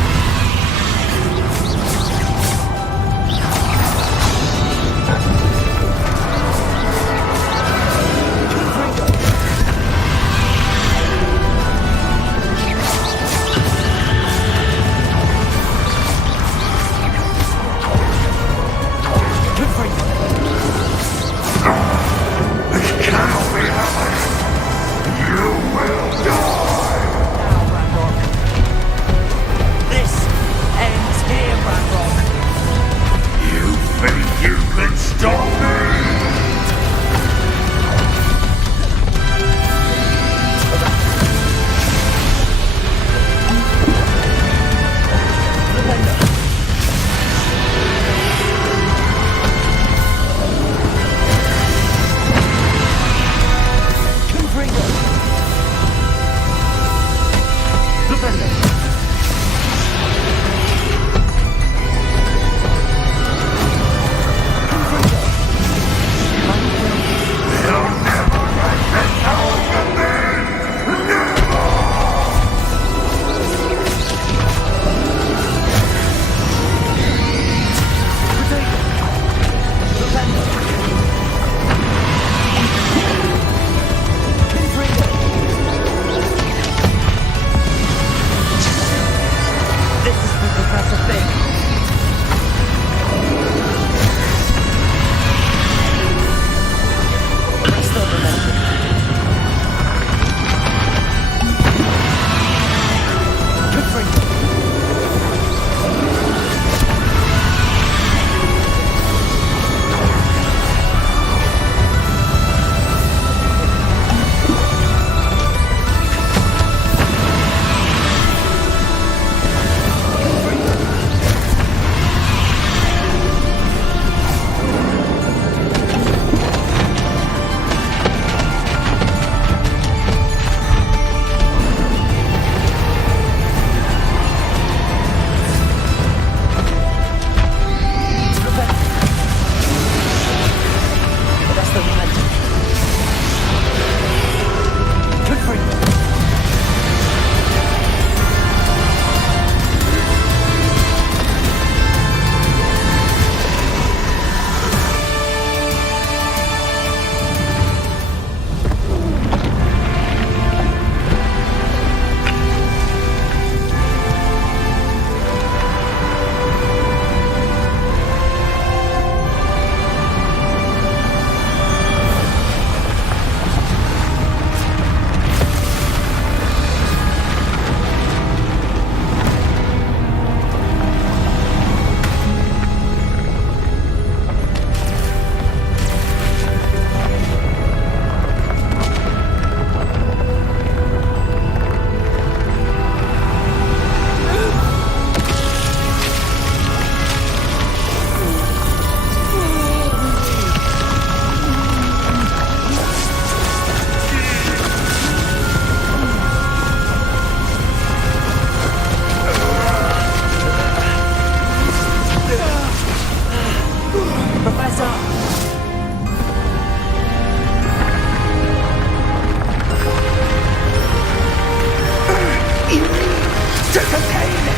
to contain it!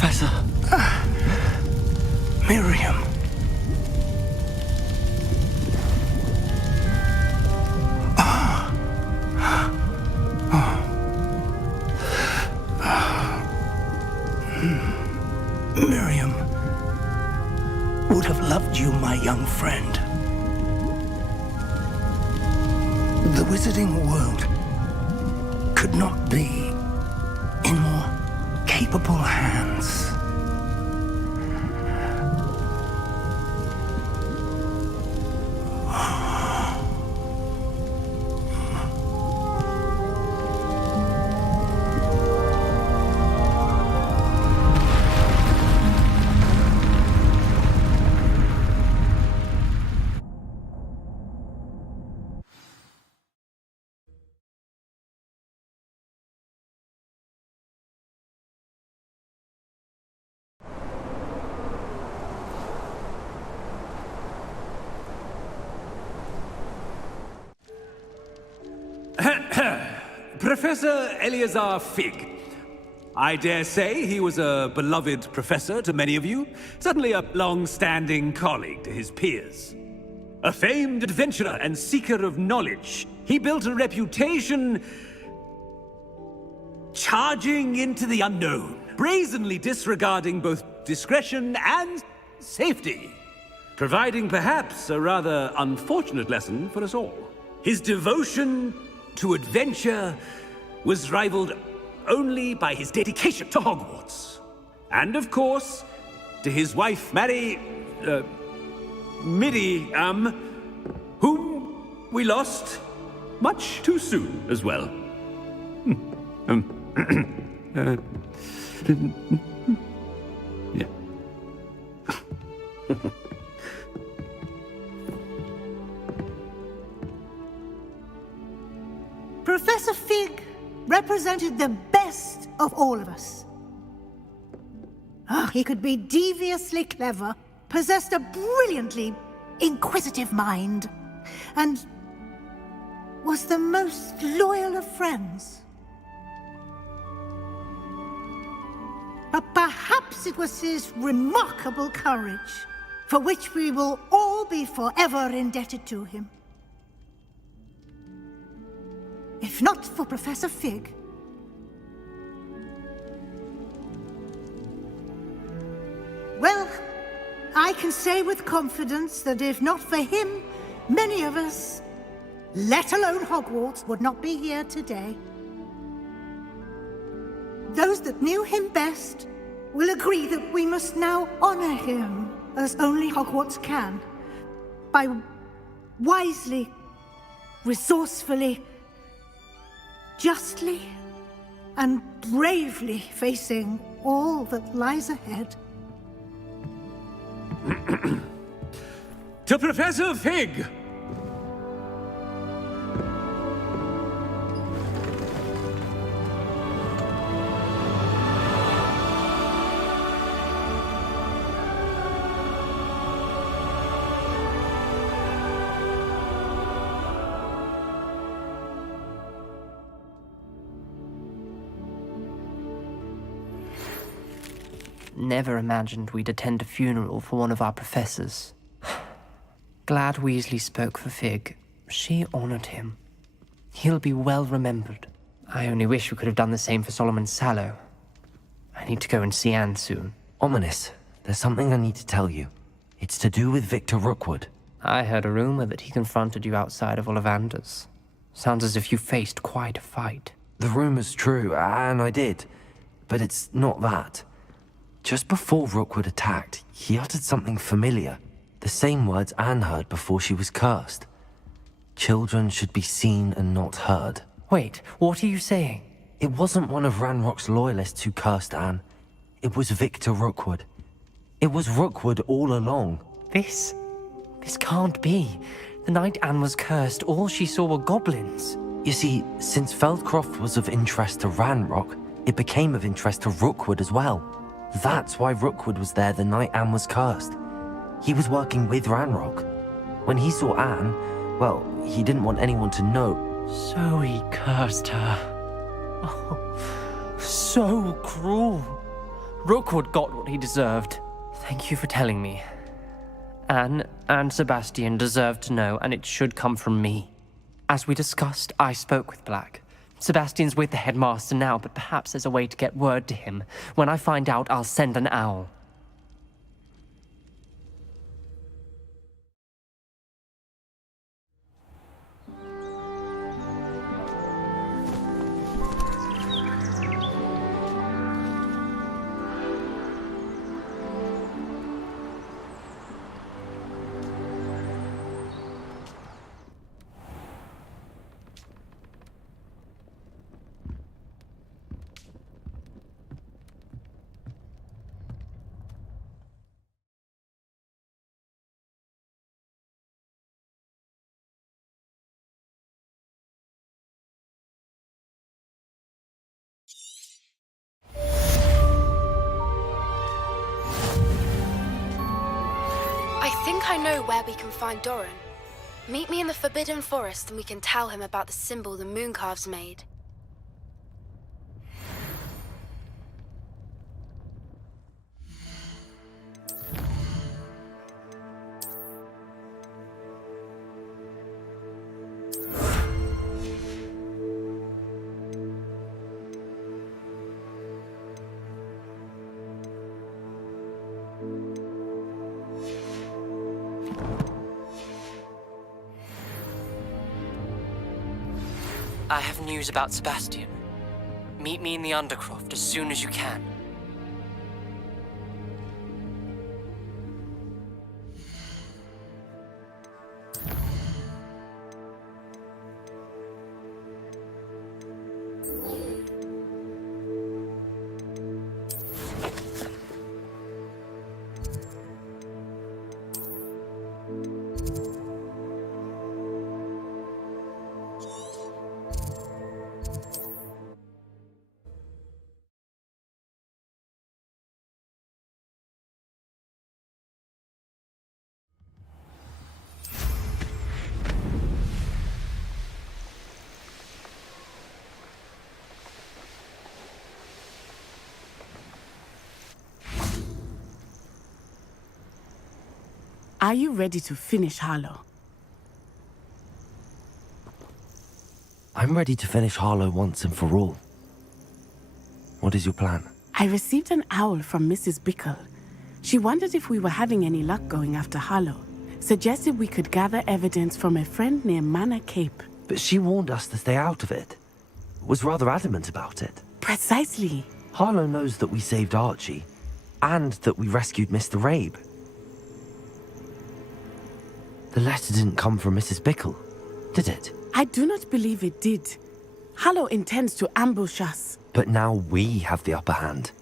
Professor. Miriam. Miriam would have loved you, my young friend. The wizarding world could not be in more capable hands. Professor Eleazar Fig. I dare say he was a beloved professor to many of you, certainly a long-standing colleague to his peers. A famed adventurer and seeker of knowledge, he built a reputation charging into the unknown, brazenly disregarding both discretion and safety, providing perhaps a rather unfortunate lesson for us all. His devotion to adventure was rivaled only by his dedication to Hogwarts. And of course, to his wife, Midi, whom we lost much too soon as well. Yeah. Professor Fig represented the best of all of us. He could be deviously clever, possessed a brilliantly inquisitive mind, and was the most loyal of friends. But perhaps it was his remarkable courage, for which we will all be forever indebted to him. If not for Professor Fig, well, I can say with confidence that if not for him, many of us, let alone Hogwarts, would not be here today. Those that knew him best will agree that we must now honor him as only Hogwarts can, by wisely, resourcefully, justly and bravely facing all that lies ahead. To Professor Fig! Never imagined we'd attend a funeral for one of our professors. Glad Weasley spoke for Fig. She honored him. He'll be well remembered. I only wish we could have done the same for Solomon Sallow. I need to go and see Anne soon. Ominous, there's something I need to tell you. It's to do with Victor Rookwood. I heard a rumor that he confronted you outside of Ollivander's. Sounds as if you faced quite a fight. The rumor's true, and I did. But it's not that. Just before Rookwood attacked, he uttered something familiar. The same words Anne heard before she was cursed. Children should be seen and not heard. Wait, what are you saying? It wasn't one of Ranrock's loyalists who cursed Anne. It was Victor Rookwood. It was Rookwood all along. This can't be. The night Anne was cursed, all she saw were goblins. You see, since Feldcroft was of interest to Ranrock, it became of interest to Rookwood as well. That's why Rookwood was there the night Anne was cursed. He was working with Ranrock. When he saw Anne, well, he didn't want anyone to know. So he cursed her. Oh, so cruel. Rookwood got what he deserved. Thank you for telling me. Anne and Sebastian deserve to know, and it should come from me. As we discussed, I spoke with Black. Sebastian's with the headmaster now, but perhaps there's a way to get word to him. When I find out, I'll send an owl. I know where we can find Doran. Meet me in the Forbidden Forest and we can tell him about the symbol the Mooncalves made. I have news about Sebastian. Meet me in the Undercroft as soon as you can. Are you ready to finish Harlow? I'm ready to finish Harlow once and for all. What is your plan? I received an owl from Mrs. Bickle. She wondered if we were having any luck going after Harlow. Suggested we could gather evidence from a friend near Manor Cape. But she warned us to stay out of it. Was rather adamant about it. Precisely. Harlow knows that we saved Archie, and that we rescued Mr. Rabe. The letter didn't come from Mrs. Bickle, did it? I do not believe it did. Harlow intends to ambush us. But now we have the upper hand.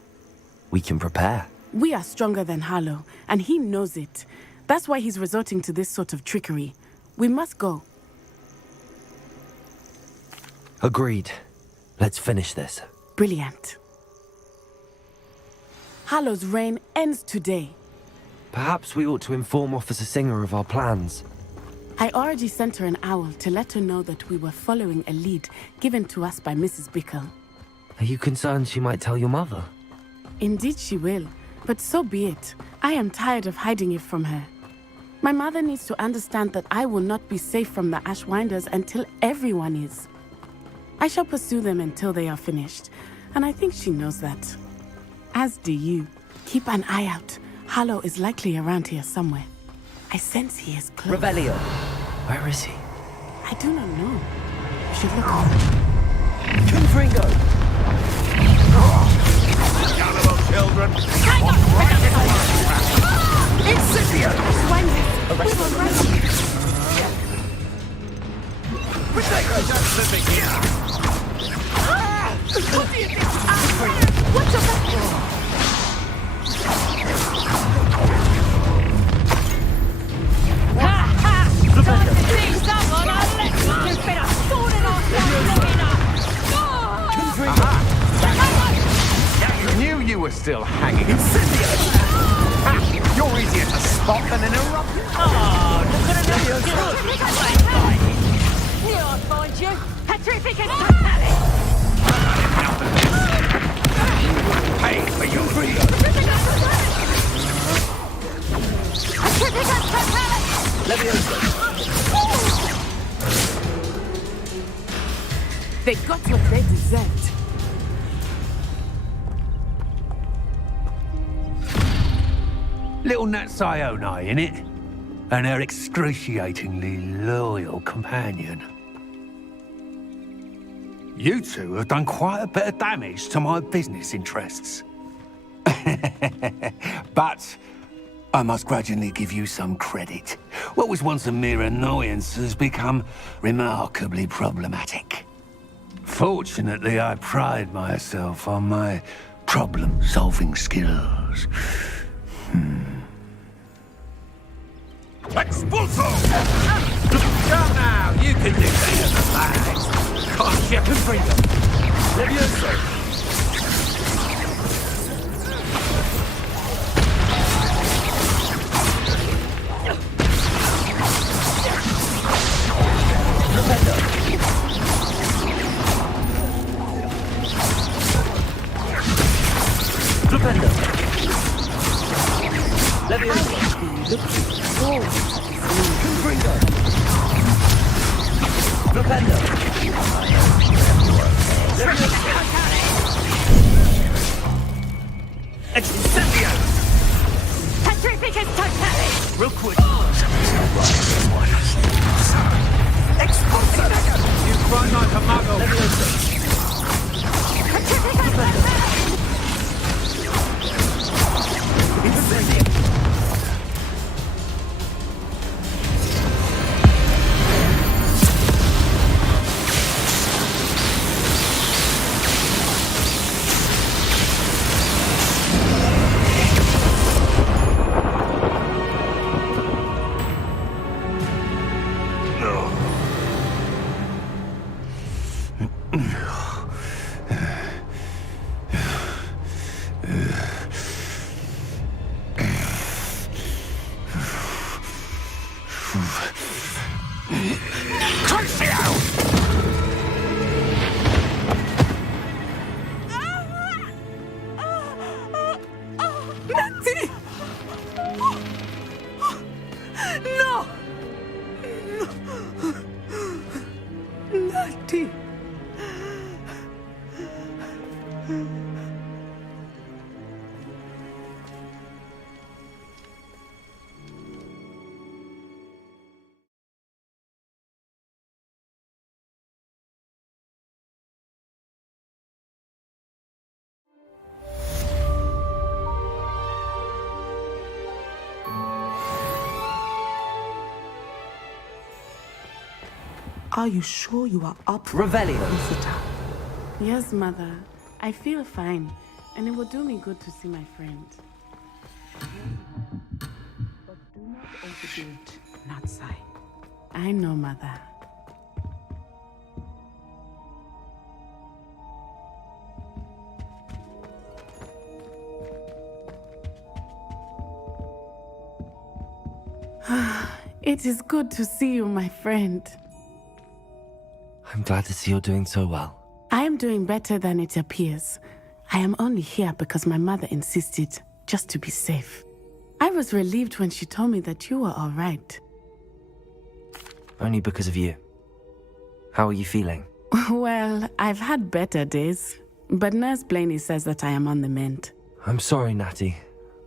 We can prepare. We are stronger than Harlow, and he knows it. That's why he's resorting to this sort of trickery. We must go. Agreed. Let's finish this. Brilliant. Harlow's reign ends today. Perhaps we ought to inform Officer Singer of our plans. I already sent her an owl to let her know that we were following a lead given to us by Mrs. Bickle. Are you concerned she might tell your mother? Indeed she will, but so be it. I am tired of hiding it from her. My mother needs to understand that I will not be safe from the Ashwinders until everyone is. I shall pursue them until they are finished, and I think she knows that. As do you. Keep an eye out. Harlow is likely around here somewhere. I sense he is close. Revelio. Where is he? I do not know. You should look over. Confringo! What's your back? Ha ha! Time to see someone unless you've been a thorn in our side long enough! You knew you were still hanging. You're easier to spot than an eruption. Oh, look at another good! Knew I'd find you! Petrific and Totally! Pay for your freedom. Petrific and Totally! They got what they deserved. Little Nat Sioni, innit? And her excruciatingly loyal companion. You two have done quite a bit of damage to my business interests. But I must grudgingly give you some credit. What was once a mere annoyance has become remarkably problematic. Fortunately, I pride myself on my problem-solving skills. Expulso! Come now, you can dictate the flags. Can't you can freedom? Levioso! Stupendo! Levioso! Confringo! Stupendo! Incendio! Petrific and Totally! Real quick. Expulso! You cry like a muggle! Petrific and Totally! Incendio! Are you sure you are up? Revelio. Yes, Mother. I feel fine, and it will do me good to see my friend. But do not overdo it, not sigh. I know, Mother. It is good to see you, my friend. I'm glad to see you're doing so well. I am doing better than it appears. I am only here because my mother insisted, just to be safe. I was relieved when she told me that you were all right. Only because of you. How are you feeling? Well, I've had better days, but Nurse Blaney says that I am on the mend. I'm sorry, Natty.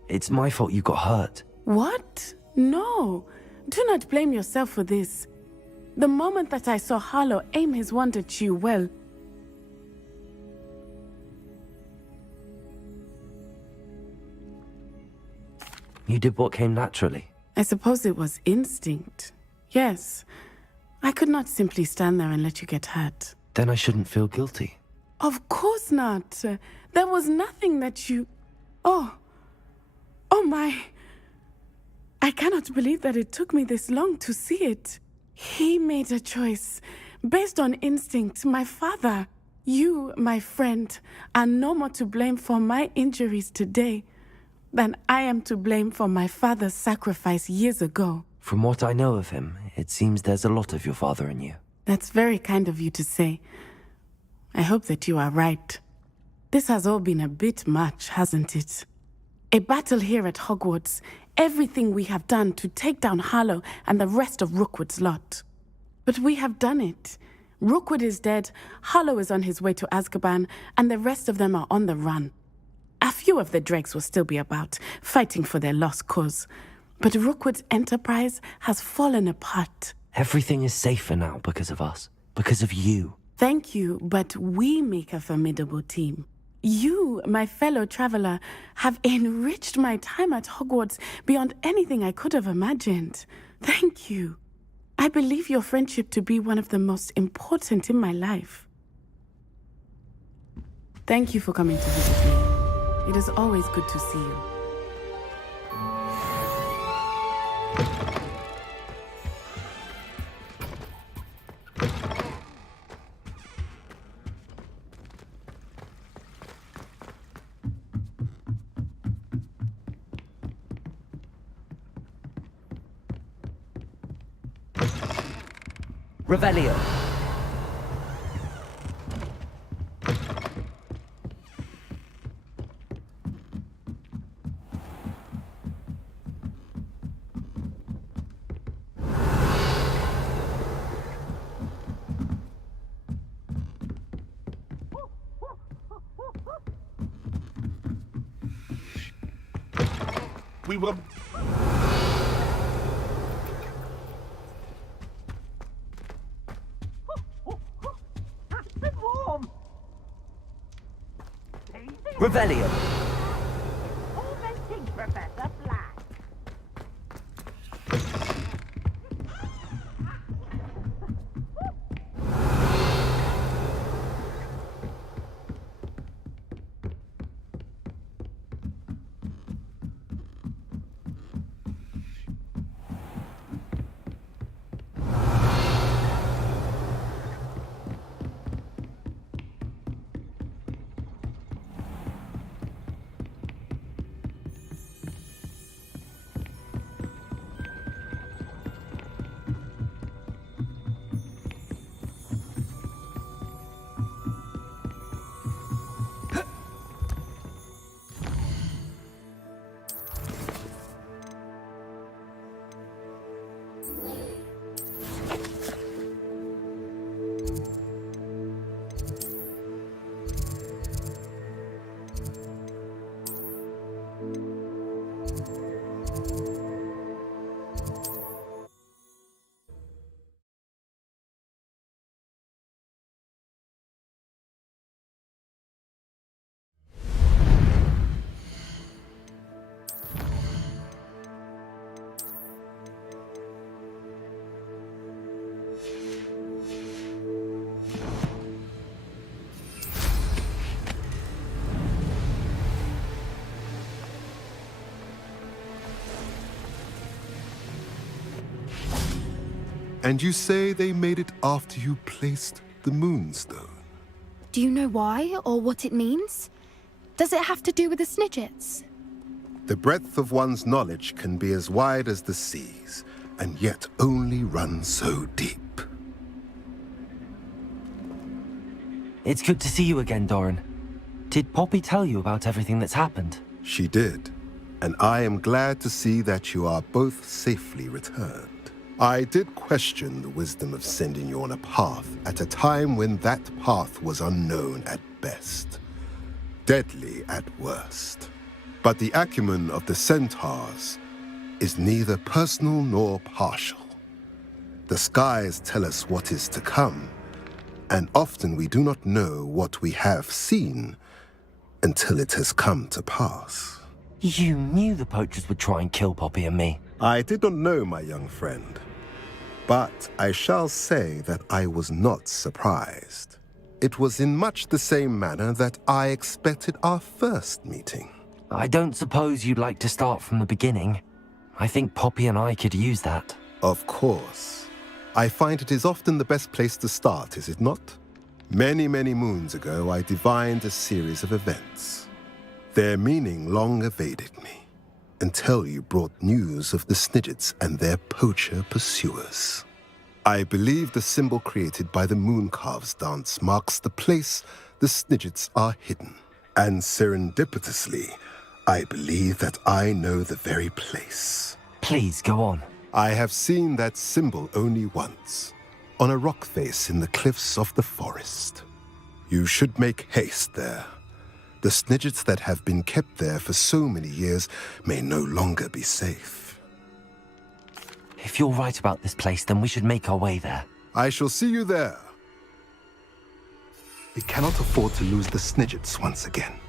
It's my fault you got hurt. What? No. Do not blame yourself for this. The moment that I saw Harlow aim his wand at you, well... You did what came naturally. I suppose it was instinct. Yes. I could not simply stand there and let you get hurt. Then I shouldn't feel guilty. Of course not. There was nothing that you... Oh my... I cannot believe that it took me this long to see it. He made a choice based on instinct. My father, you, my friend, are no more to blame for my injuries today than I am to blame for my father's sacrifice years ago. From what I know of him, it seems there's a lot of your father in you. That's very kind of you to say. I hope that you are right. This has all been a bit much, hasn't it? A battle here at Hogwarts, everything we have done to take down Harlow and the rest of Rookwood's lot. But we have done it. Rookwood is dead, Harlow is on his way to Azkaban, and the rest of them are on the run. A few of the dregs will still be about, fighting for their lost cause. But Rookwood's enterprise has fallen apart. Everything is safer now because of us. Because of you. Thank you, but we make a formidable team. You, my fellow traveler, have enriched my time at Hogwarts beyond anything I could have imagined. Thank you. I believe your friendship to be one of the most important in my life. Thank you for coming to visit me. It is always good to see you. Revelio. We were... Revelio. And you say they made it after you placed the Moonstone? Do you know why, or what it means? Does it have to do with the Snidgets? The breadth of one's knowledge can be as wide as the seas, and yet only run so deep. It's good to see you again, Doran. Did Poppy tell you about everything that's happened? She did, and I am glad to see that you are both safely returned. I did question the wisdom of sending you on a path at a time when that path was unknown at best, deadly at worst. But the acumen of the centaurs is neither personal nor partial. The skies tell us what is to come, and often we do not know what we have seen until it has come to pass. You knew the poachers would try and kill Poppy and me. I did not know, my young friend. But I shall say that I was not surprised. It was in much the same manner that I expected our first meeting. I don't suppose you'd like to start from the beginning. I think Poppy and I could use that. Of course. I find it is often the best place to start, is it not? Many, many moons ago, I divined a series of events. Their meaning long evaded me, until you brought news of the Snidgets and their poacher pursuers. I believe the symbol created by the Mooncalves dance marks the place the Snidgets are hidden. And serendipitously, I believe that I know the very place. Please, go on. I have seen that symbol only once, on a rock face in the cliffs of the forest. You should make haste there. The Snidgets that have been kept there for so many years may no longer be safe. If you're right about this place, then we should make our way there. I shall see you there. We cannot afford to lose the Snidgets once again.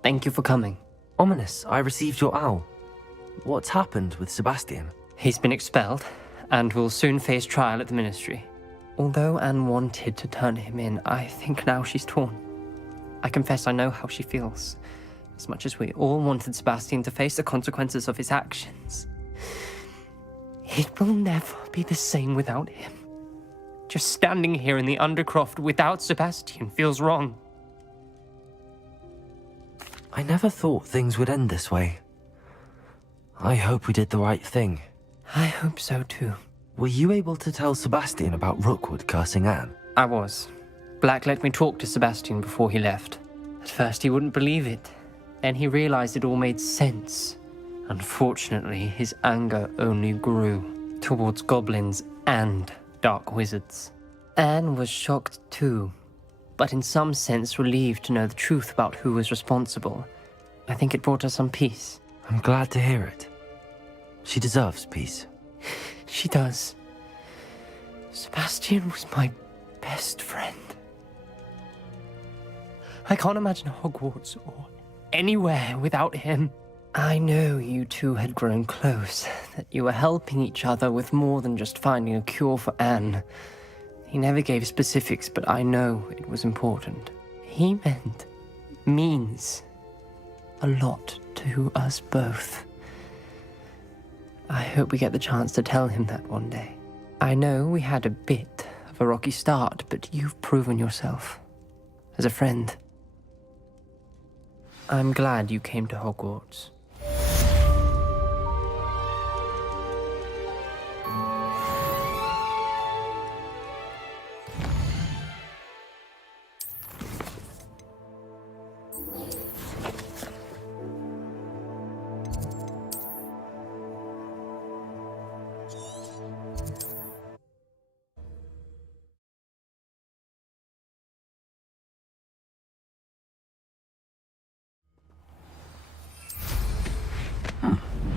Thank you for coming. Ominous, I received your owl. What's happened with Sebastian? He's been expelled, and will soon face trial at the Ministry. Although Anne wanted to turn him in, I think now she's torn. I confess I know how she feels. As much as we all wanted Sebastian to face the consequences of his actions. It will never be the same without him. Just standing here in the Undercroft without Sebastian feels wrong. I never thought things would end this way. I hope we did the right thing. I hope so too. Were you able to tell Sebastian about Rookwood cursing Anne? I was. Black let me talk to Sebastian before he left. At first he wouldn't believe it. Then he realized it all made sense. Unfortunately, his anger only grew towards goblins and dark wizards. Anne was shocked too, but in some sense relieved to know the truth about who was responsible. I think it brought her some peace. I'm glad to hear it. She deserves peace. She does. Sebastian was my best friend. I can't imagine Hogwarts or anywhere without him. I know you two had grown close, that you were helping each other with more than just finding a cure for Anne. He never gave specifics, but I know it was important. He means a lot to us both. I hope we get the chance to tell him that one day. I know we had a bit of a rocky start, but you've proven yourself as a friend. I'm glad you came to Hogwarts.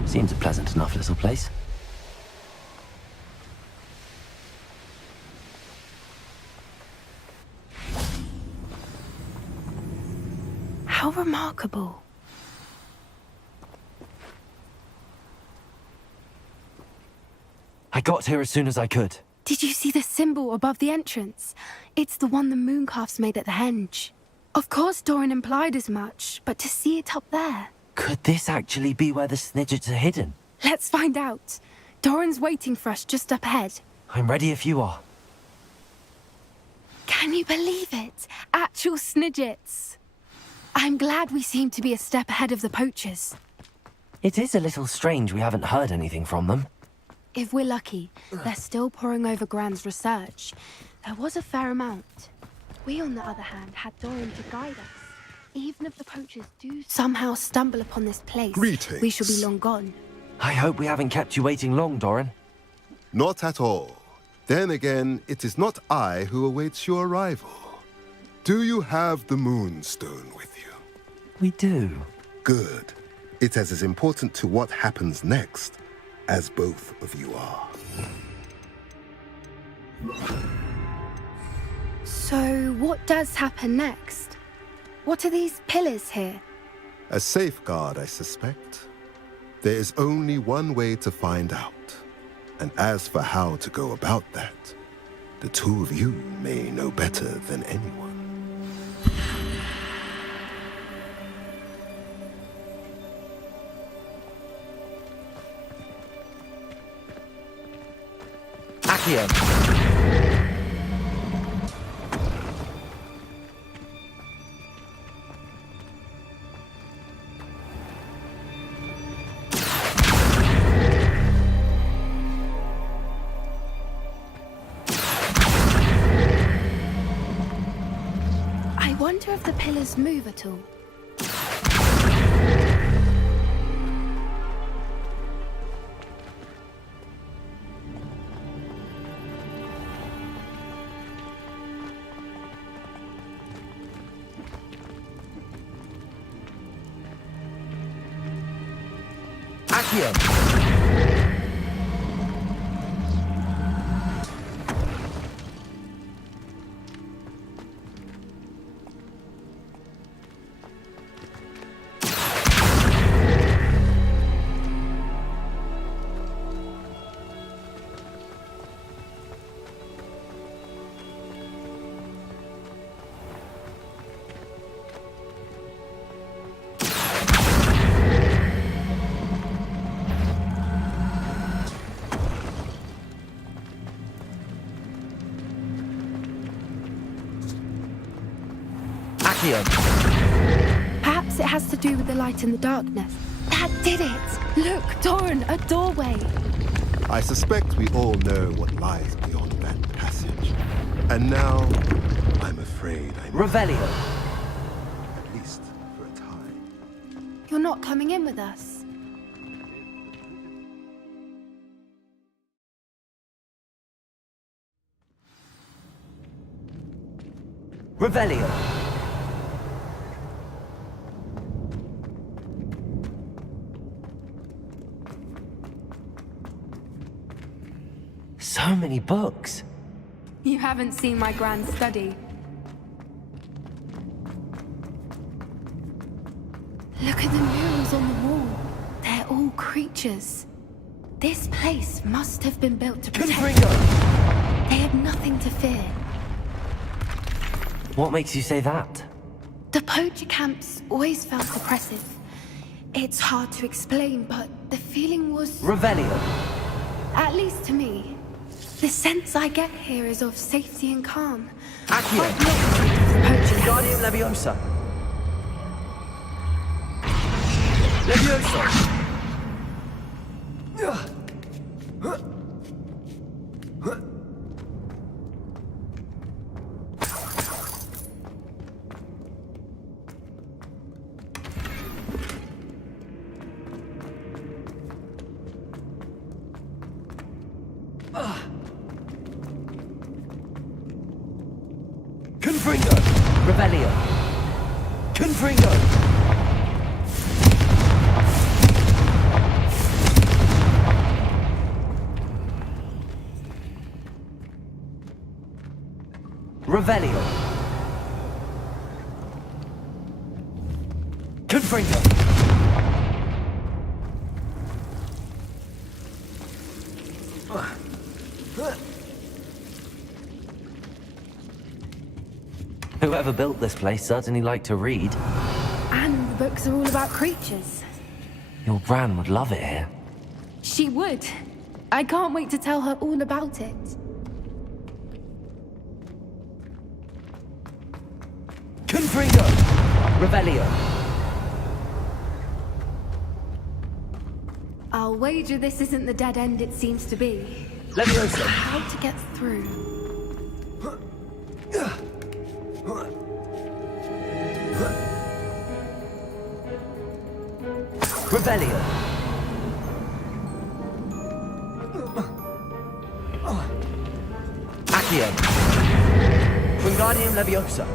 Seems a pleasant enough little place. How remarkable. I got here as soon as I could. Did you see the symbol above the entrance? It's the one the Mooncalves made at the henge. Of course Doran implied as much, but to see it up there... Could this actually be where the Snidgets are hidden? Let's find out. Doran's waiting for us just up ahead. I'm ready if you are. Can you believe it? Actual snidgets. I'm glad we seem to be a step ahead of the poachers. It is a little strange we haven't heard anything from them. If we're lucky, they're still poring over Gran's research. There was a fair amount. We, on the other hand, had Doran to guide us. Even if the poachers do somehow stumble upon this place, Greetings. we shall be long gone. I hope we haven't kept you waiting long, Doran. Not at all. Then again, it is not I who awaits your arrival. Do you have the Moonstone with you? We do. Good. It is as important to what happens next as both of you are. So, what does happen next? What are these pillars here? A safeguard, I suspect. There is only one way to find out. And as for how to go about that, the two of you may know better than anyone. Accio. I wonder if the pillars move at all. Accio. Perhaps it has to do with the light in the darkness. That did it! Look, Doran, a doorway! I suspect we all know what lies beyond that passage. And now, I'm afraid I must... Revelio. At least for a time. You're not coming in with us. Revelio. So many books. You haven't seen my grand study. Look at the murals on the wall. They're all creatures. This place must have been built to protect them. They had nothing to fear. What makes you say that? The poacher camps always felt oppressive. It's hard to explain, but the feeling was... Revelio. At least to me. The sense I get here is of safety and calm. Accio. Guardian Leviosa. Leviosa. Confringo! Revelio! Confringo! Revelio! Confringo! Whoever built this place certainly liked to read. And the books are all about creatures. Your Bran would love it here. She would. I can't wait to tell her all about it. Revelio. I'll wager this isn't the dead end it seems to be. Leviosa. How to get through? Revelio. Accio. Wingardium Leviosa.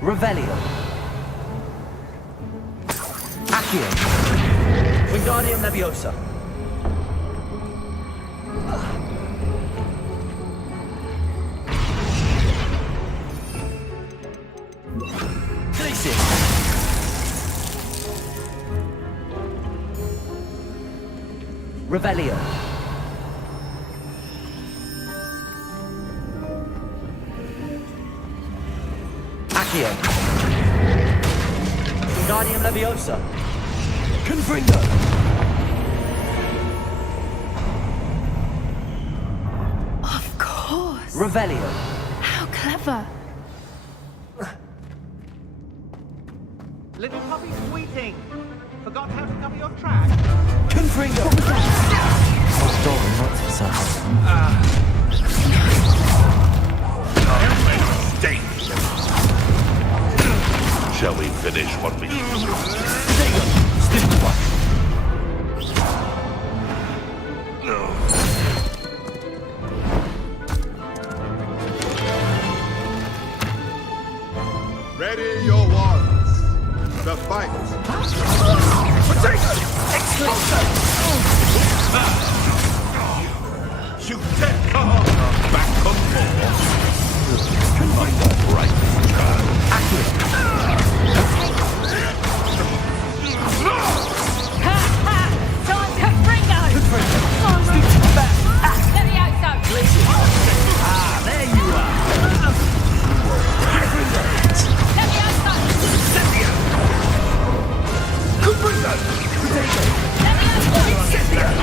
Revelio. Accio. Wingardium Leviosa. Glacius. Revelio. Accio. Wingardium Leviosa. Confringo. Of course. Revelio. How clever. Little puppy squeaking. Forgot how to cover your track. Confringo. Oh, Doran, not this us. Stay. Shall we finish what we... Ready your wands. The fight. You dead car! Back on board. Right. Time Confringo! Levioso! Ah, there you are.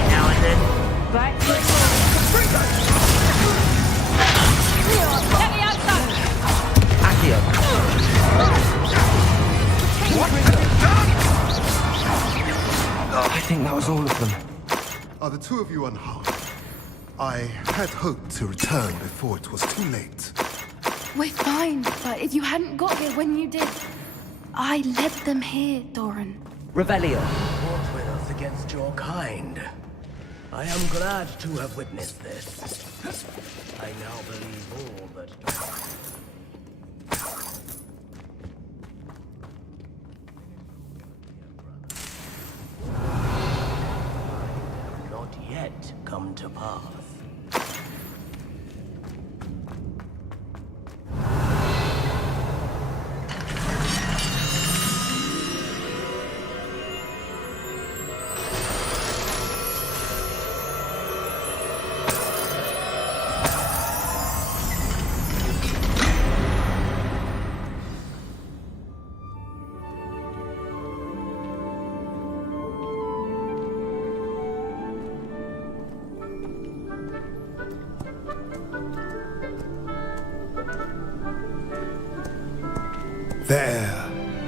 Now and then. Back. Accio. I think that was all of them. Are the two of you unharmed? I had hoped to return before it was too late. We're fine, but if you hadn't got here when you did, I led them here, Doran. Revelio. Fought with us against your kind. I am glad to have witnessed this. I now believe all that... Not yet come to pass.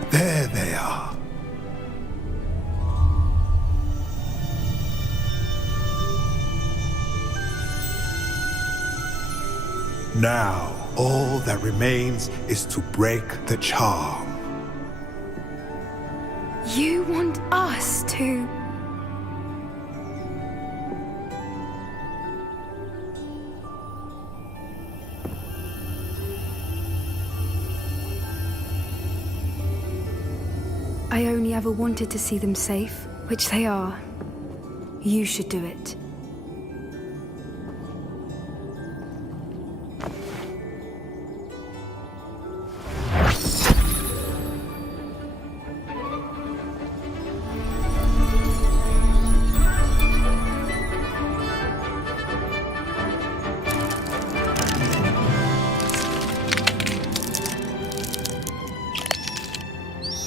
There they are. Now, all that remains is to break the charm. You want us to... I only ever wanted to see them safe, which they are. You should do it.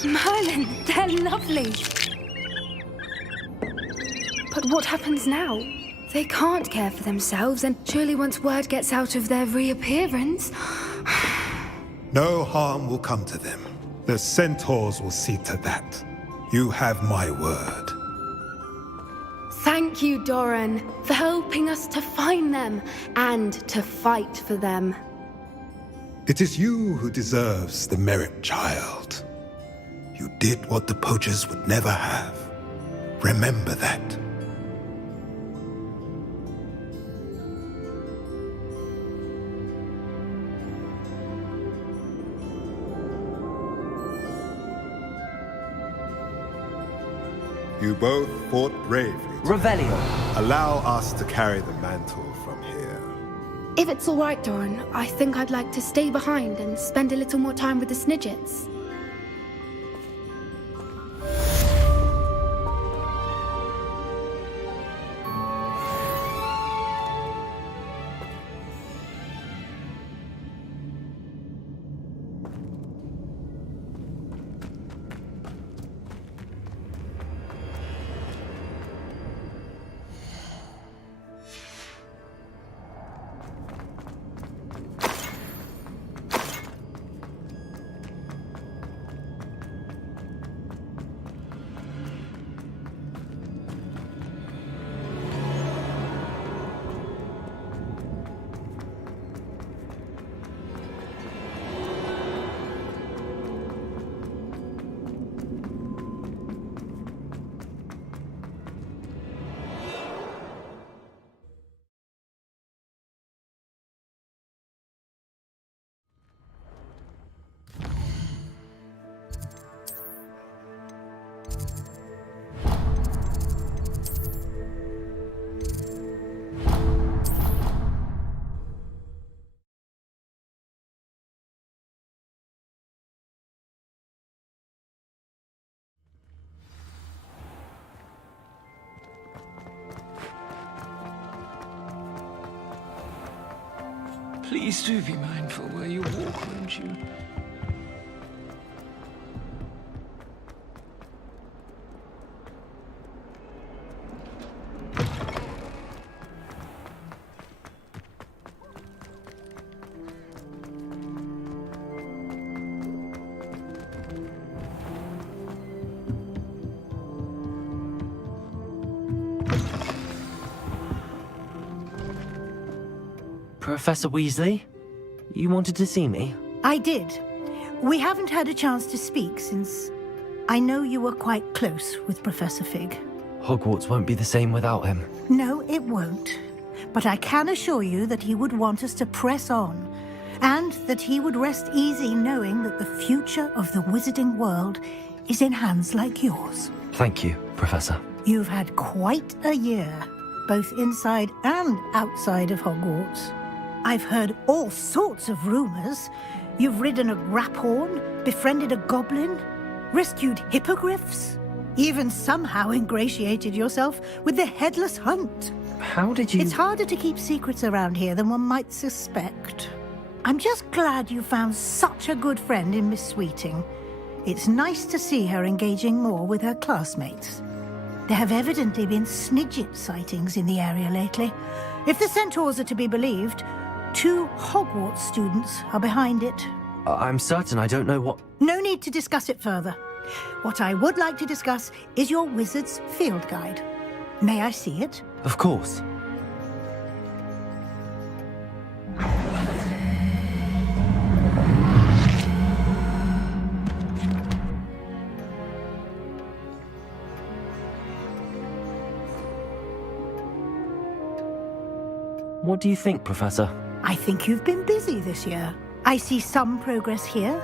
Merlin, they're lovely. But what happens now? They can't care for themselves, and surely once word gets out of their reappearance... No harm will come to them. The centaurs will see to that. You have my word. Thank you, Doran, for helping us to find them and to fight for them. It is you who deserves the merit, child. You did what the poachers would never have. Remember that. You both fought bravely. Revelio. Allow us to carry the mantle from here. If it's all right, Doran, I think I'd like to stay behind and spend a little more time with the Snidgets. Please do be mindful where you walk, won't you? Professor Weasley, you wanted to see me? I did. We haven't had a chance to speak since I know you were quite close with Professor Fig. Hogwarts won't be the same without him. No, it won't. But I can assure you that he would want us to press on, and that he would rest easy knowing that the future of the wizarding world is in hands like yours. Thank you, Professor. You've had quite a year, both inside and outside of Hogwarts. I've heard all sorts of rumors. You've ridden a graphorn, befriended a goblin, rescued hippogriffs, even somehow ingratiated yourself with the Headless Hunt. How did you... It's harder to keep secrets around here than one might suspect. I'm just glad you found such a good friend in Miss Sweeting. It's nice to see her engaging more with her classmates. There have evidently been Snidget sightings in the area lately. If the centaurs are to be believed, 2 Hogwarts students are behind it. I'm certain I don't know what... No need to discuss it further. What I would like to discuss is your wizard's field guide. May I see it? Of course. What do you think, Professor? I think you've been busy this year. I see some progress here,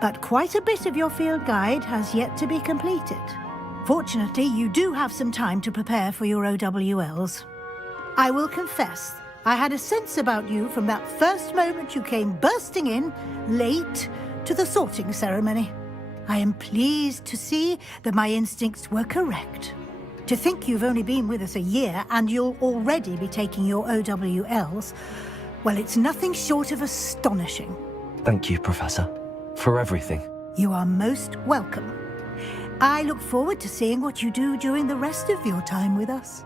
but quite a bit of your field guide has yet to be completed. Fortunately, you do have some time to prepare for your OWLs. I will confess, I had a sense about you from that first moment you came bursting in, late, to the sorting ceremony. I am pleased to see that my instincts were correct. To think you've only been with us a year and you'll already be taking your OWLs, well, it's nothing short of astonishing. Thank you, Professor, for everything. You are most welcome. I look forward to seeing what you do during the rest of your time with us.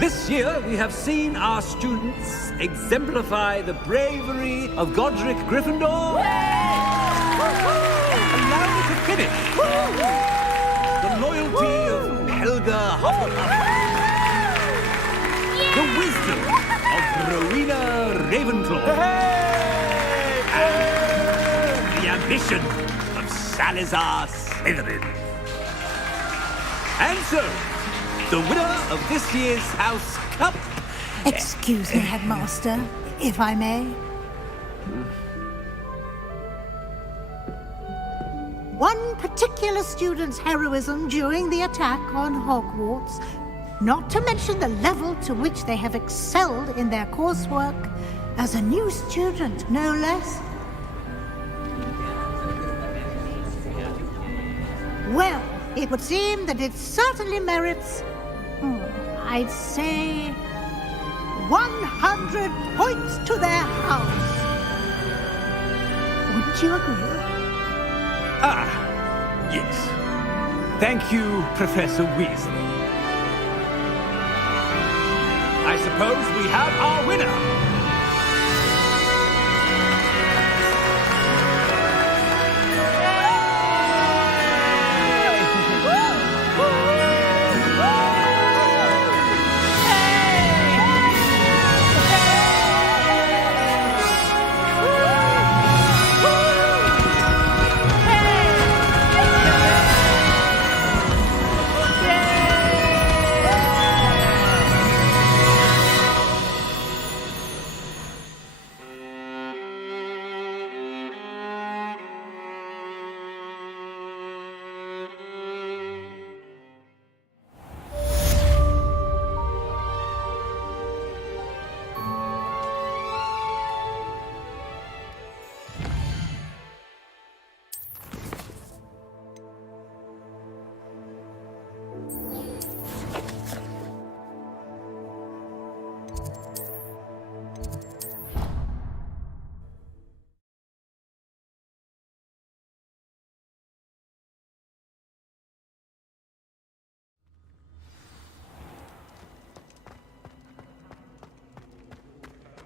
This year, we have seen our students exemplify the bravery of Godric Gryffindor. Allow me to finish. The loyalty of Helga Hufflepuff. The wisdom of Rowena Ravenclaw. And the ambition of Salazar Slytherin. And so, the winner of this year's House Cup... Excuse me, Headmaster, if I may. One particular student's heroism during the attack on Hogwarts, not to mention the level to which they have excelled in their coursework, as a new student, no less. Well, it would seem that it certainly merits, I'd say, 100 points to their house. Wouldn't you agree? Ah, yes. Thank you, Professor Weasley. I suppose we have our winner.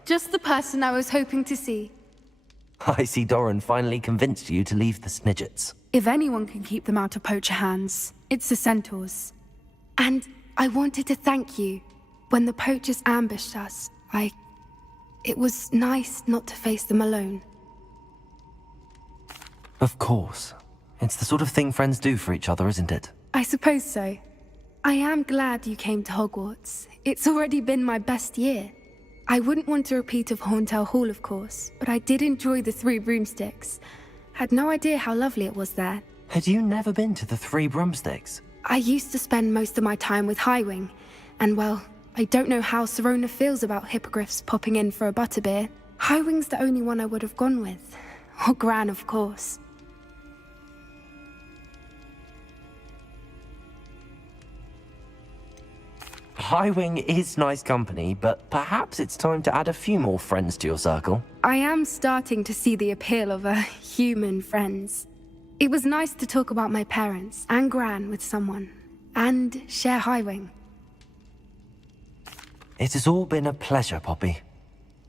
Just the person I was hoping to see. I see Doran finally convinced you to leave the Snidgets. If anyone can keep them out of poacher hands, it's the centaurs. And I wanted to thank you. When the poachers ambushed us, it was nice not to face them alone. Of course. It's the sort of thing friends do for each other, isn't it? I suppose so. I am glad you came to Hogwarts. It's already been my best year. I wouldn't want a repeat of Horntail Hall, of course, but I did enjoy the Three Broomsticks. Had no idea how lovely it was there. Had you never been to the Three Broomsticks? I used to spend most of my time with Highwing, and well, I don't know how Serona feels about hippogriffs popping in for a butterbeer. Highwing's the only one I would have gone with. Or Gran, of course. Highwing is nice company, but perhaps it's time to add a few more friends to your circle. I am starting to see the appeal of human friends. It was nice to talk about my parents and Gran with someone, and share Highwing. It has all been a pleasure, Poppy.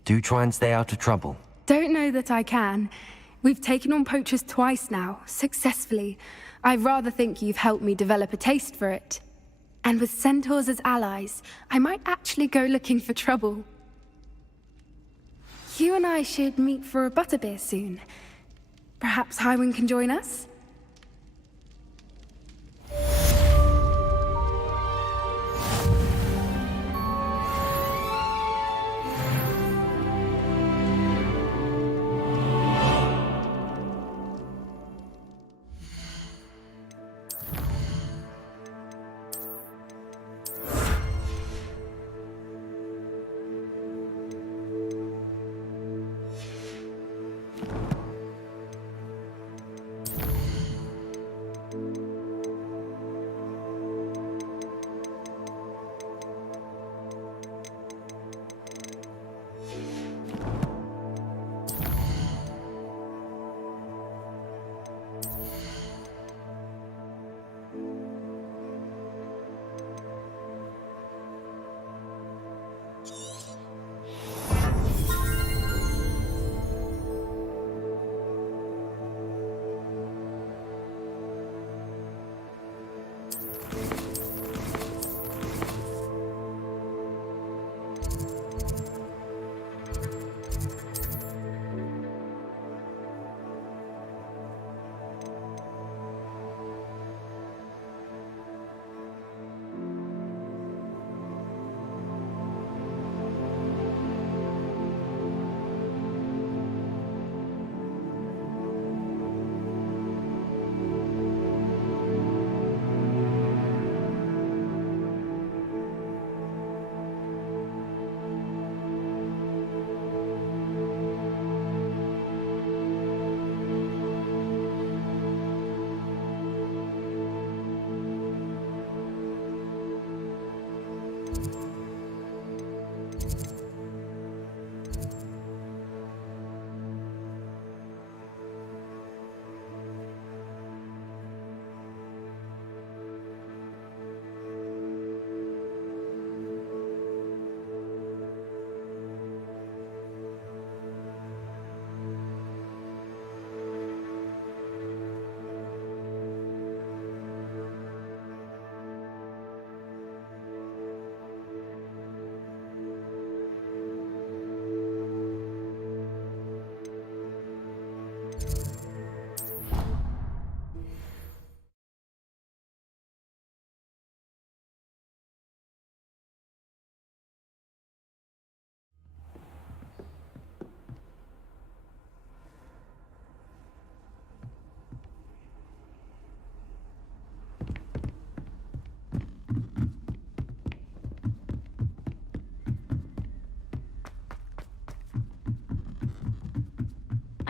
Do try and stay out of trouble. Don't know that I can. We've taken on poachers twice now, successfully. I rather think you've helped me develop a taste for it. And with centaurs as allies, I might actually go looking for trouble. You and I should meet for a butterbeer soon. Perhaps Highwing can join us?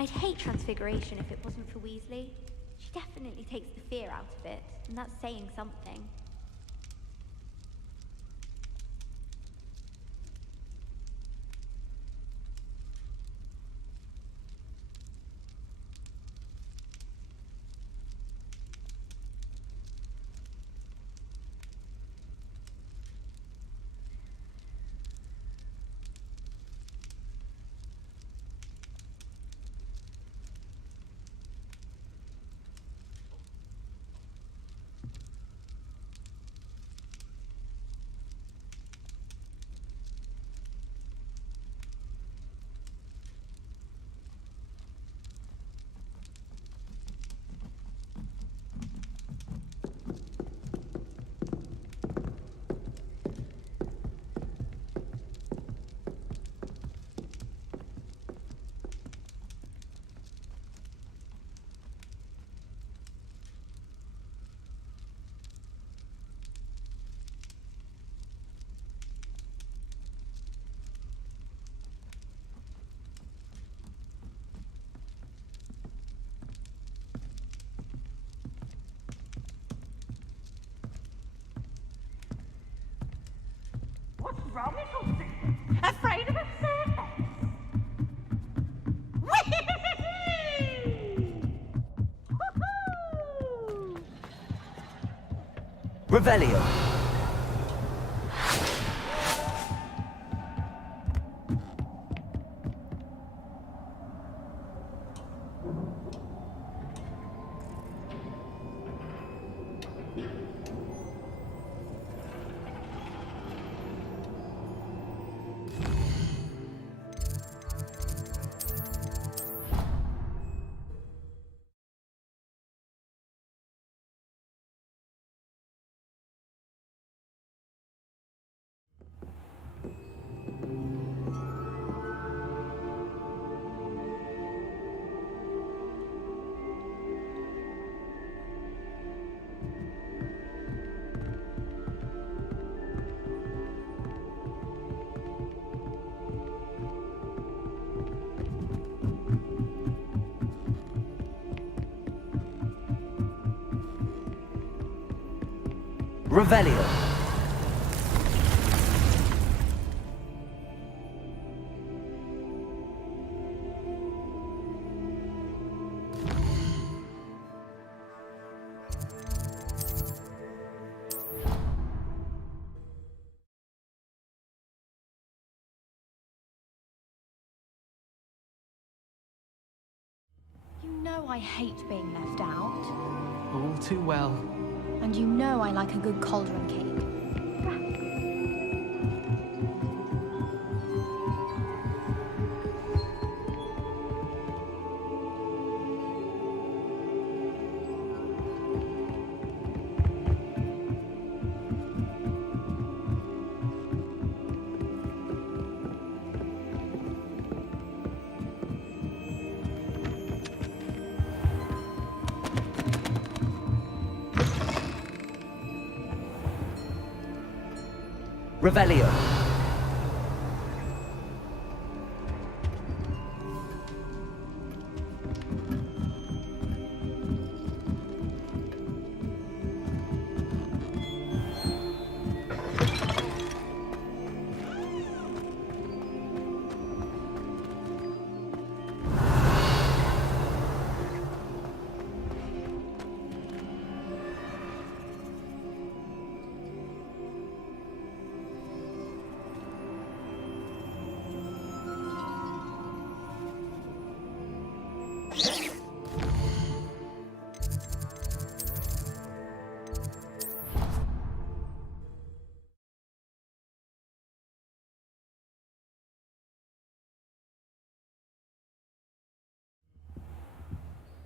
I'd hate Transfiguration if it wasn't for Weasley. She definitely takes the fear out of it, and that's saying something. What's wrong with Nauti? Afraid of a circus? Woohoo! Revelio. Revelio. You know I hate being left out. All too well. And you know I like a good cauldron cake. Revelio.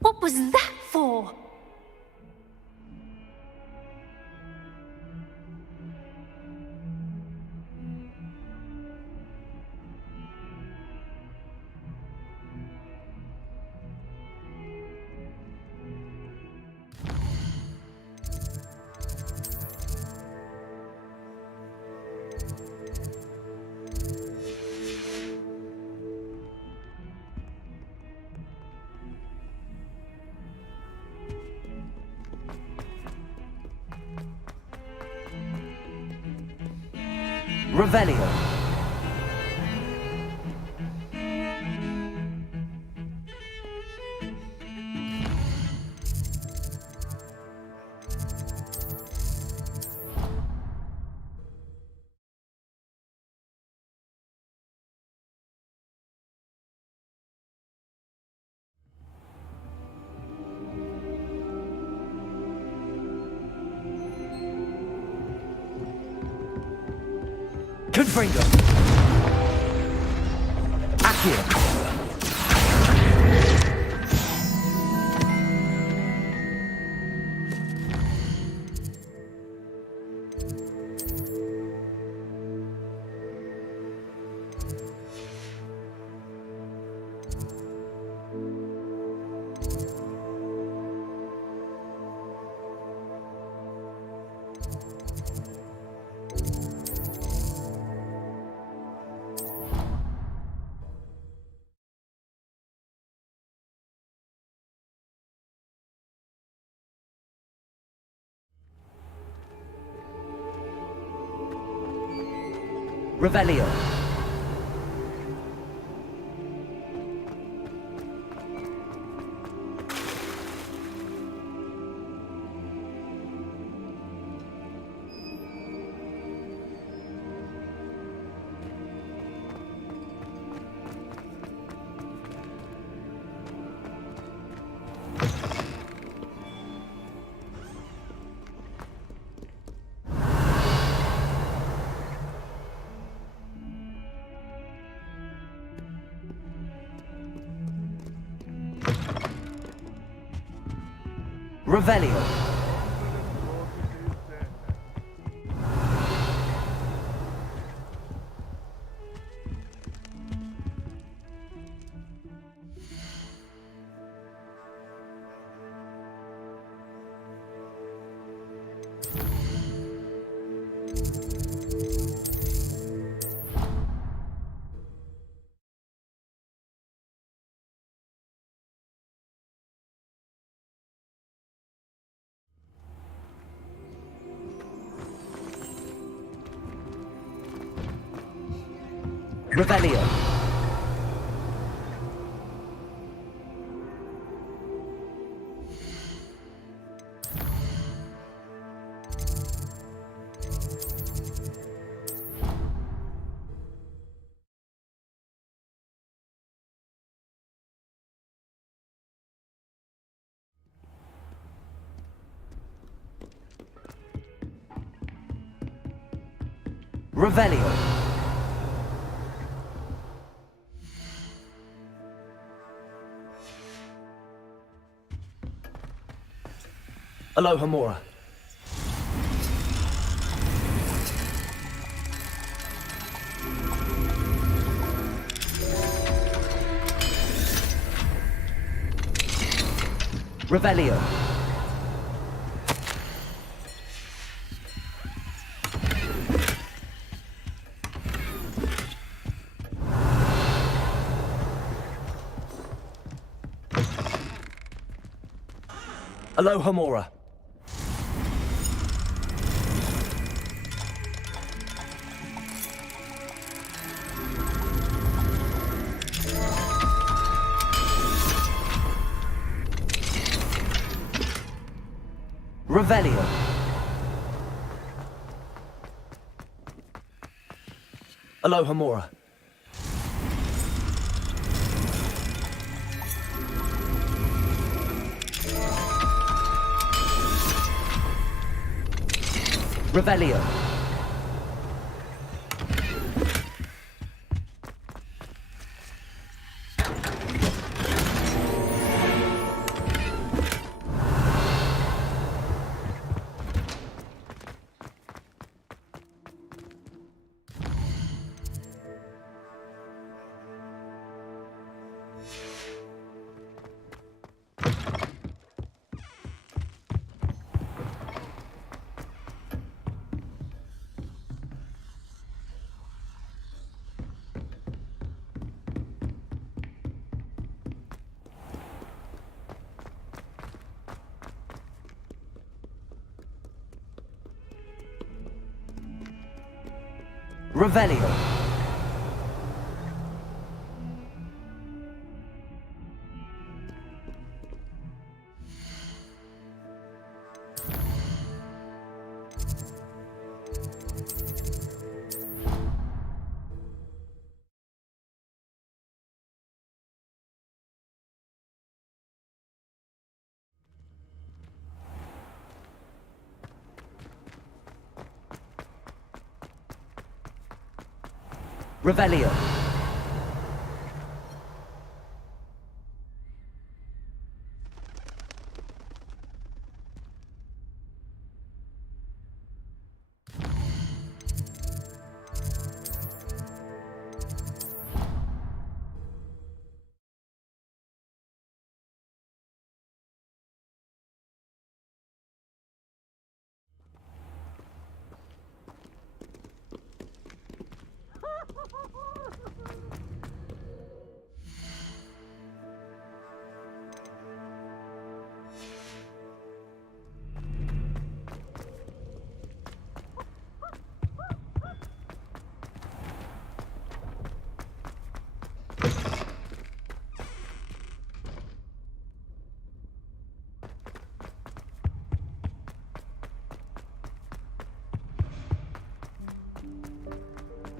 What was that for? Revelio. Confringo. Accio. Revelio. Revelio. Revelio. Revelio. Aloha Mora. Revelio. Aloha Mora. Revelio. Aloha Mora. Revelio. Revelio. Revelio.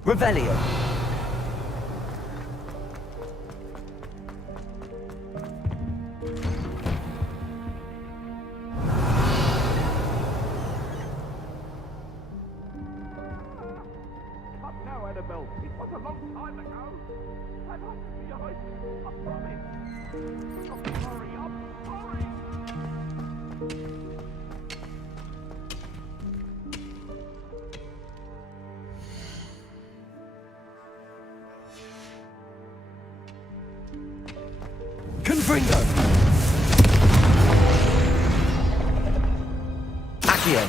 Revelio. Now, Annabelle, it was a long time ago. I must be yours. I promise. I'm sorry, I'm sorry. Confringo! Accio.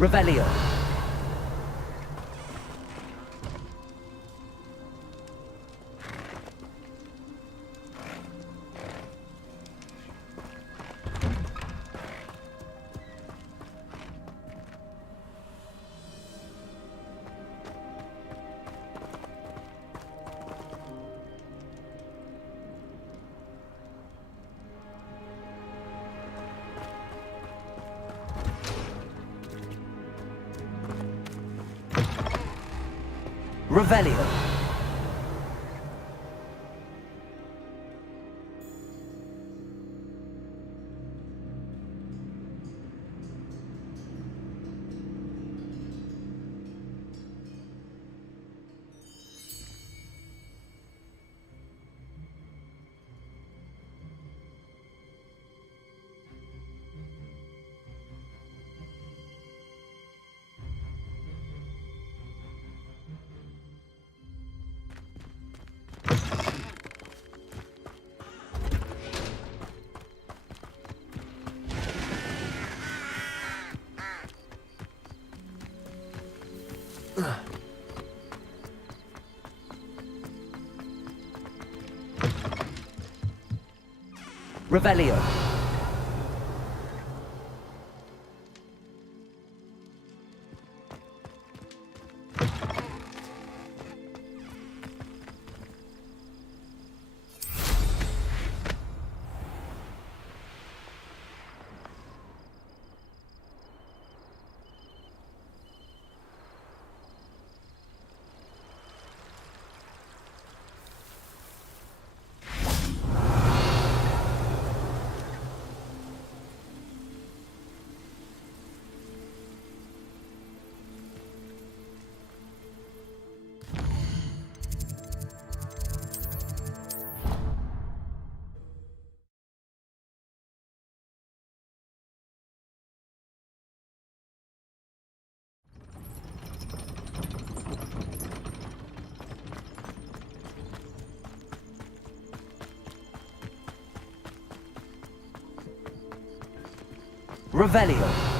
Revelio. Revelio. Revelio. Revelio.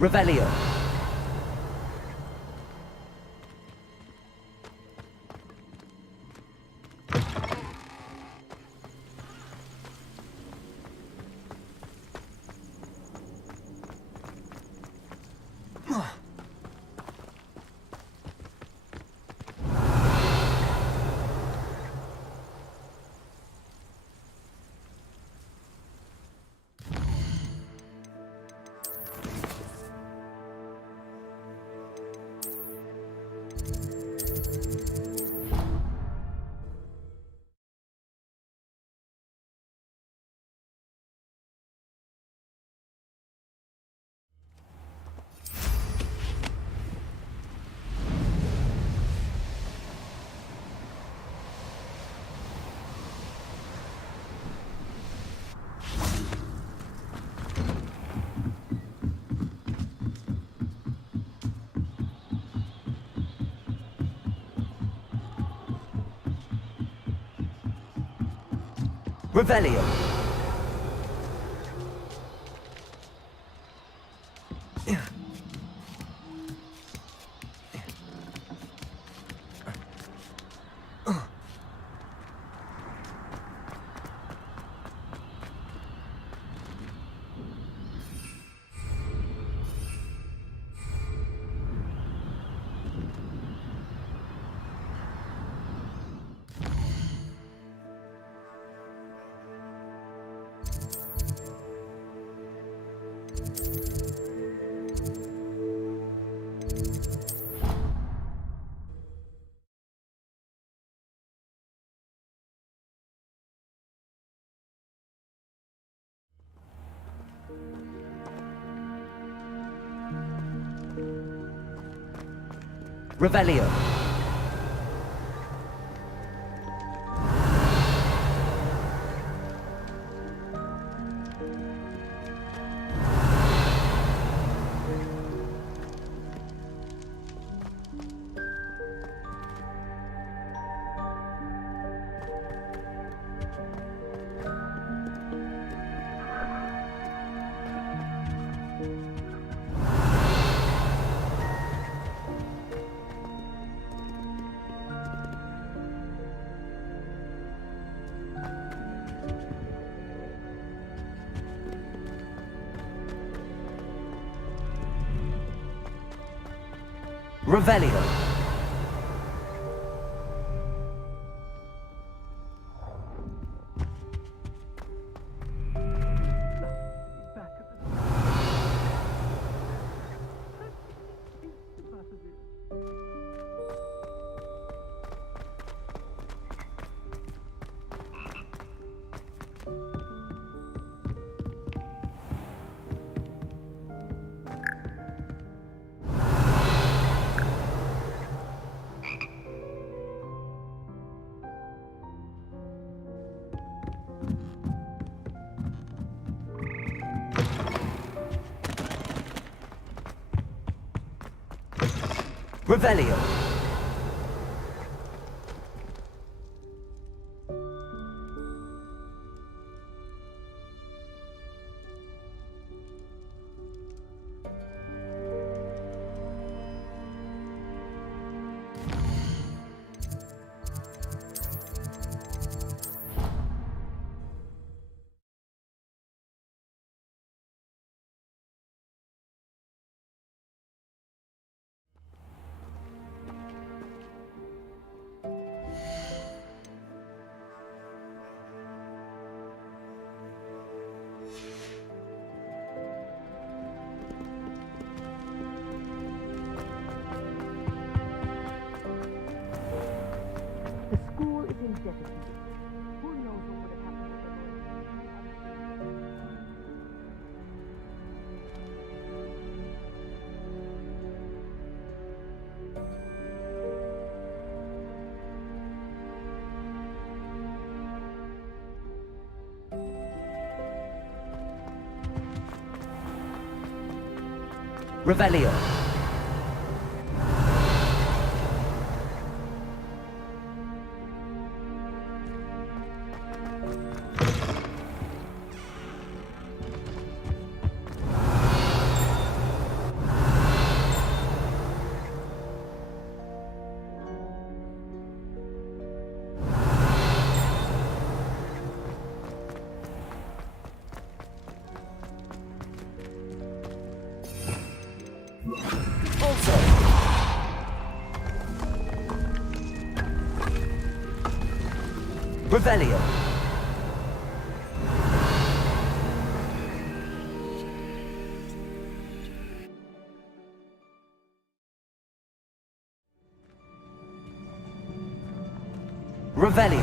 Revelio. Revelio. Revelio. Revelio. Revelio. Revelio. Revelio. Revelio.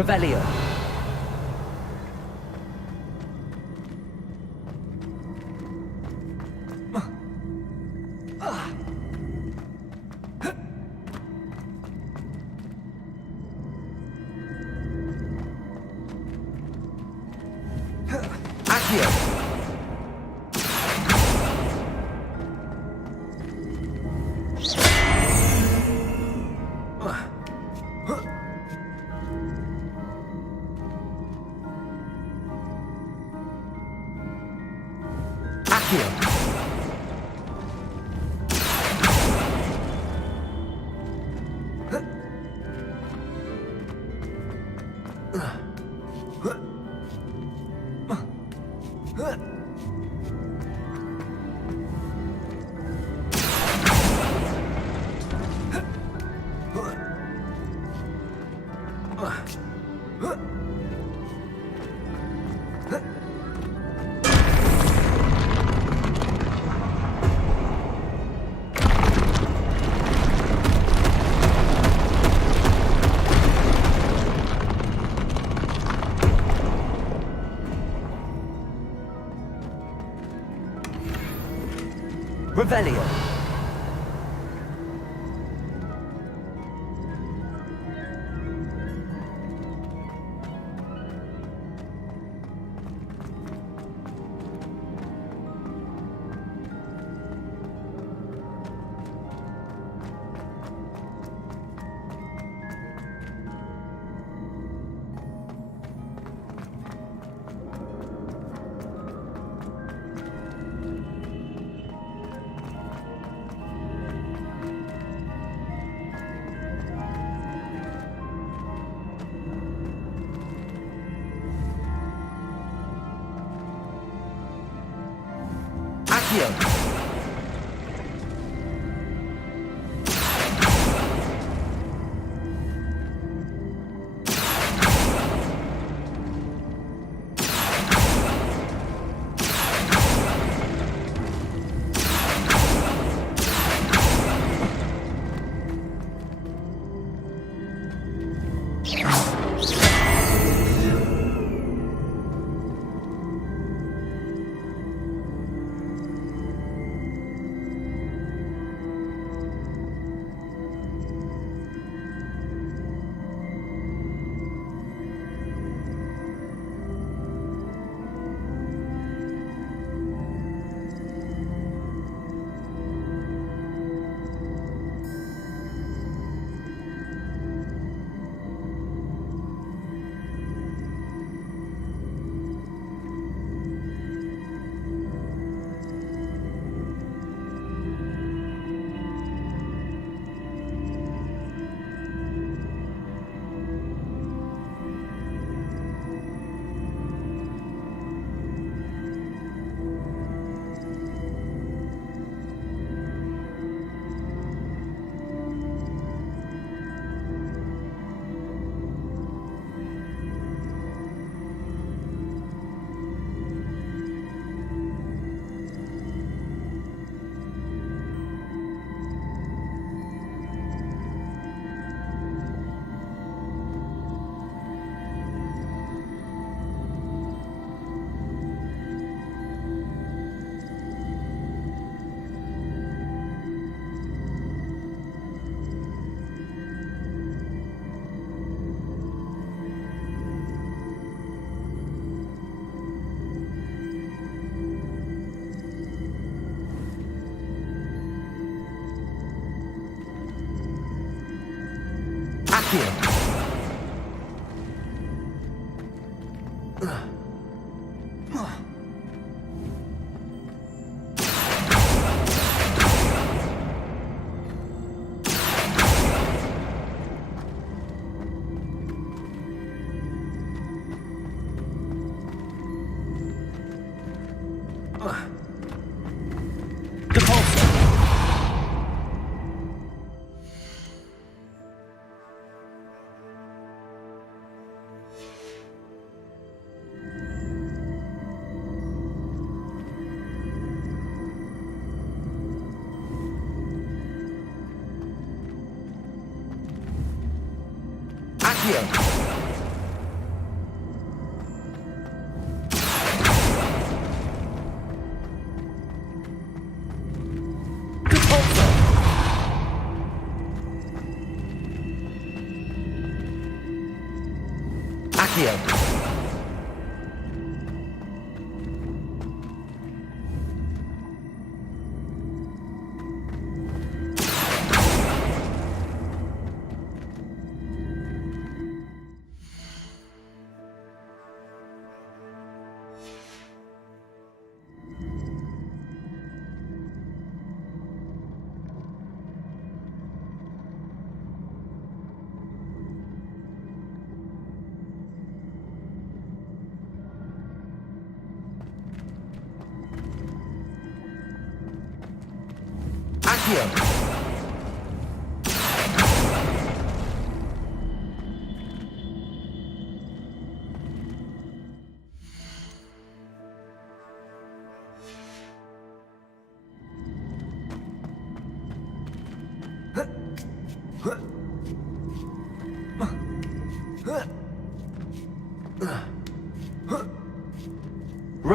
Revelio. Revelio.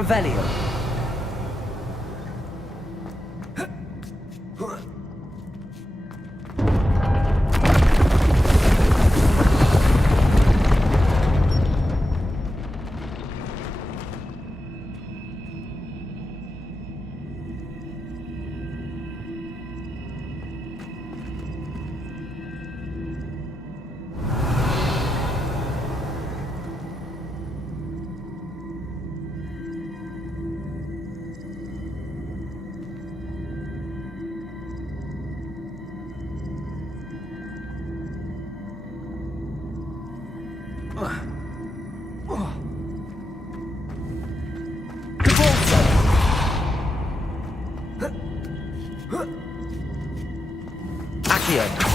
Revelio. Accio.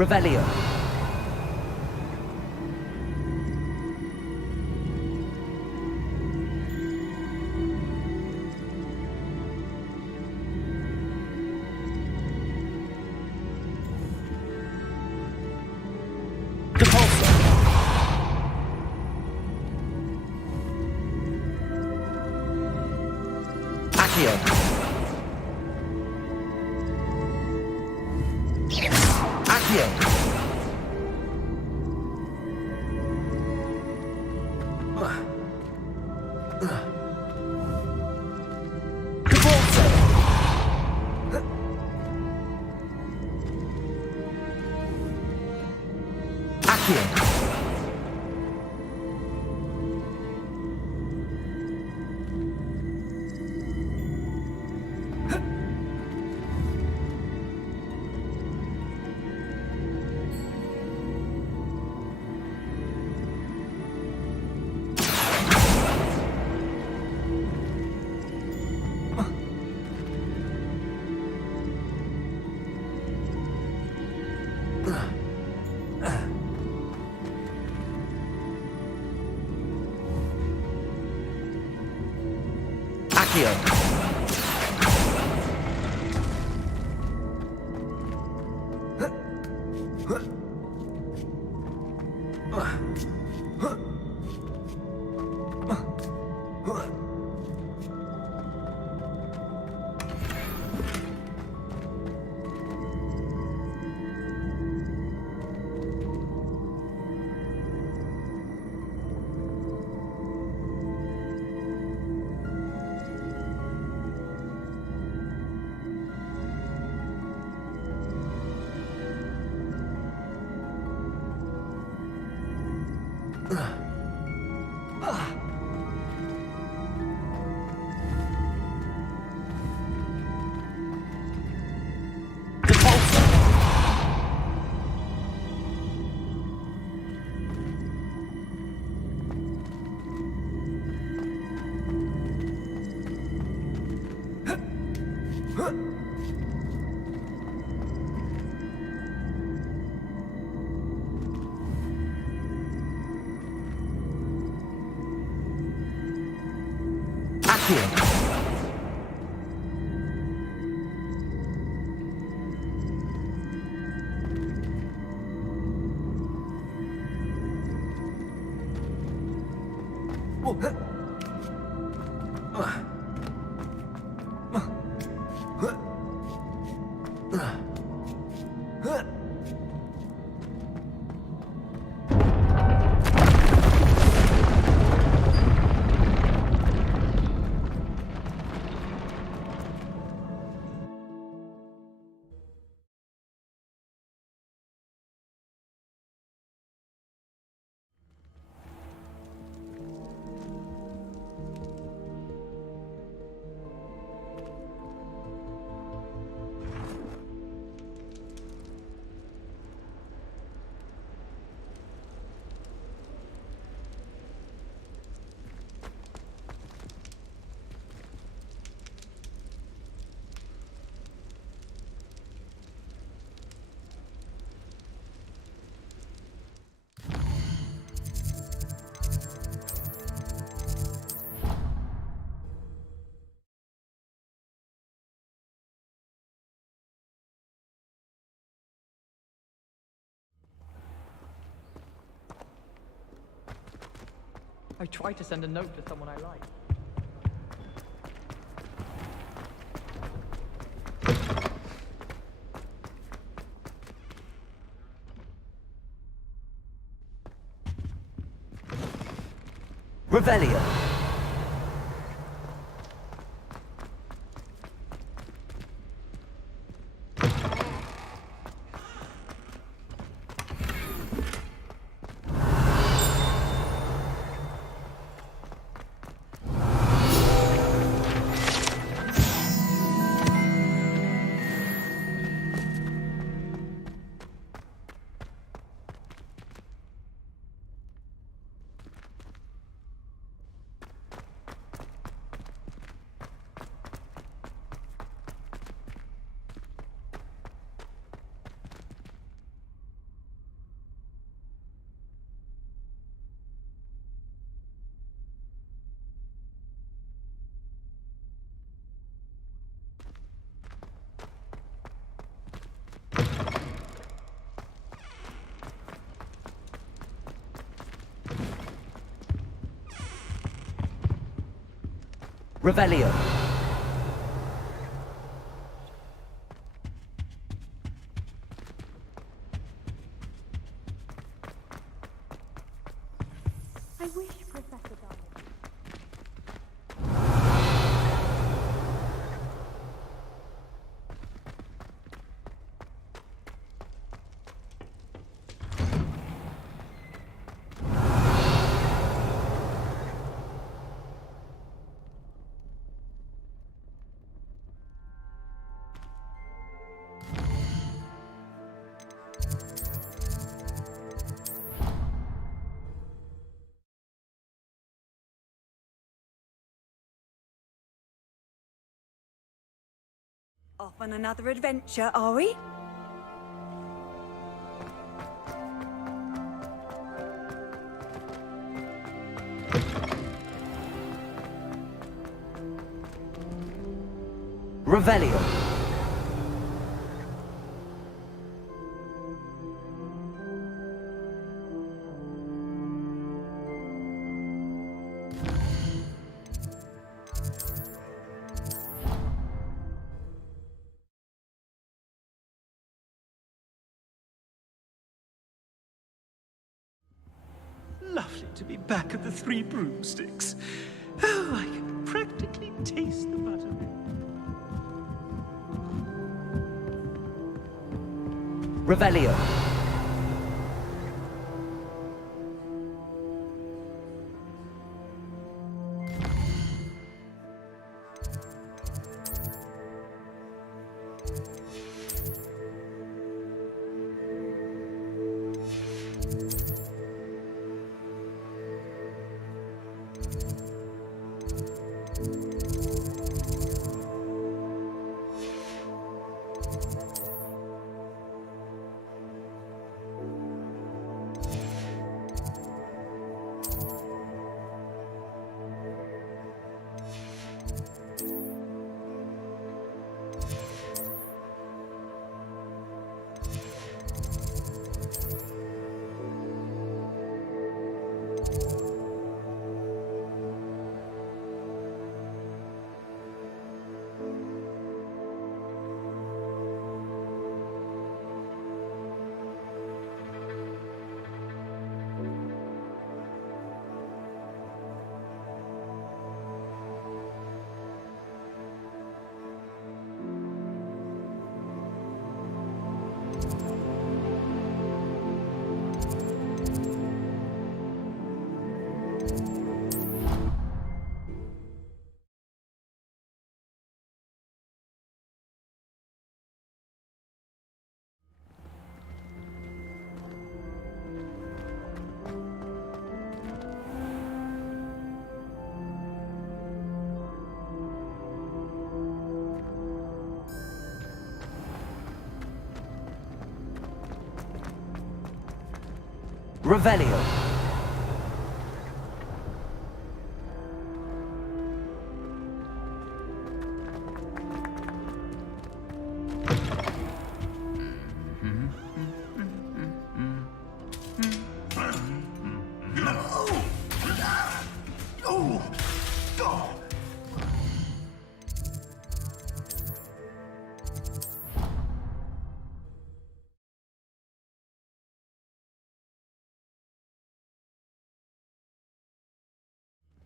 Revelio. I tried to send a note to someone I like. Revelio. Revelio. Off on another adventure, are we? Revelio. Lovely to be back at the Three Broomsticks. Oh, I can practically taste the butter. Revelio. Revelio.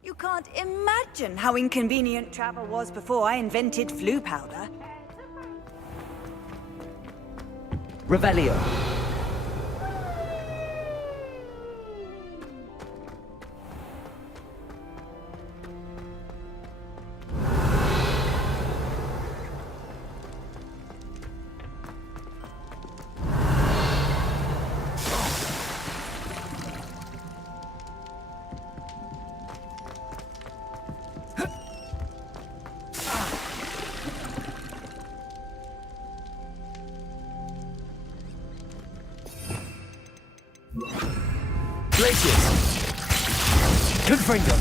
You can't imagine how inconvenient travel was before I invented flu powder. Revelio. Confringo.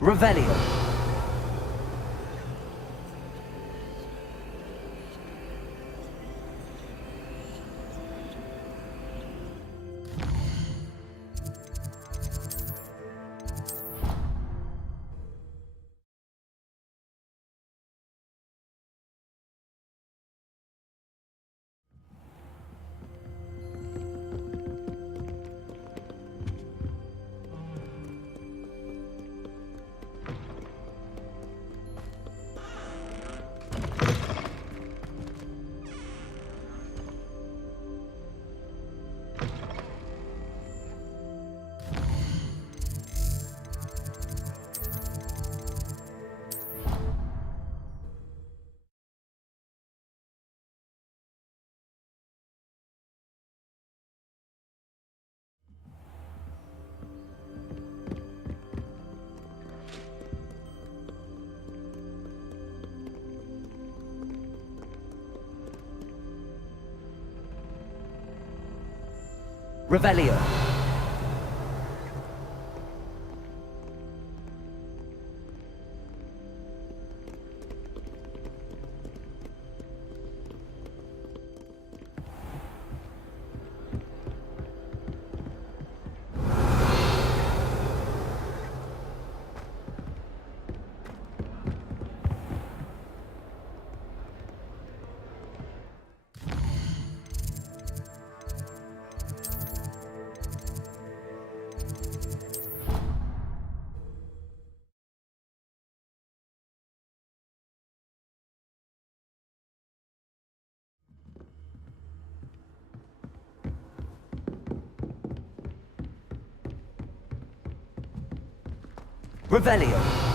Revelio. Revelio. Revelio.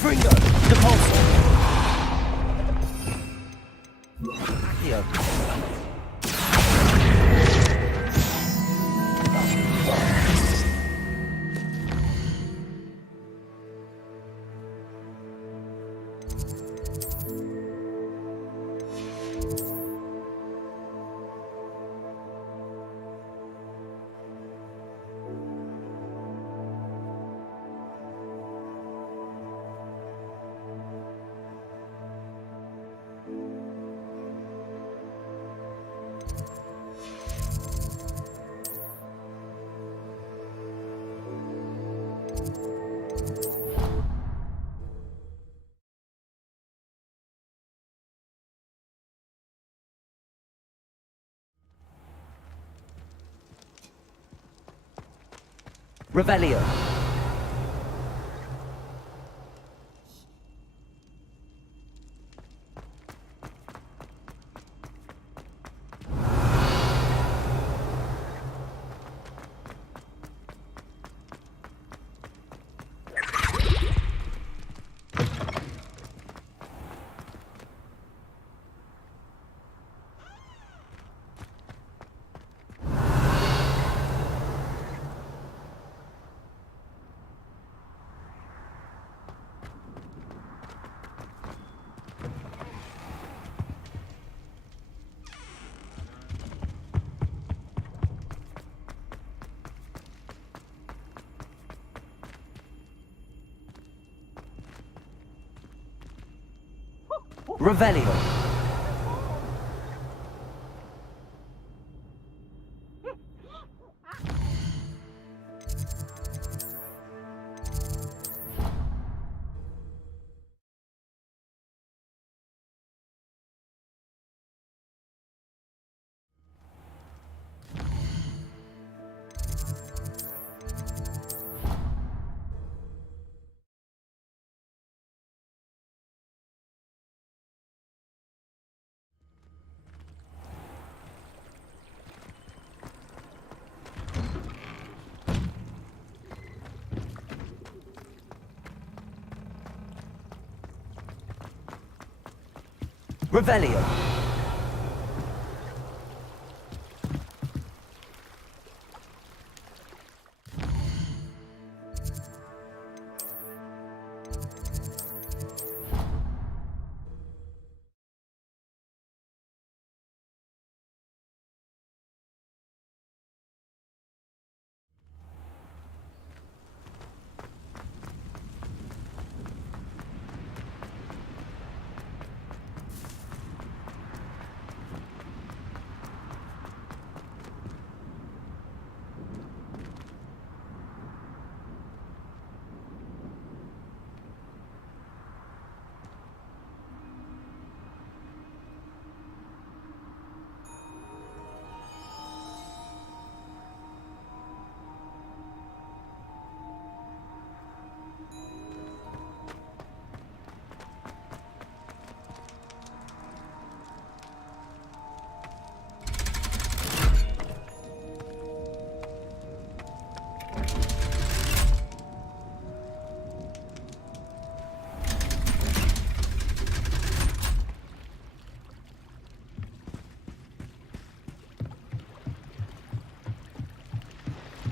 Fringo, Depulso. Accio. Revelio. Revelio. Revelio.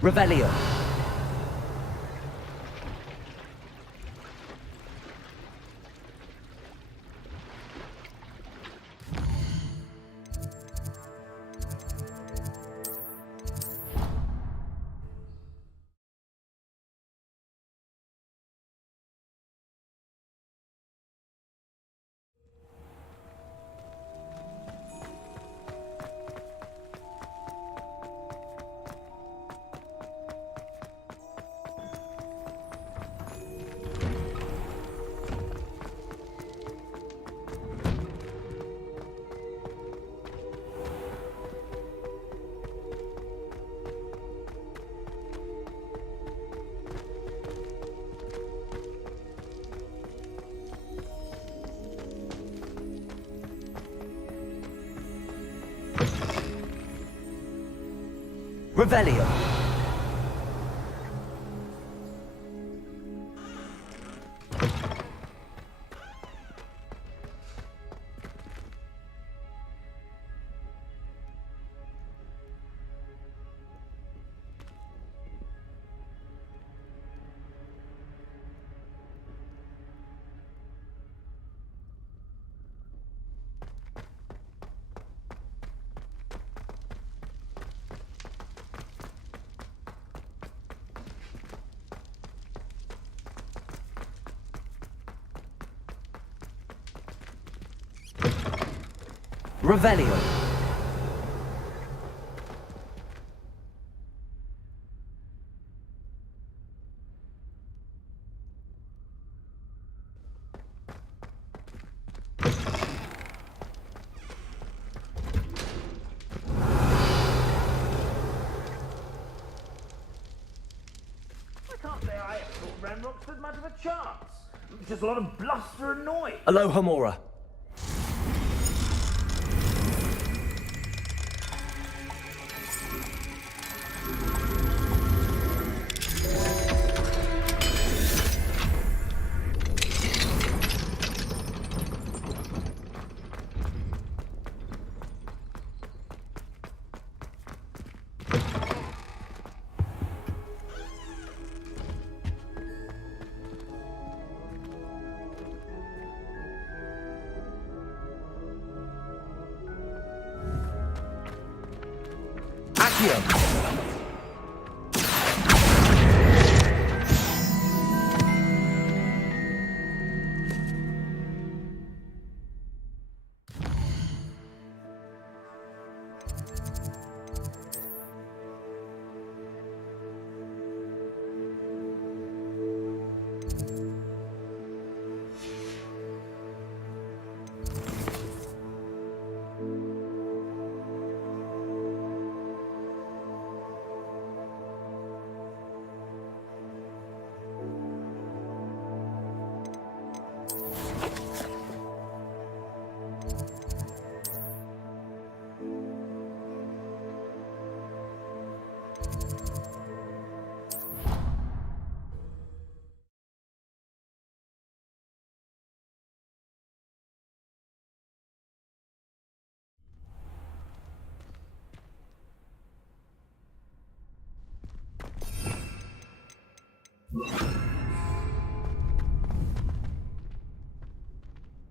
Revelio. Revelio. Revelio. Just a lot of bluster and noise. Aloha Mora.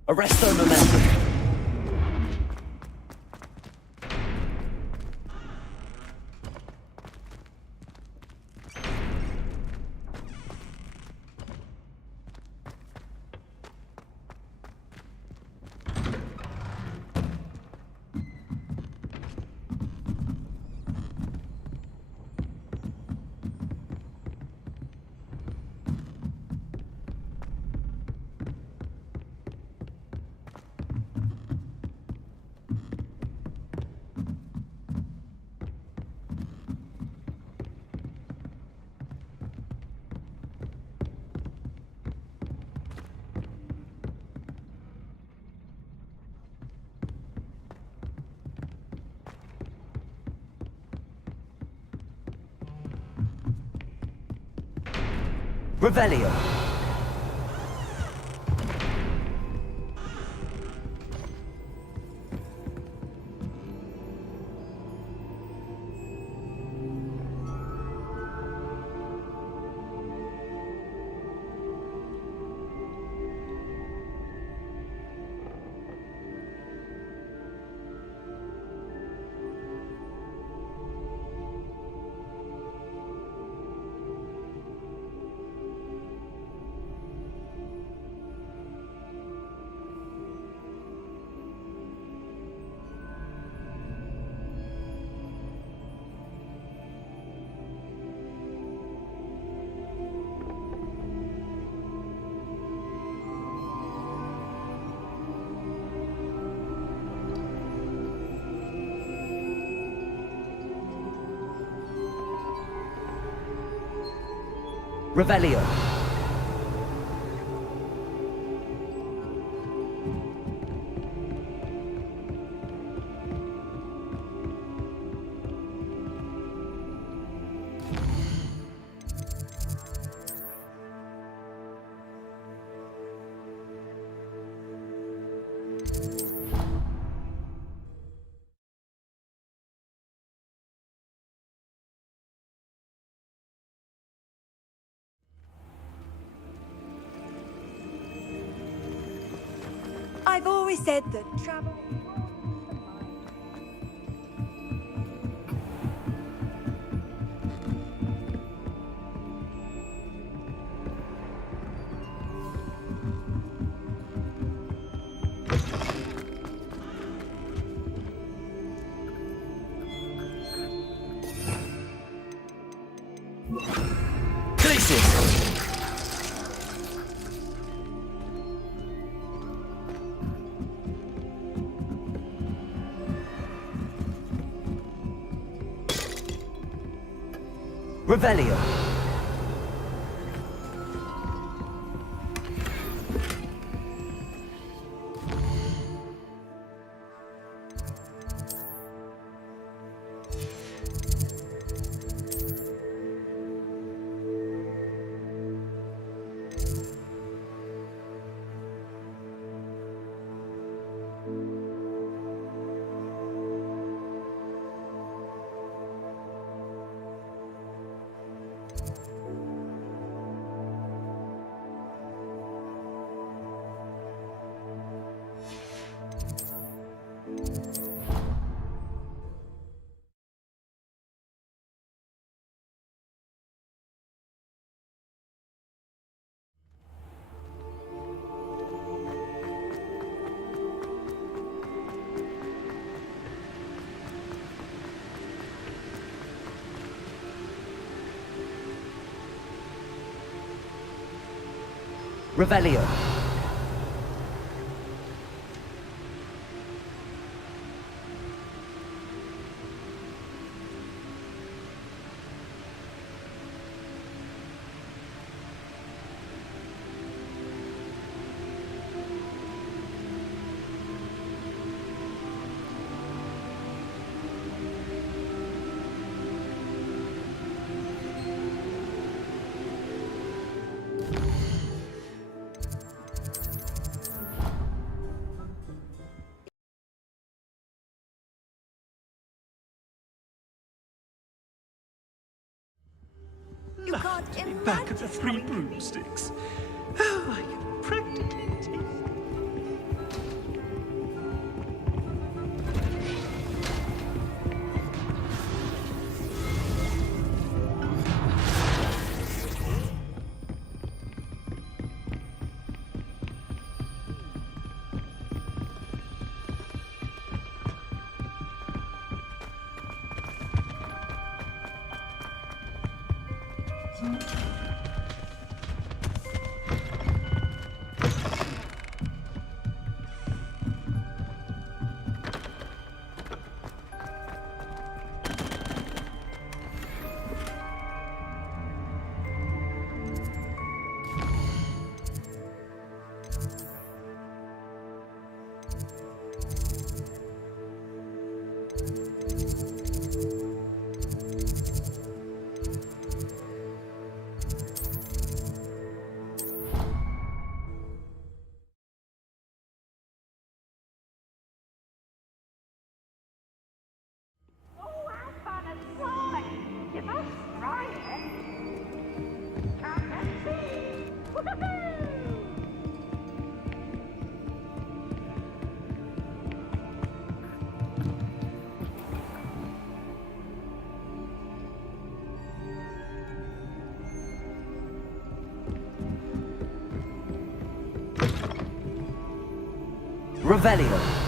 Arresto momentum. Revelio. Revelio. I've always said that travel... Revelio. Revelio. You can't imagine back at the three broomsticks. Oh, I can practically taste it. Revelio.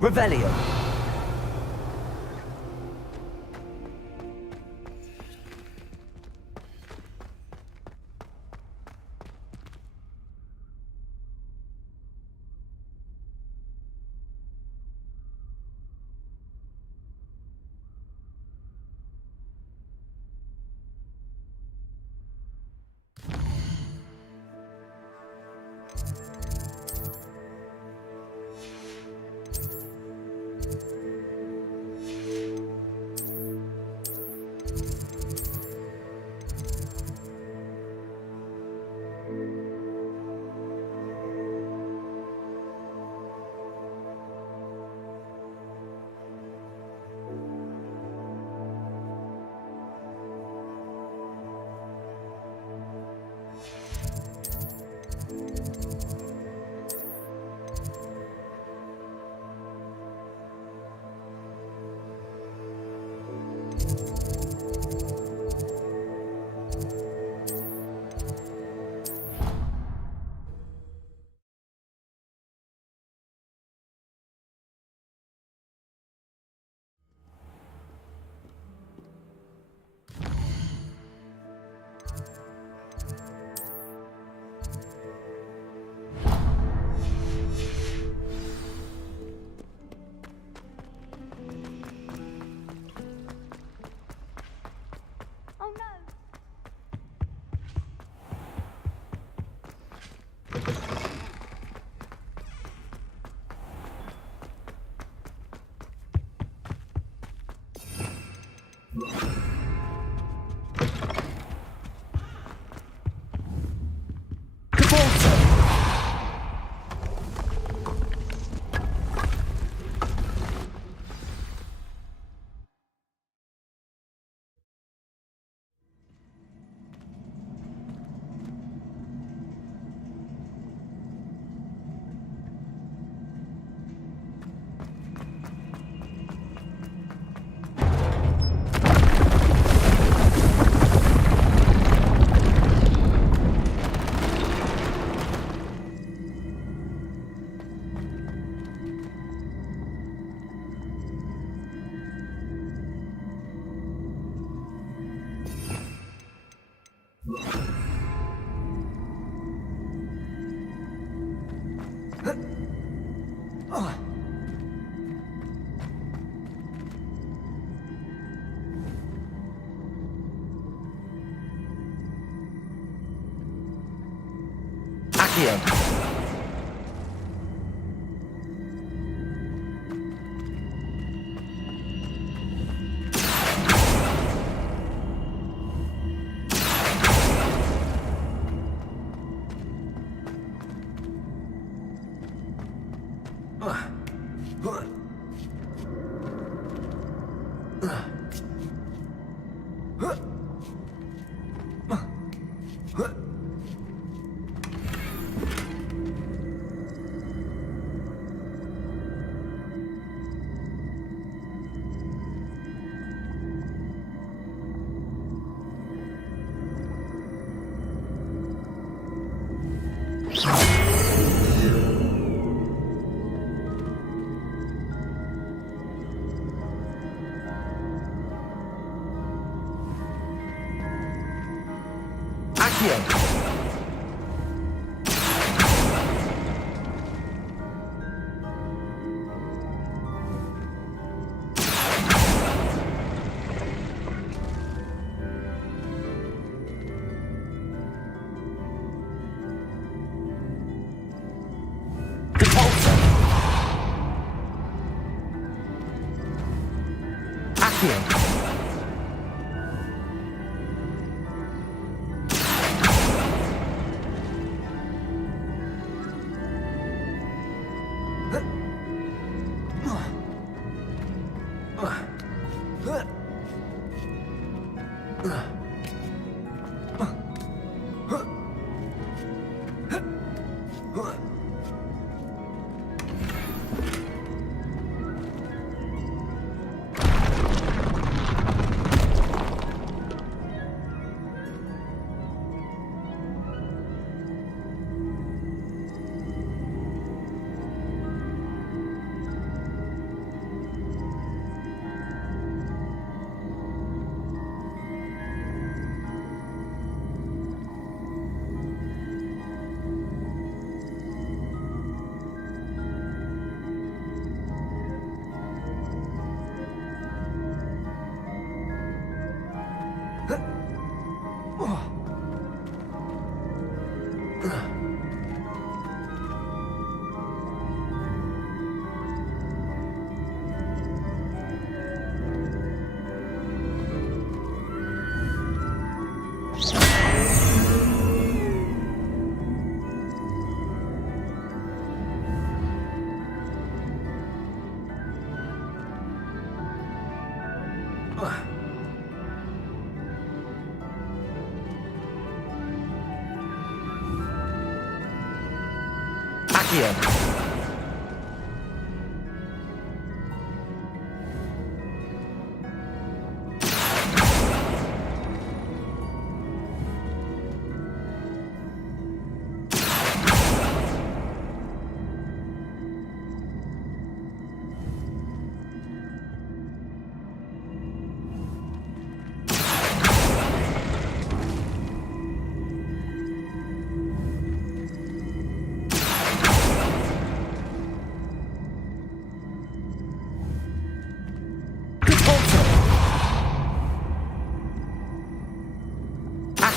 Revelio.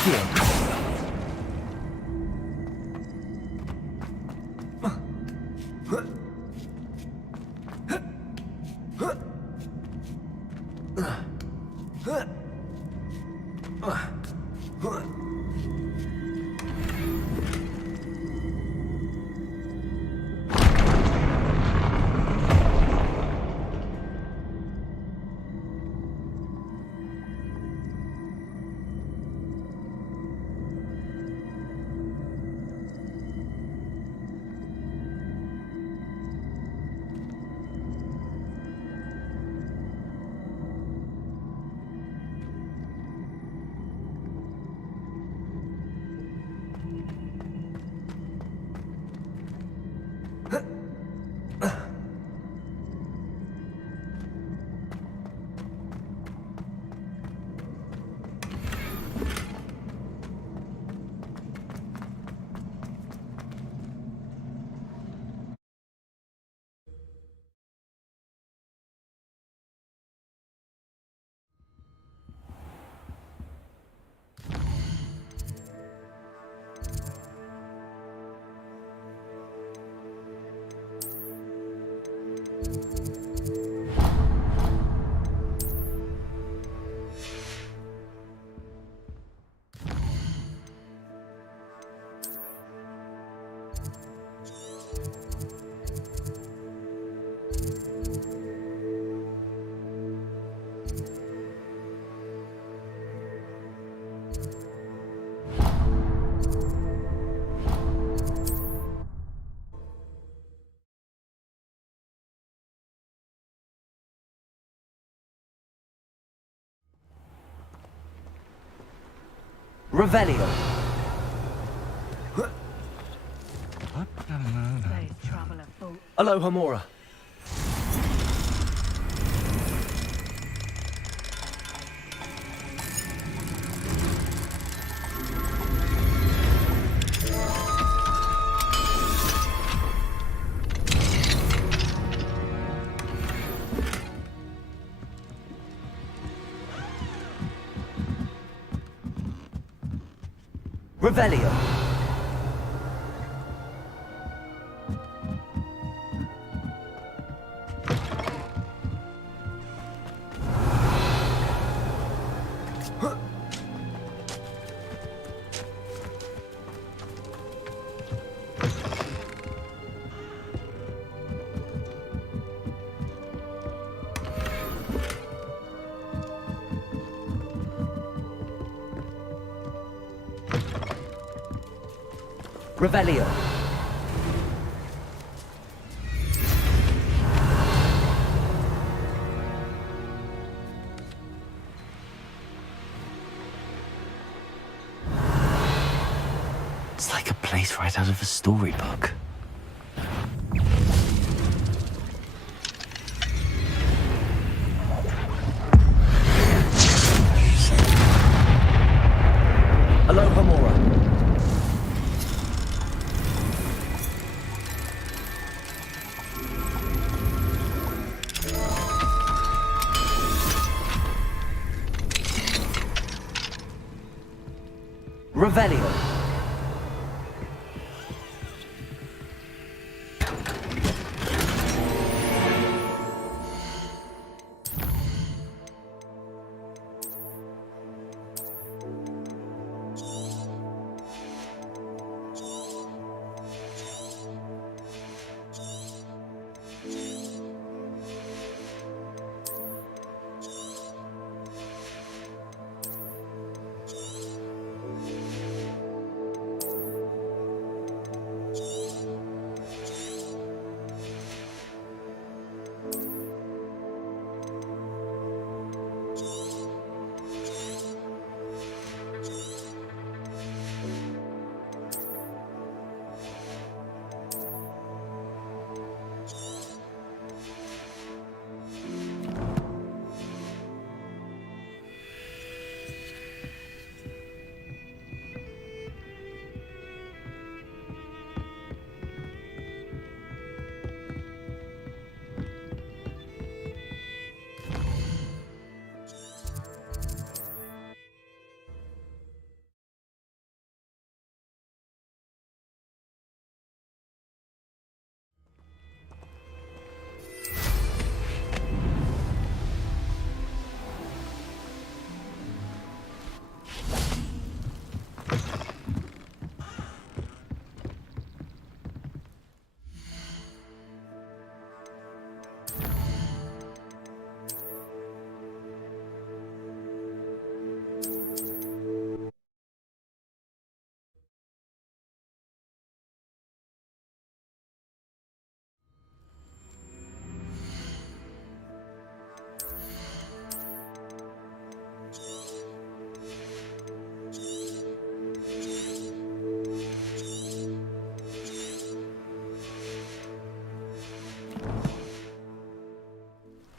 here. Revelio. Aloha Mora. Revelio. Revelio. It's like a place right out of a storybook. Aloha Mora. Revelio.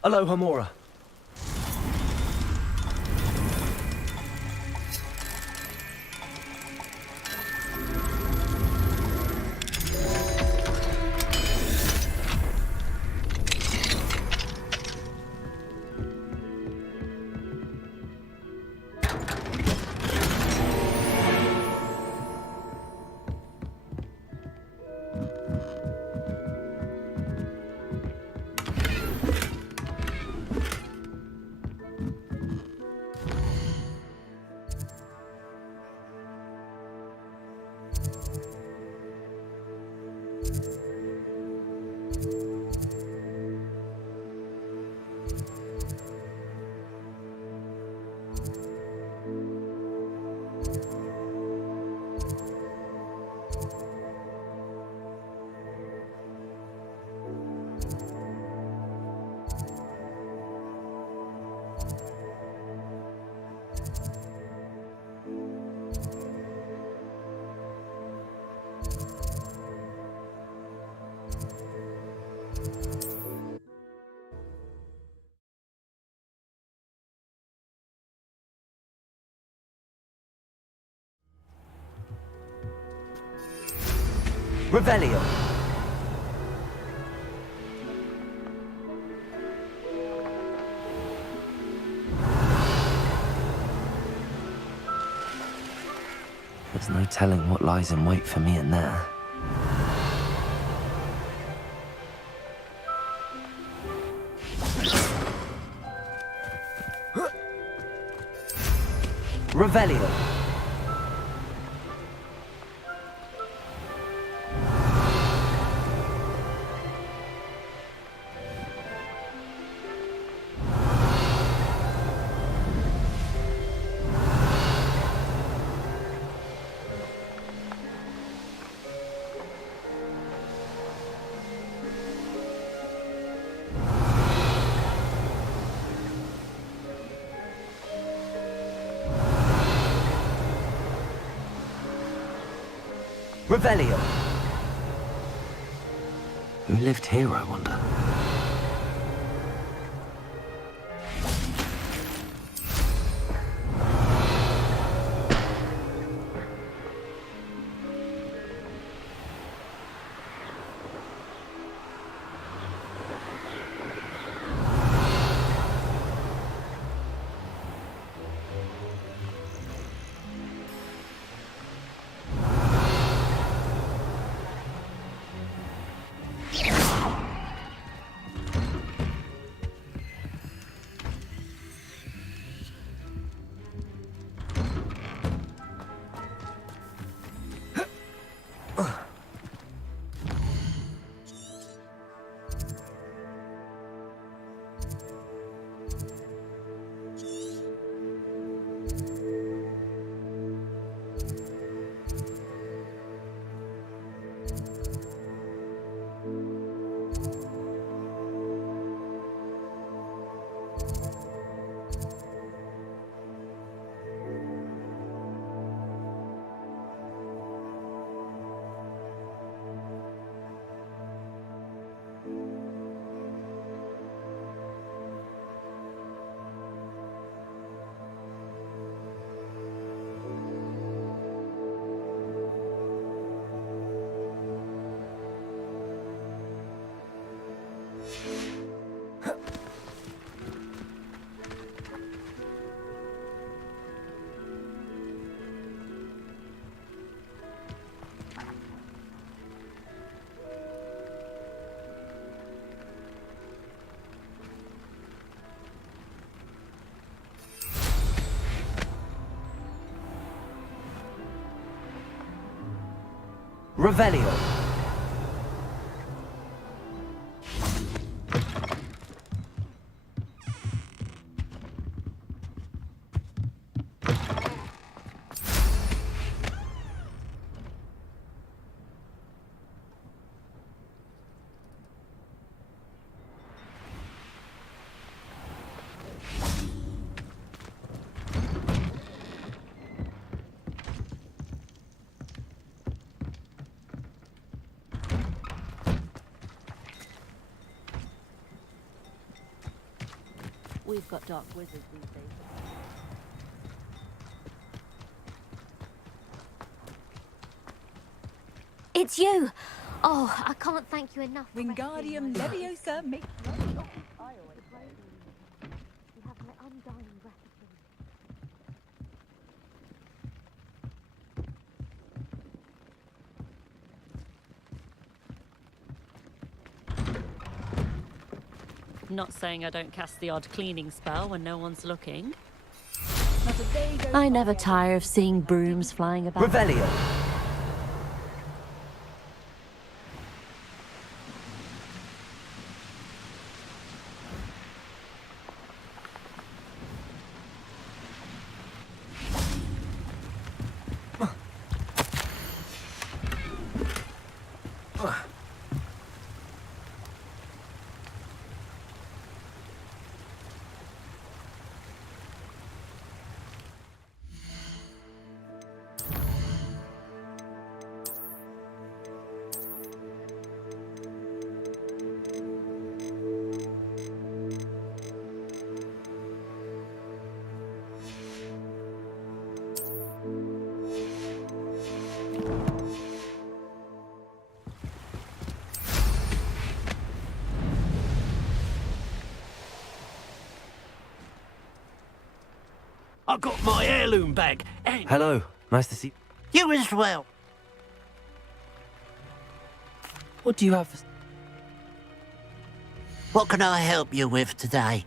Aloha Mora. Revelio. There's no telling what lies in wait for me in there. Revelio. Revelio. Who lived here, I wonder? Revelio. we've got dark wizards these days. It's you! Oh, I can't thank you enough. Wingardium Leviosa me. You have my undying gratitude. Not saying I don't cast the odd cleaning spell when no one's looking. Not a day goes I never tire of seeing brooms flying about. Revelio. I got my heirloom bag. And Hello, nice to see you as well. What do you have? What can I help you with today?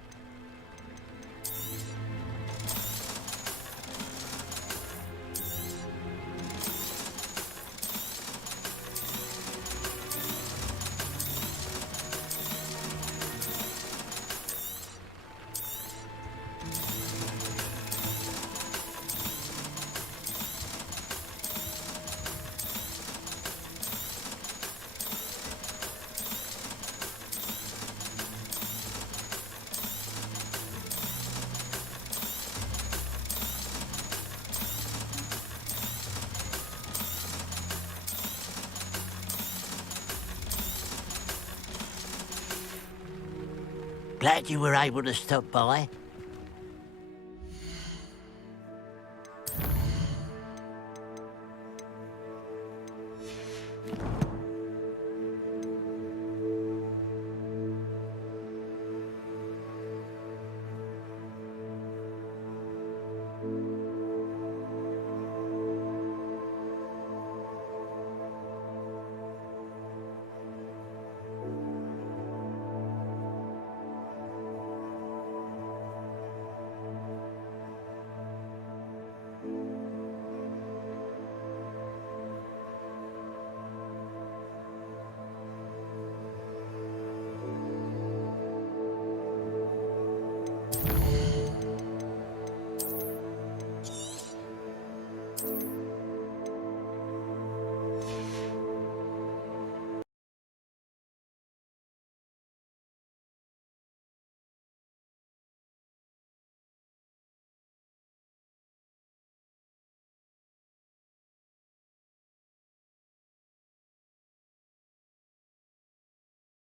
Glad you were able to stop by.